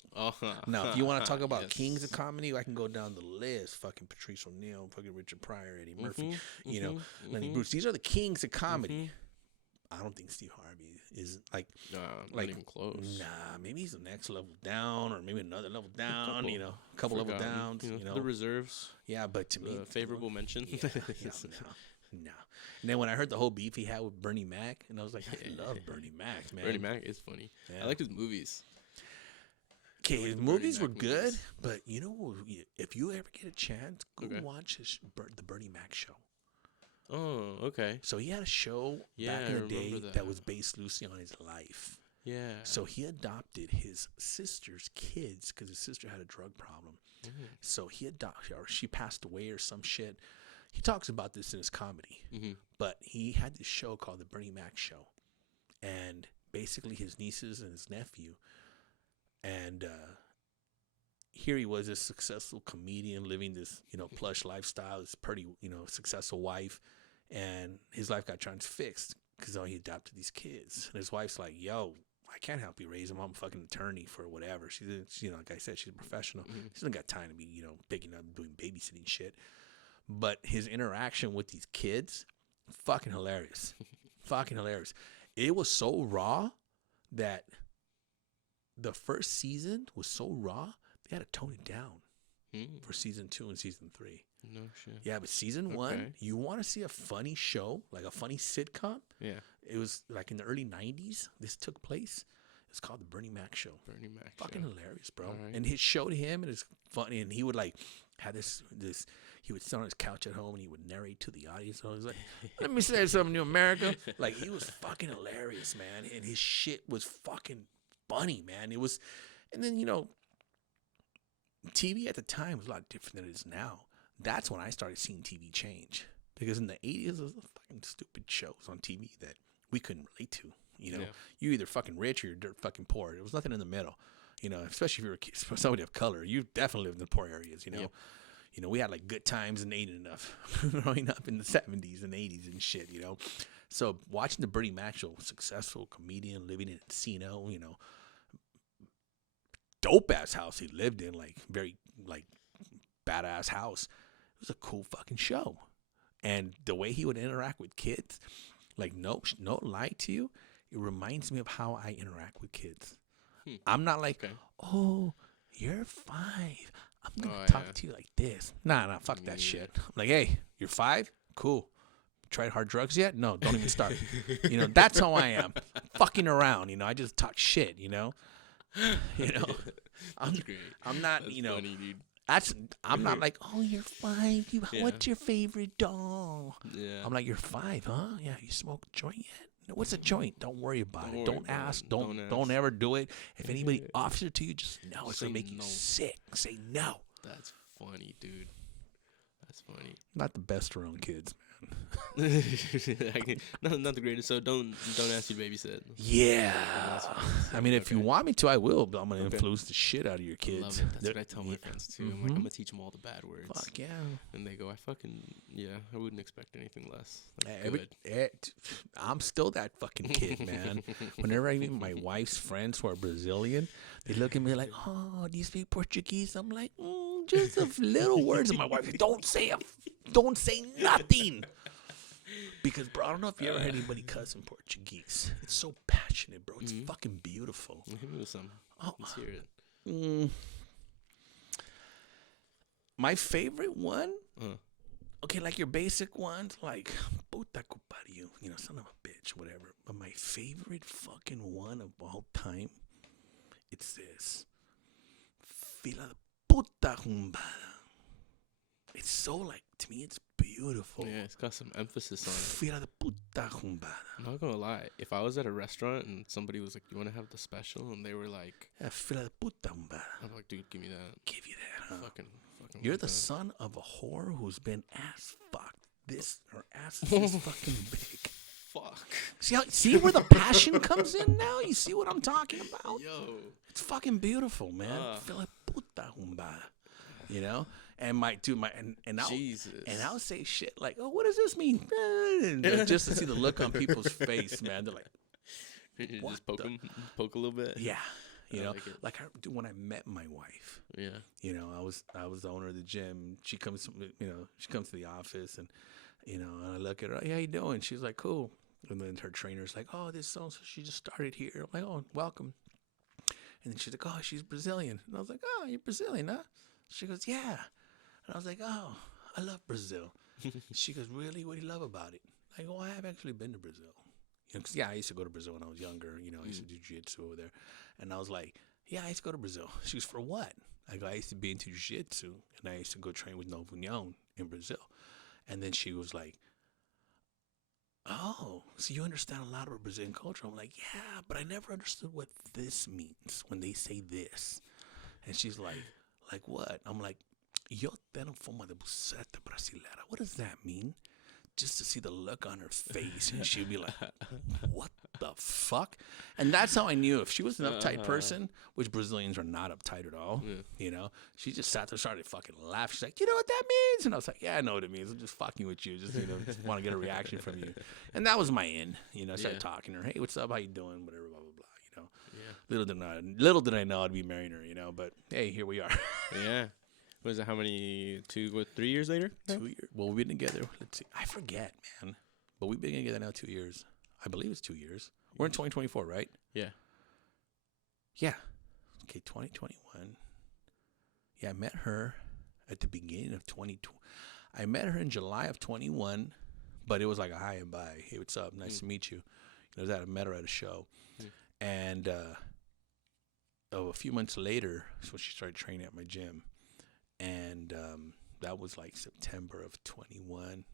Now, if you want to talk about kings of comedy, I can go down the list. Fucking Patrice O'Neal, fucking Richard Pryor, Eddie Murphy, you know, Lenny Bruce. These are the kings of comedy. I don't think Steve Harvey is like not even close. Nah, maybe he's the next level down, or maybe another level down. A couple level downs. You know, the reserves. Yeah, but to me, favorable mention. No. And then when I heard the whole beef he had with Bernie Mac, and I was like, I love Bernie Mac, man. Bernie Mac is funny. Yeah. I like his movies. Okay, his movies were good, but you know, if you ever get a chance, go watch the Bernie Mac show. Oh, okay. So he had a show back in the day that was based loosely on his life. Yeah. So he adopted his sister's kids because his sister had a drug problem. Mm-hmm. So he adopted, or she passed away or some shit. He talks about this in his comedy. Mm-hmm. But he had this show called the Bernie Mac Show. And basically his nieces and his nephew. And here he was, a successful comedian living this, plush lifestyle, this pretty, successful wife. And his life got transfixed because he adopted these kids. And his wife's like, yo, I can't help you raise them. I'm a fucking attorney for whatever. She's like I said, she's a professional. Mm-hmm. She doesn't got time to be, picking up, doing babysitting shit. But his interaction with these kids, fucking hilarious. Fucking hilarious. It was so raw that the first season was so raw, they had to tone it down for season 2 and season 3. No shit. Yeah, but season 1, you want to see a funny show, like a funny sitcom? Yeah. It was like in the early 90s, this took place. It's called the Bernie Mac Show. Bernie Mac fucking show. Hilarious, bro. Right. And his show to him, and it's funny, and he would like have this he would sit on his couch at home and he would narrate to the audience. So he was like, let me say something to America. Like, he was fucking hilarious, man. And his shit was fucking funny, man. It was, and then, TV at the time was a lot different than it is now. That's when I started seeing TV change. Because in the 80s, there was fucking stupid shows on TV that we couldn't relate to. You either fucking rich or you're dirt fucking poor. There was nothing in the middle. Especially if you were somebody of color, you definitely lived in the poor areas. Yep. We had like good times and ain't enough growing up in the 70s and 80s and shit. So watching the Bernie Mac Show, successful comedian living in Encino, dope ass house he lived in, like very like badass house. It was a cool fucking show, and the way he would interact with kids, like no lie to you, it reminds me of how I interact with kids. I'm not like, oh, you're 5. I'm going to talk to you like this. Nah, fuck that shit. I'm like, hey, you're 5? Cool. Tried hard drugs yet? No, don't even start. That's how I am. Fucking around, I just talk shit, That's great. I'm not, That's funny, dude. I'm not like, oh, you're 5. What's your favorite doll? Yeah. I'm like, you're 5, huh? Yeah, you smoke a joint yet? No, what's a joint? Don't worry about it. Don't ask. Don't ever do it. If anybody offers it to you, just know it's going to make you sick. Say no. That's funny, dude. That's funny. Not the best around kids, man. Not the greatest. So don't ask you to babysit. Yeah. I mean, if you want me to, I will. But I'm gonna influence the shit out of your kids. I love it. That's what I tell my friends too. I'm like, I'm gonna teach them all the bad words. Fuck yeah. And they go, I wouldn't expect anything less. I'm still that fucking kid, man. Whenever I meet my wife's friends who are Brazilian, they look at me like, oh, do you speak Portuguese? I'm like, just a little words. And my wife's like, don't say nothing. Because, bro, I don't know if you ever heard anybody cuss in Portuguese. It's so passionate, bro. It's fucking beautiful. Hit me with some. Let's hear it. My favorite one? Okay, like your basic ones, like, puta que pariu, son of a bitch, whatever. But my favorite fucking one of all time, it's this. Fila de puta rumbada. It's so, like, to me, it's beautiful. Yeah, it's got some emphasis on it. Fila de puta rumbada. I'm not gonna lie. If I was at a restaurant and somebody was like, you want to have the special? And they were like, Fila de puta rumbada. I'm like, dude, give me that. Give you that, huh? Fucking You're the son of a whore who's been ass fucked. Her ass is this fucking big. Fuck. See where the passion comes in now? You see what I'm talking about? Yo. It's fucking beautiful, man. Fila de puta rumbada. And I'll say shit like, oh, what does this mean? Just to see the look on people's face, man. They're like, what? Just poke a little bit. Yeah. When I met my wife, I was the owner of the gym. She comes to the office and I look at her, hey, how you doing? She's like, cool. And then her trainer's like, oh, this so-and-so, she just started here. I'm like, oh, welcome. And then she's like, oh, she's Brazilian. And I was like, oh, you're Brazilian, huh? She goes, yeah. And I was like, oh, I love Brazil. She goes, really? What do you love about it? I go, I have actually been to Brazil. Cause I used to go to Brazil when I was younger. I used to do jiu-jitsu over there. And I was like, yeah, I used to go to Brazil. She goes, for what? I go, I used to be into jiu-jitsu, and I used to go train with Novo União in Brazil. And then she was like, oh, so you understand a lot of Brazilian culture. I'm like, yeah, but I never understood what this means when they say this. And she's like what? I'm like, yo tenho fama de buceta brasileira. What does that mean? Just to see the look on her face, and she'd be like, what the fuck? And that's how I knew if she was an uptight person, which Brazilians are not uptight at all, you know, she just sat there, started fucking laughing. She's like, you know what that means? And I was like, yeah, I know what it means. I'm just fucking with you. Just, you know, just want to get a reaction from you. And that was my in, you know, I started talking to her. Hey, what's up? How you doing? Whatever, blah, blah, blah, you know. Yeah. Little did I know I'd be marrying her, you know, but hey, here we are. Yeah. Was it how many, 3 years later? 2 years. Well, we've been together. Let's see. I forget, man. But we've been together now 2 years. I believe it's 2 years. We're in 2024, right? Yeah. Yeah. Okay, 2021. Yeah, I met her at the beginning of 2020. I met her in July of 21, but it was like a hi and bye. Hey, what's up? Nice to meet you. You know, I met her at a show. And a few months later, so she started training at my gym. And that was like September of 21.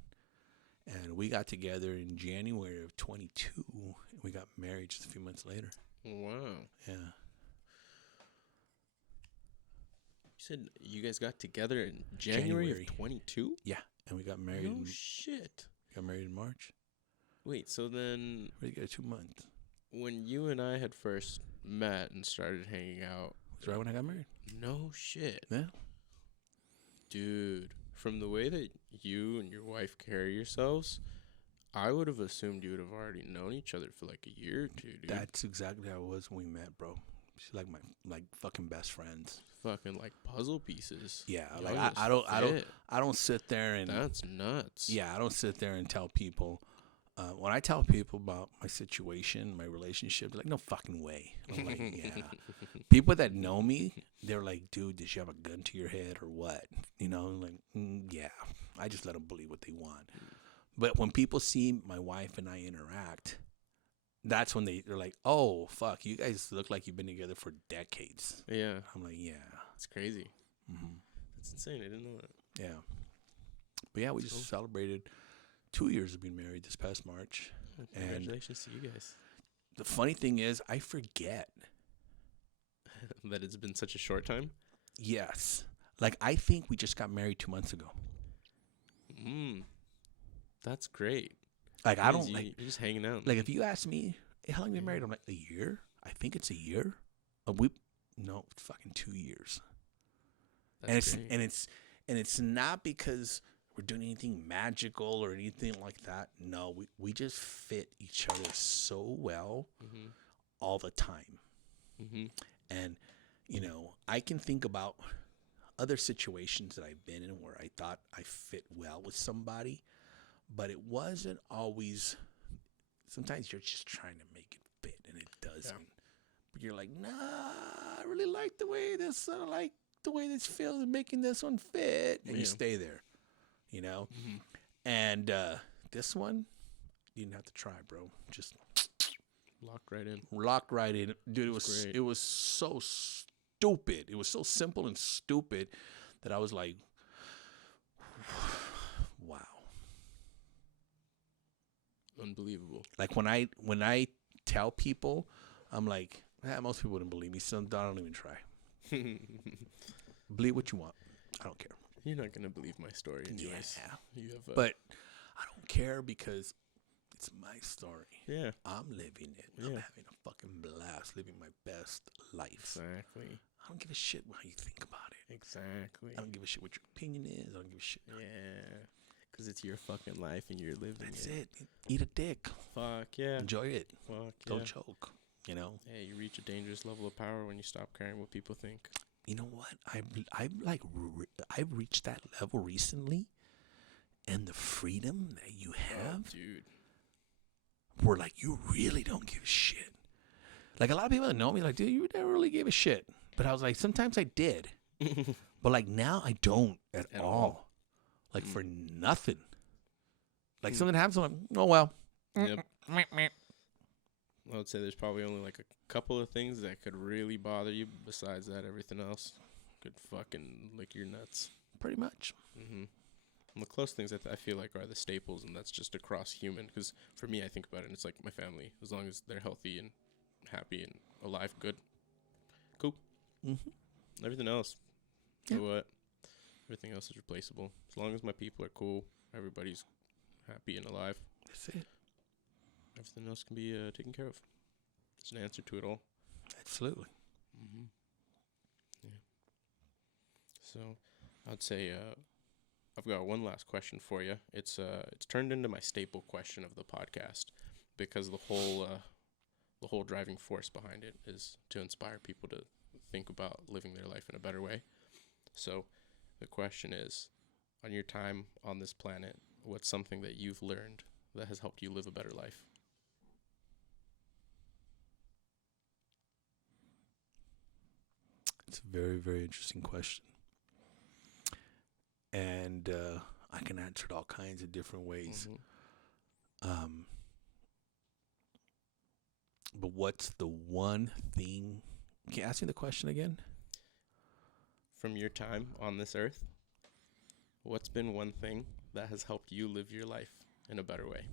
And we got together in January of 22. And we got married just a few months later. Wow. Yeah. You said you guys got together in January of 22? Yeah. And we got married. No shit. Got married in March. Wait, so then... We got 2 months. When you and I had first met and started hanging out... That's right when I got married. No shit. Yeah. Dude, from the way that you and your wife carry yourselves, I would have assumed you would have already known each other for like a year or two, dude. That's exactly how it was when we met, bro. She's like my fucking best friends. Fucking like puzzle pieces. Yeah, like I don't sit there and that's nuts. Yeah, I don't sit there and tell people. When I tell people about my situation, my relationship, they're like, no fucking way. I'm like, yeah. People that know me, they're like, dude, did you have a gun to your head or what? You know, like, yeah. I just let them believe what they want. But when people see my wife and I interact, that's when they're like, oh, fuck, you guys look like you've been together for decades. Yeah. I'm like, yeah. It's crazy. Mm-hmm. That's insane. I didn't know that. Yeah. But yeah, we just celebrated 2 years of being married this past March. Congratulations to you guys. The funny thing is, I forget that it's been such a short time. Yes, like I think we just got married 2 months ago. That's great. Like I don't you're just hanging out. Like if you ask me, hey, how long have you been married? I'm like, a year. I think it's a year. No, it's fucking 2 years. That's great. And it's not because we're doing anything magical or anything like that. No, we just fit each other so well all the time. And, you know, I can think about other situations that I've been in where I thought I fit well with somebody, but it wasn't always. Sometimes you're just trying to make it fit and it doesn't. Yeah. But you're like, nah, I really like the way this, feels and making this one fit. And you stay there. You know, and this one, you didn't have to try, bro. Just locked right in. Dude. It was so stupid. It was so simple and stupid that I was like, wow, unbelievable. Like when I tell people, I'm like, most people wouldn't believe me. So I don't even try. Believe what you want. I don't care. You're not going to believe my story anyways. Yeah. But I don't care because it's my story. Yeah. I'm living it. Yeah. I'm having a fucking blast living my best life. Exactly. I don't give a shit how you think about it. Exactly. I don't give a shit what your opinion is. I don't give a shit. Yeah. Because it's your fucking life and you're living That's it. Eat a dick. Fuck yeah. Enjoy it. Fuck Don't choke. You know? Yeah, you reach a dangerous level of power when you stop caring what people think. You know what? I've reached that level recently, and the freedom that you have, dude. Where like you really don't give a shit. Like a lot of people that know me, like, dude, you never really gave a shit. But I was like, sometimes I did, but like now I don't at all. Like for nothing. Like something happens, I'm like, oh well. Yep. I would say there's probably only like a couple of things that could really bother you. Besides that, everything else. could fucking lick your nuts. Pretty much. Mm-hmm. And the close things I feel like are the staples, and that's just across human. Because for me, I think about it, and it's like my family. As long as they're healthy and happy and alive, good, cool. Mm-hmm. Everything else, so what? Everything else is replaceable. As long as my people are cool, everybody's happy and alive. That's it. Everything else can be taken care of. It's an answer to it all. Absolutely. Mm-hmm. Yeah. So, I'd say I've got one last question for you. It's turned into my staple question of the podcast because the whole driving force behind it is to inspire people to think about living their life in a better way. So, the question is, on your time on this planet, what's something that you've learned that has helped you live a better life? It's a very, very interesting question. And I can answer it all kinds of different ways. Mm-hmm. But what's the one thing? Can you ask me the question again? From your time on this earth, what's been one thing that has helped you live your life in a better way?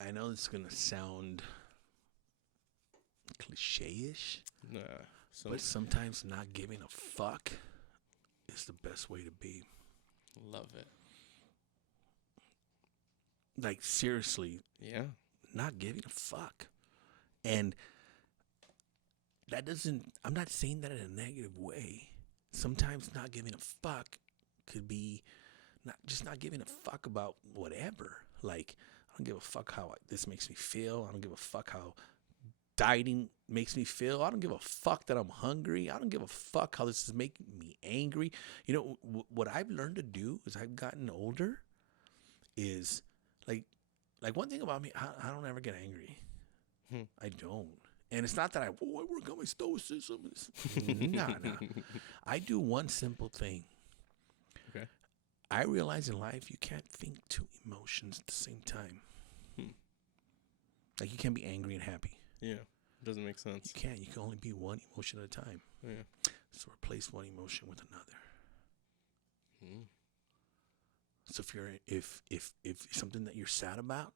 I know it's going to sound cliche-ish, but sometimes not giving a fuck is the best way to be. Love it. Like, seriously. Yeah. Not giving a fuck. And that doesn't, I'm not saying that in a negative way. Sometimes not giving a fuck could be not giving a fuck about whatever. Like, I don't give a fuck how this makes me feel. I don't give a fuck how dieting makes me feel. I don't give a fuck that I'm hungry. I don't give a fuck how this is making me angry. You know, what I've learned to do as I've gotten older is like one thing about me, I don't ever get angry. I don't. And it's not that I work on my stoicism. Nah. I do one simple thing. Okay. I realize in life you can't think two emotions at the same time. Like, you can't be angry and happy. Yeah, it doesn't make sense. You can't. You can only be one emotion at a time. Yeah. So replace one emotion with another. So if something that you're sad about,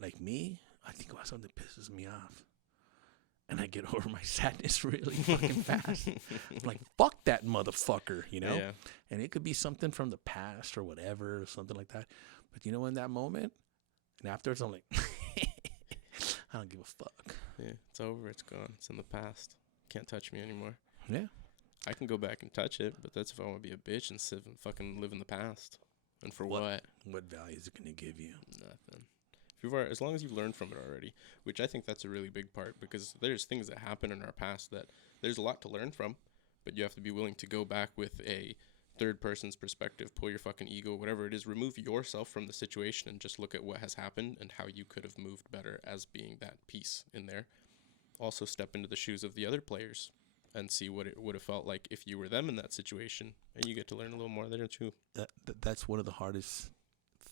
like me, I think about something that pisses me off. And I get over my sadness really fucking fast. I'm like, fuck that motherfucker, you know? Yeah. And it could be something from the past or whatever, or something like that. But you know, in that moment, and afterwards, I'm like, I don't give a fuck. Yeah, it's over. It's gone. It's in the past. Can't touch me anymore. Yeah. I can go back and touch it, but that's if I want to be a bitch and sit and fucking live in the past. And for what? What value is it going to give you? Nothing. As long as you've learned from it already, which I think that's a really big part, because there's things that happen in our past that there's a lot to learn from, but you have to be willing to go back with a third person's perspective, pull your fucking ego, whatever it is, remove yourself from the situation and just look at what has happened and how you could have moved better as being that piece in there. Also step into the shoes of the other players and see what it would have felt like if you were them in that situation, and you get to learn a little more there too. That's one of the hardest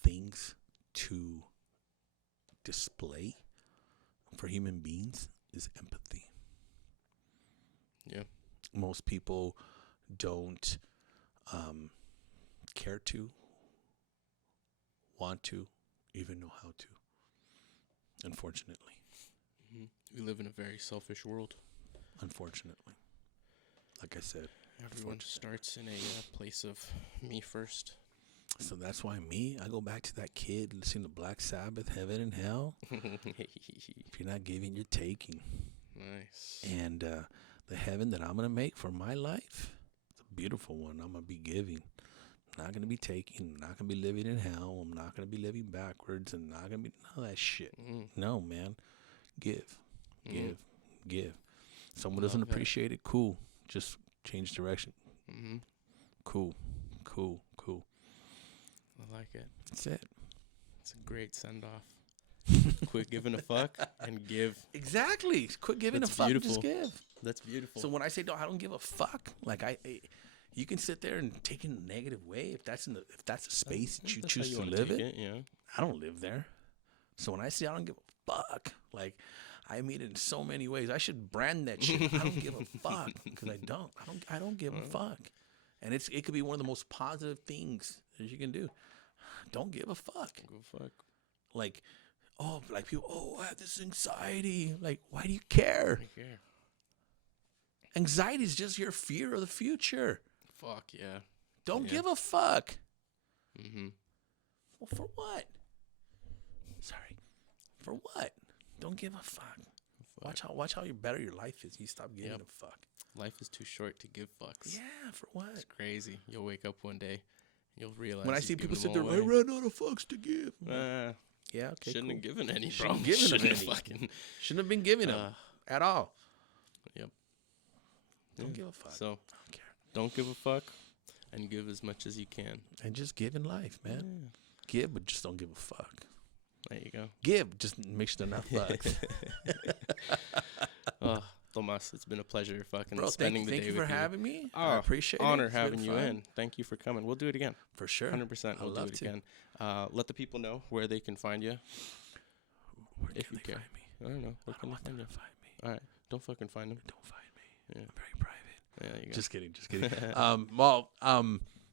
things to display for human beings is empathy. Yeah. Most people don't care to, want to, even know how to, unfortunately. We live in a very selfish world. Unfortunately. Like I said, everyone starts in a place of me first. So that's why I go back to that kid listening to Black Sabbath, Heaven and Hell. If you're not giving, you're taking. Nice. And the heaven that I'm going to make for my life, it's a beautiful one. I'm going to be giving. I'm not going to be taking. I'm not going to be living in hell. I'm not going to be living backwards and not going to be none of that shit. No, man. Give. Someone doesn't appreciate it, cool. Just change direction. Cool. I like it. That's it. It's a great send-off. Quit giving a fuck and give. Exactly. Quit giving a fuck and just give. That's beautiful. So when I say I don't give a fuck, like you can sit there and take it in a negative way if that's a space that you choose to live in. Yeah. I don't live there. So when I say I don't give a fuck, like, I mean it in so many ways. I should brand that shit. I don't give a fuck, because I don't give a fuck. And it could be one of the most positive things that you can do. Don't give a fuck. Don't give a fuck. Like, oh, like people, I have this anxiety. Like, why do you care? I care. Anxiety is just your fear of the future. Fuck yeah. Don't give a fuck. Mm-hmm. Well, for what? Sorry. For what? Don't give a fuck. Watch how better your life is. You stop giving a fuck. Life is too short to give fucks. Yeah, for what? It's crazy. You'll wake up one day, you'll realize. When I see people sit there, I ran out of fucks to give. Yeah, okay. Shouldn't have given any, bro. Shouldn't have been giving them at all. Yep. Don't give a fuck. So, I don't care. Don't give a fuck, and give as much as you can. And just give in life, man. Yeah. Give, but just don't give a fuck. There you go. Give, just make sure they're not fucks. Oh, Tomas, it's been a pleasure spending the day with you. Thank you for having me. Oh, I appreciate honor it. having you in. Thank you for coming. We'll do it again. For sure. 100%. We'll do it again. Let the people know where they can find you. Where can they find me? I don't know. Where can they find you? All right. Don't fucking find them. Don't find me. Yeah. I'm very private. Yeah, you go. Just kidding.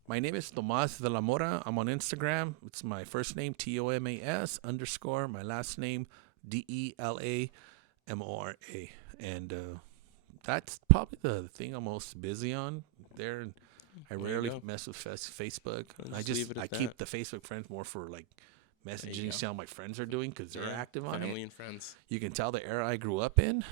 My name is Tomas DeLamora. I'm on Instagram. It's my first name, TOMAS _ my last name, DELAMORA. And that's probably the thing I'm most busy on there. And I rarely mess with Facebook. I keep the Facebook friends more for like messaging, see how my friends are doing, because they're active on it. Family and friends. You can tell the era I grew up in.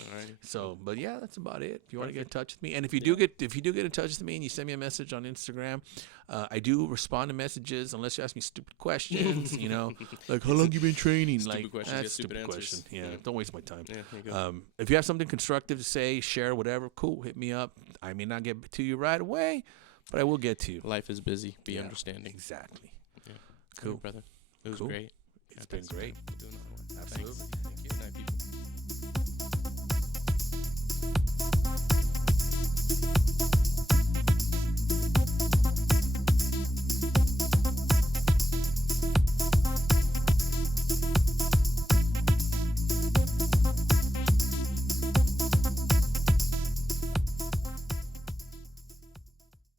Alrighty. So, but yeah, that's about it. If you want to get in touch with me, and if you do get in touch with me and you send me a message on Instagram, I do respond to messages unless you ask me stupid questions. Like how long you been training? Stupid questions, that's stupid question. Yeah, don't waste my time. Yeah, there you go. If you have something constructive to say, share, whatever, cool, hit me up. I may not get to you right away, but I will get to you. Life is busy. Be understanding. Exactly. Yeah. Cool, brother. It was great. It's been great. We'll do another one. Absolutely. Thanks.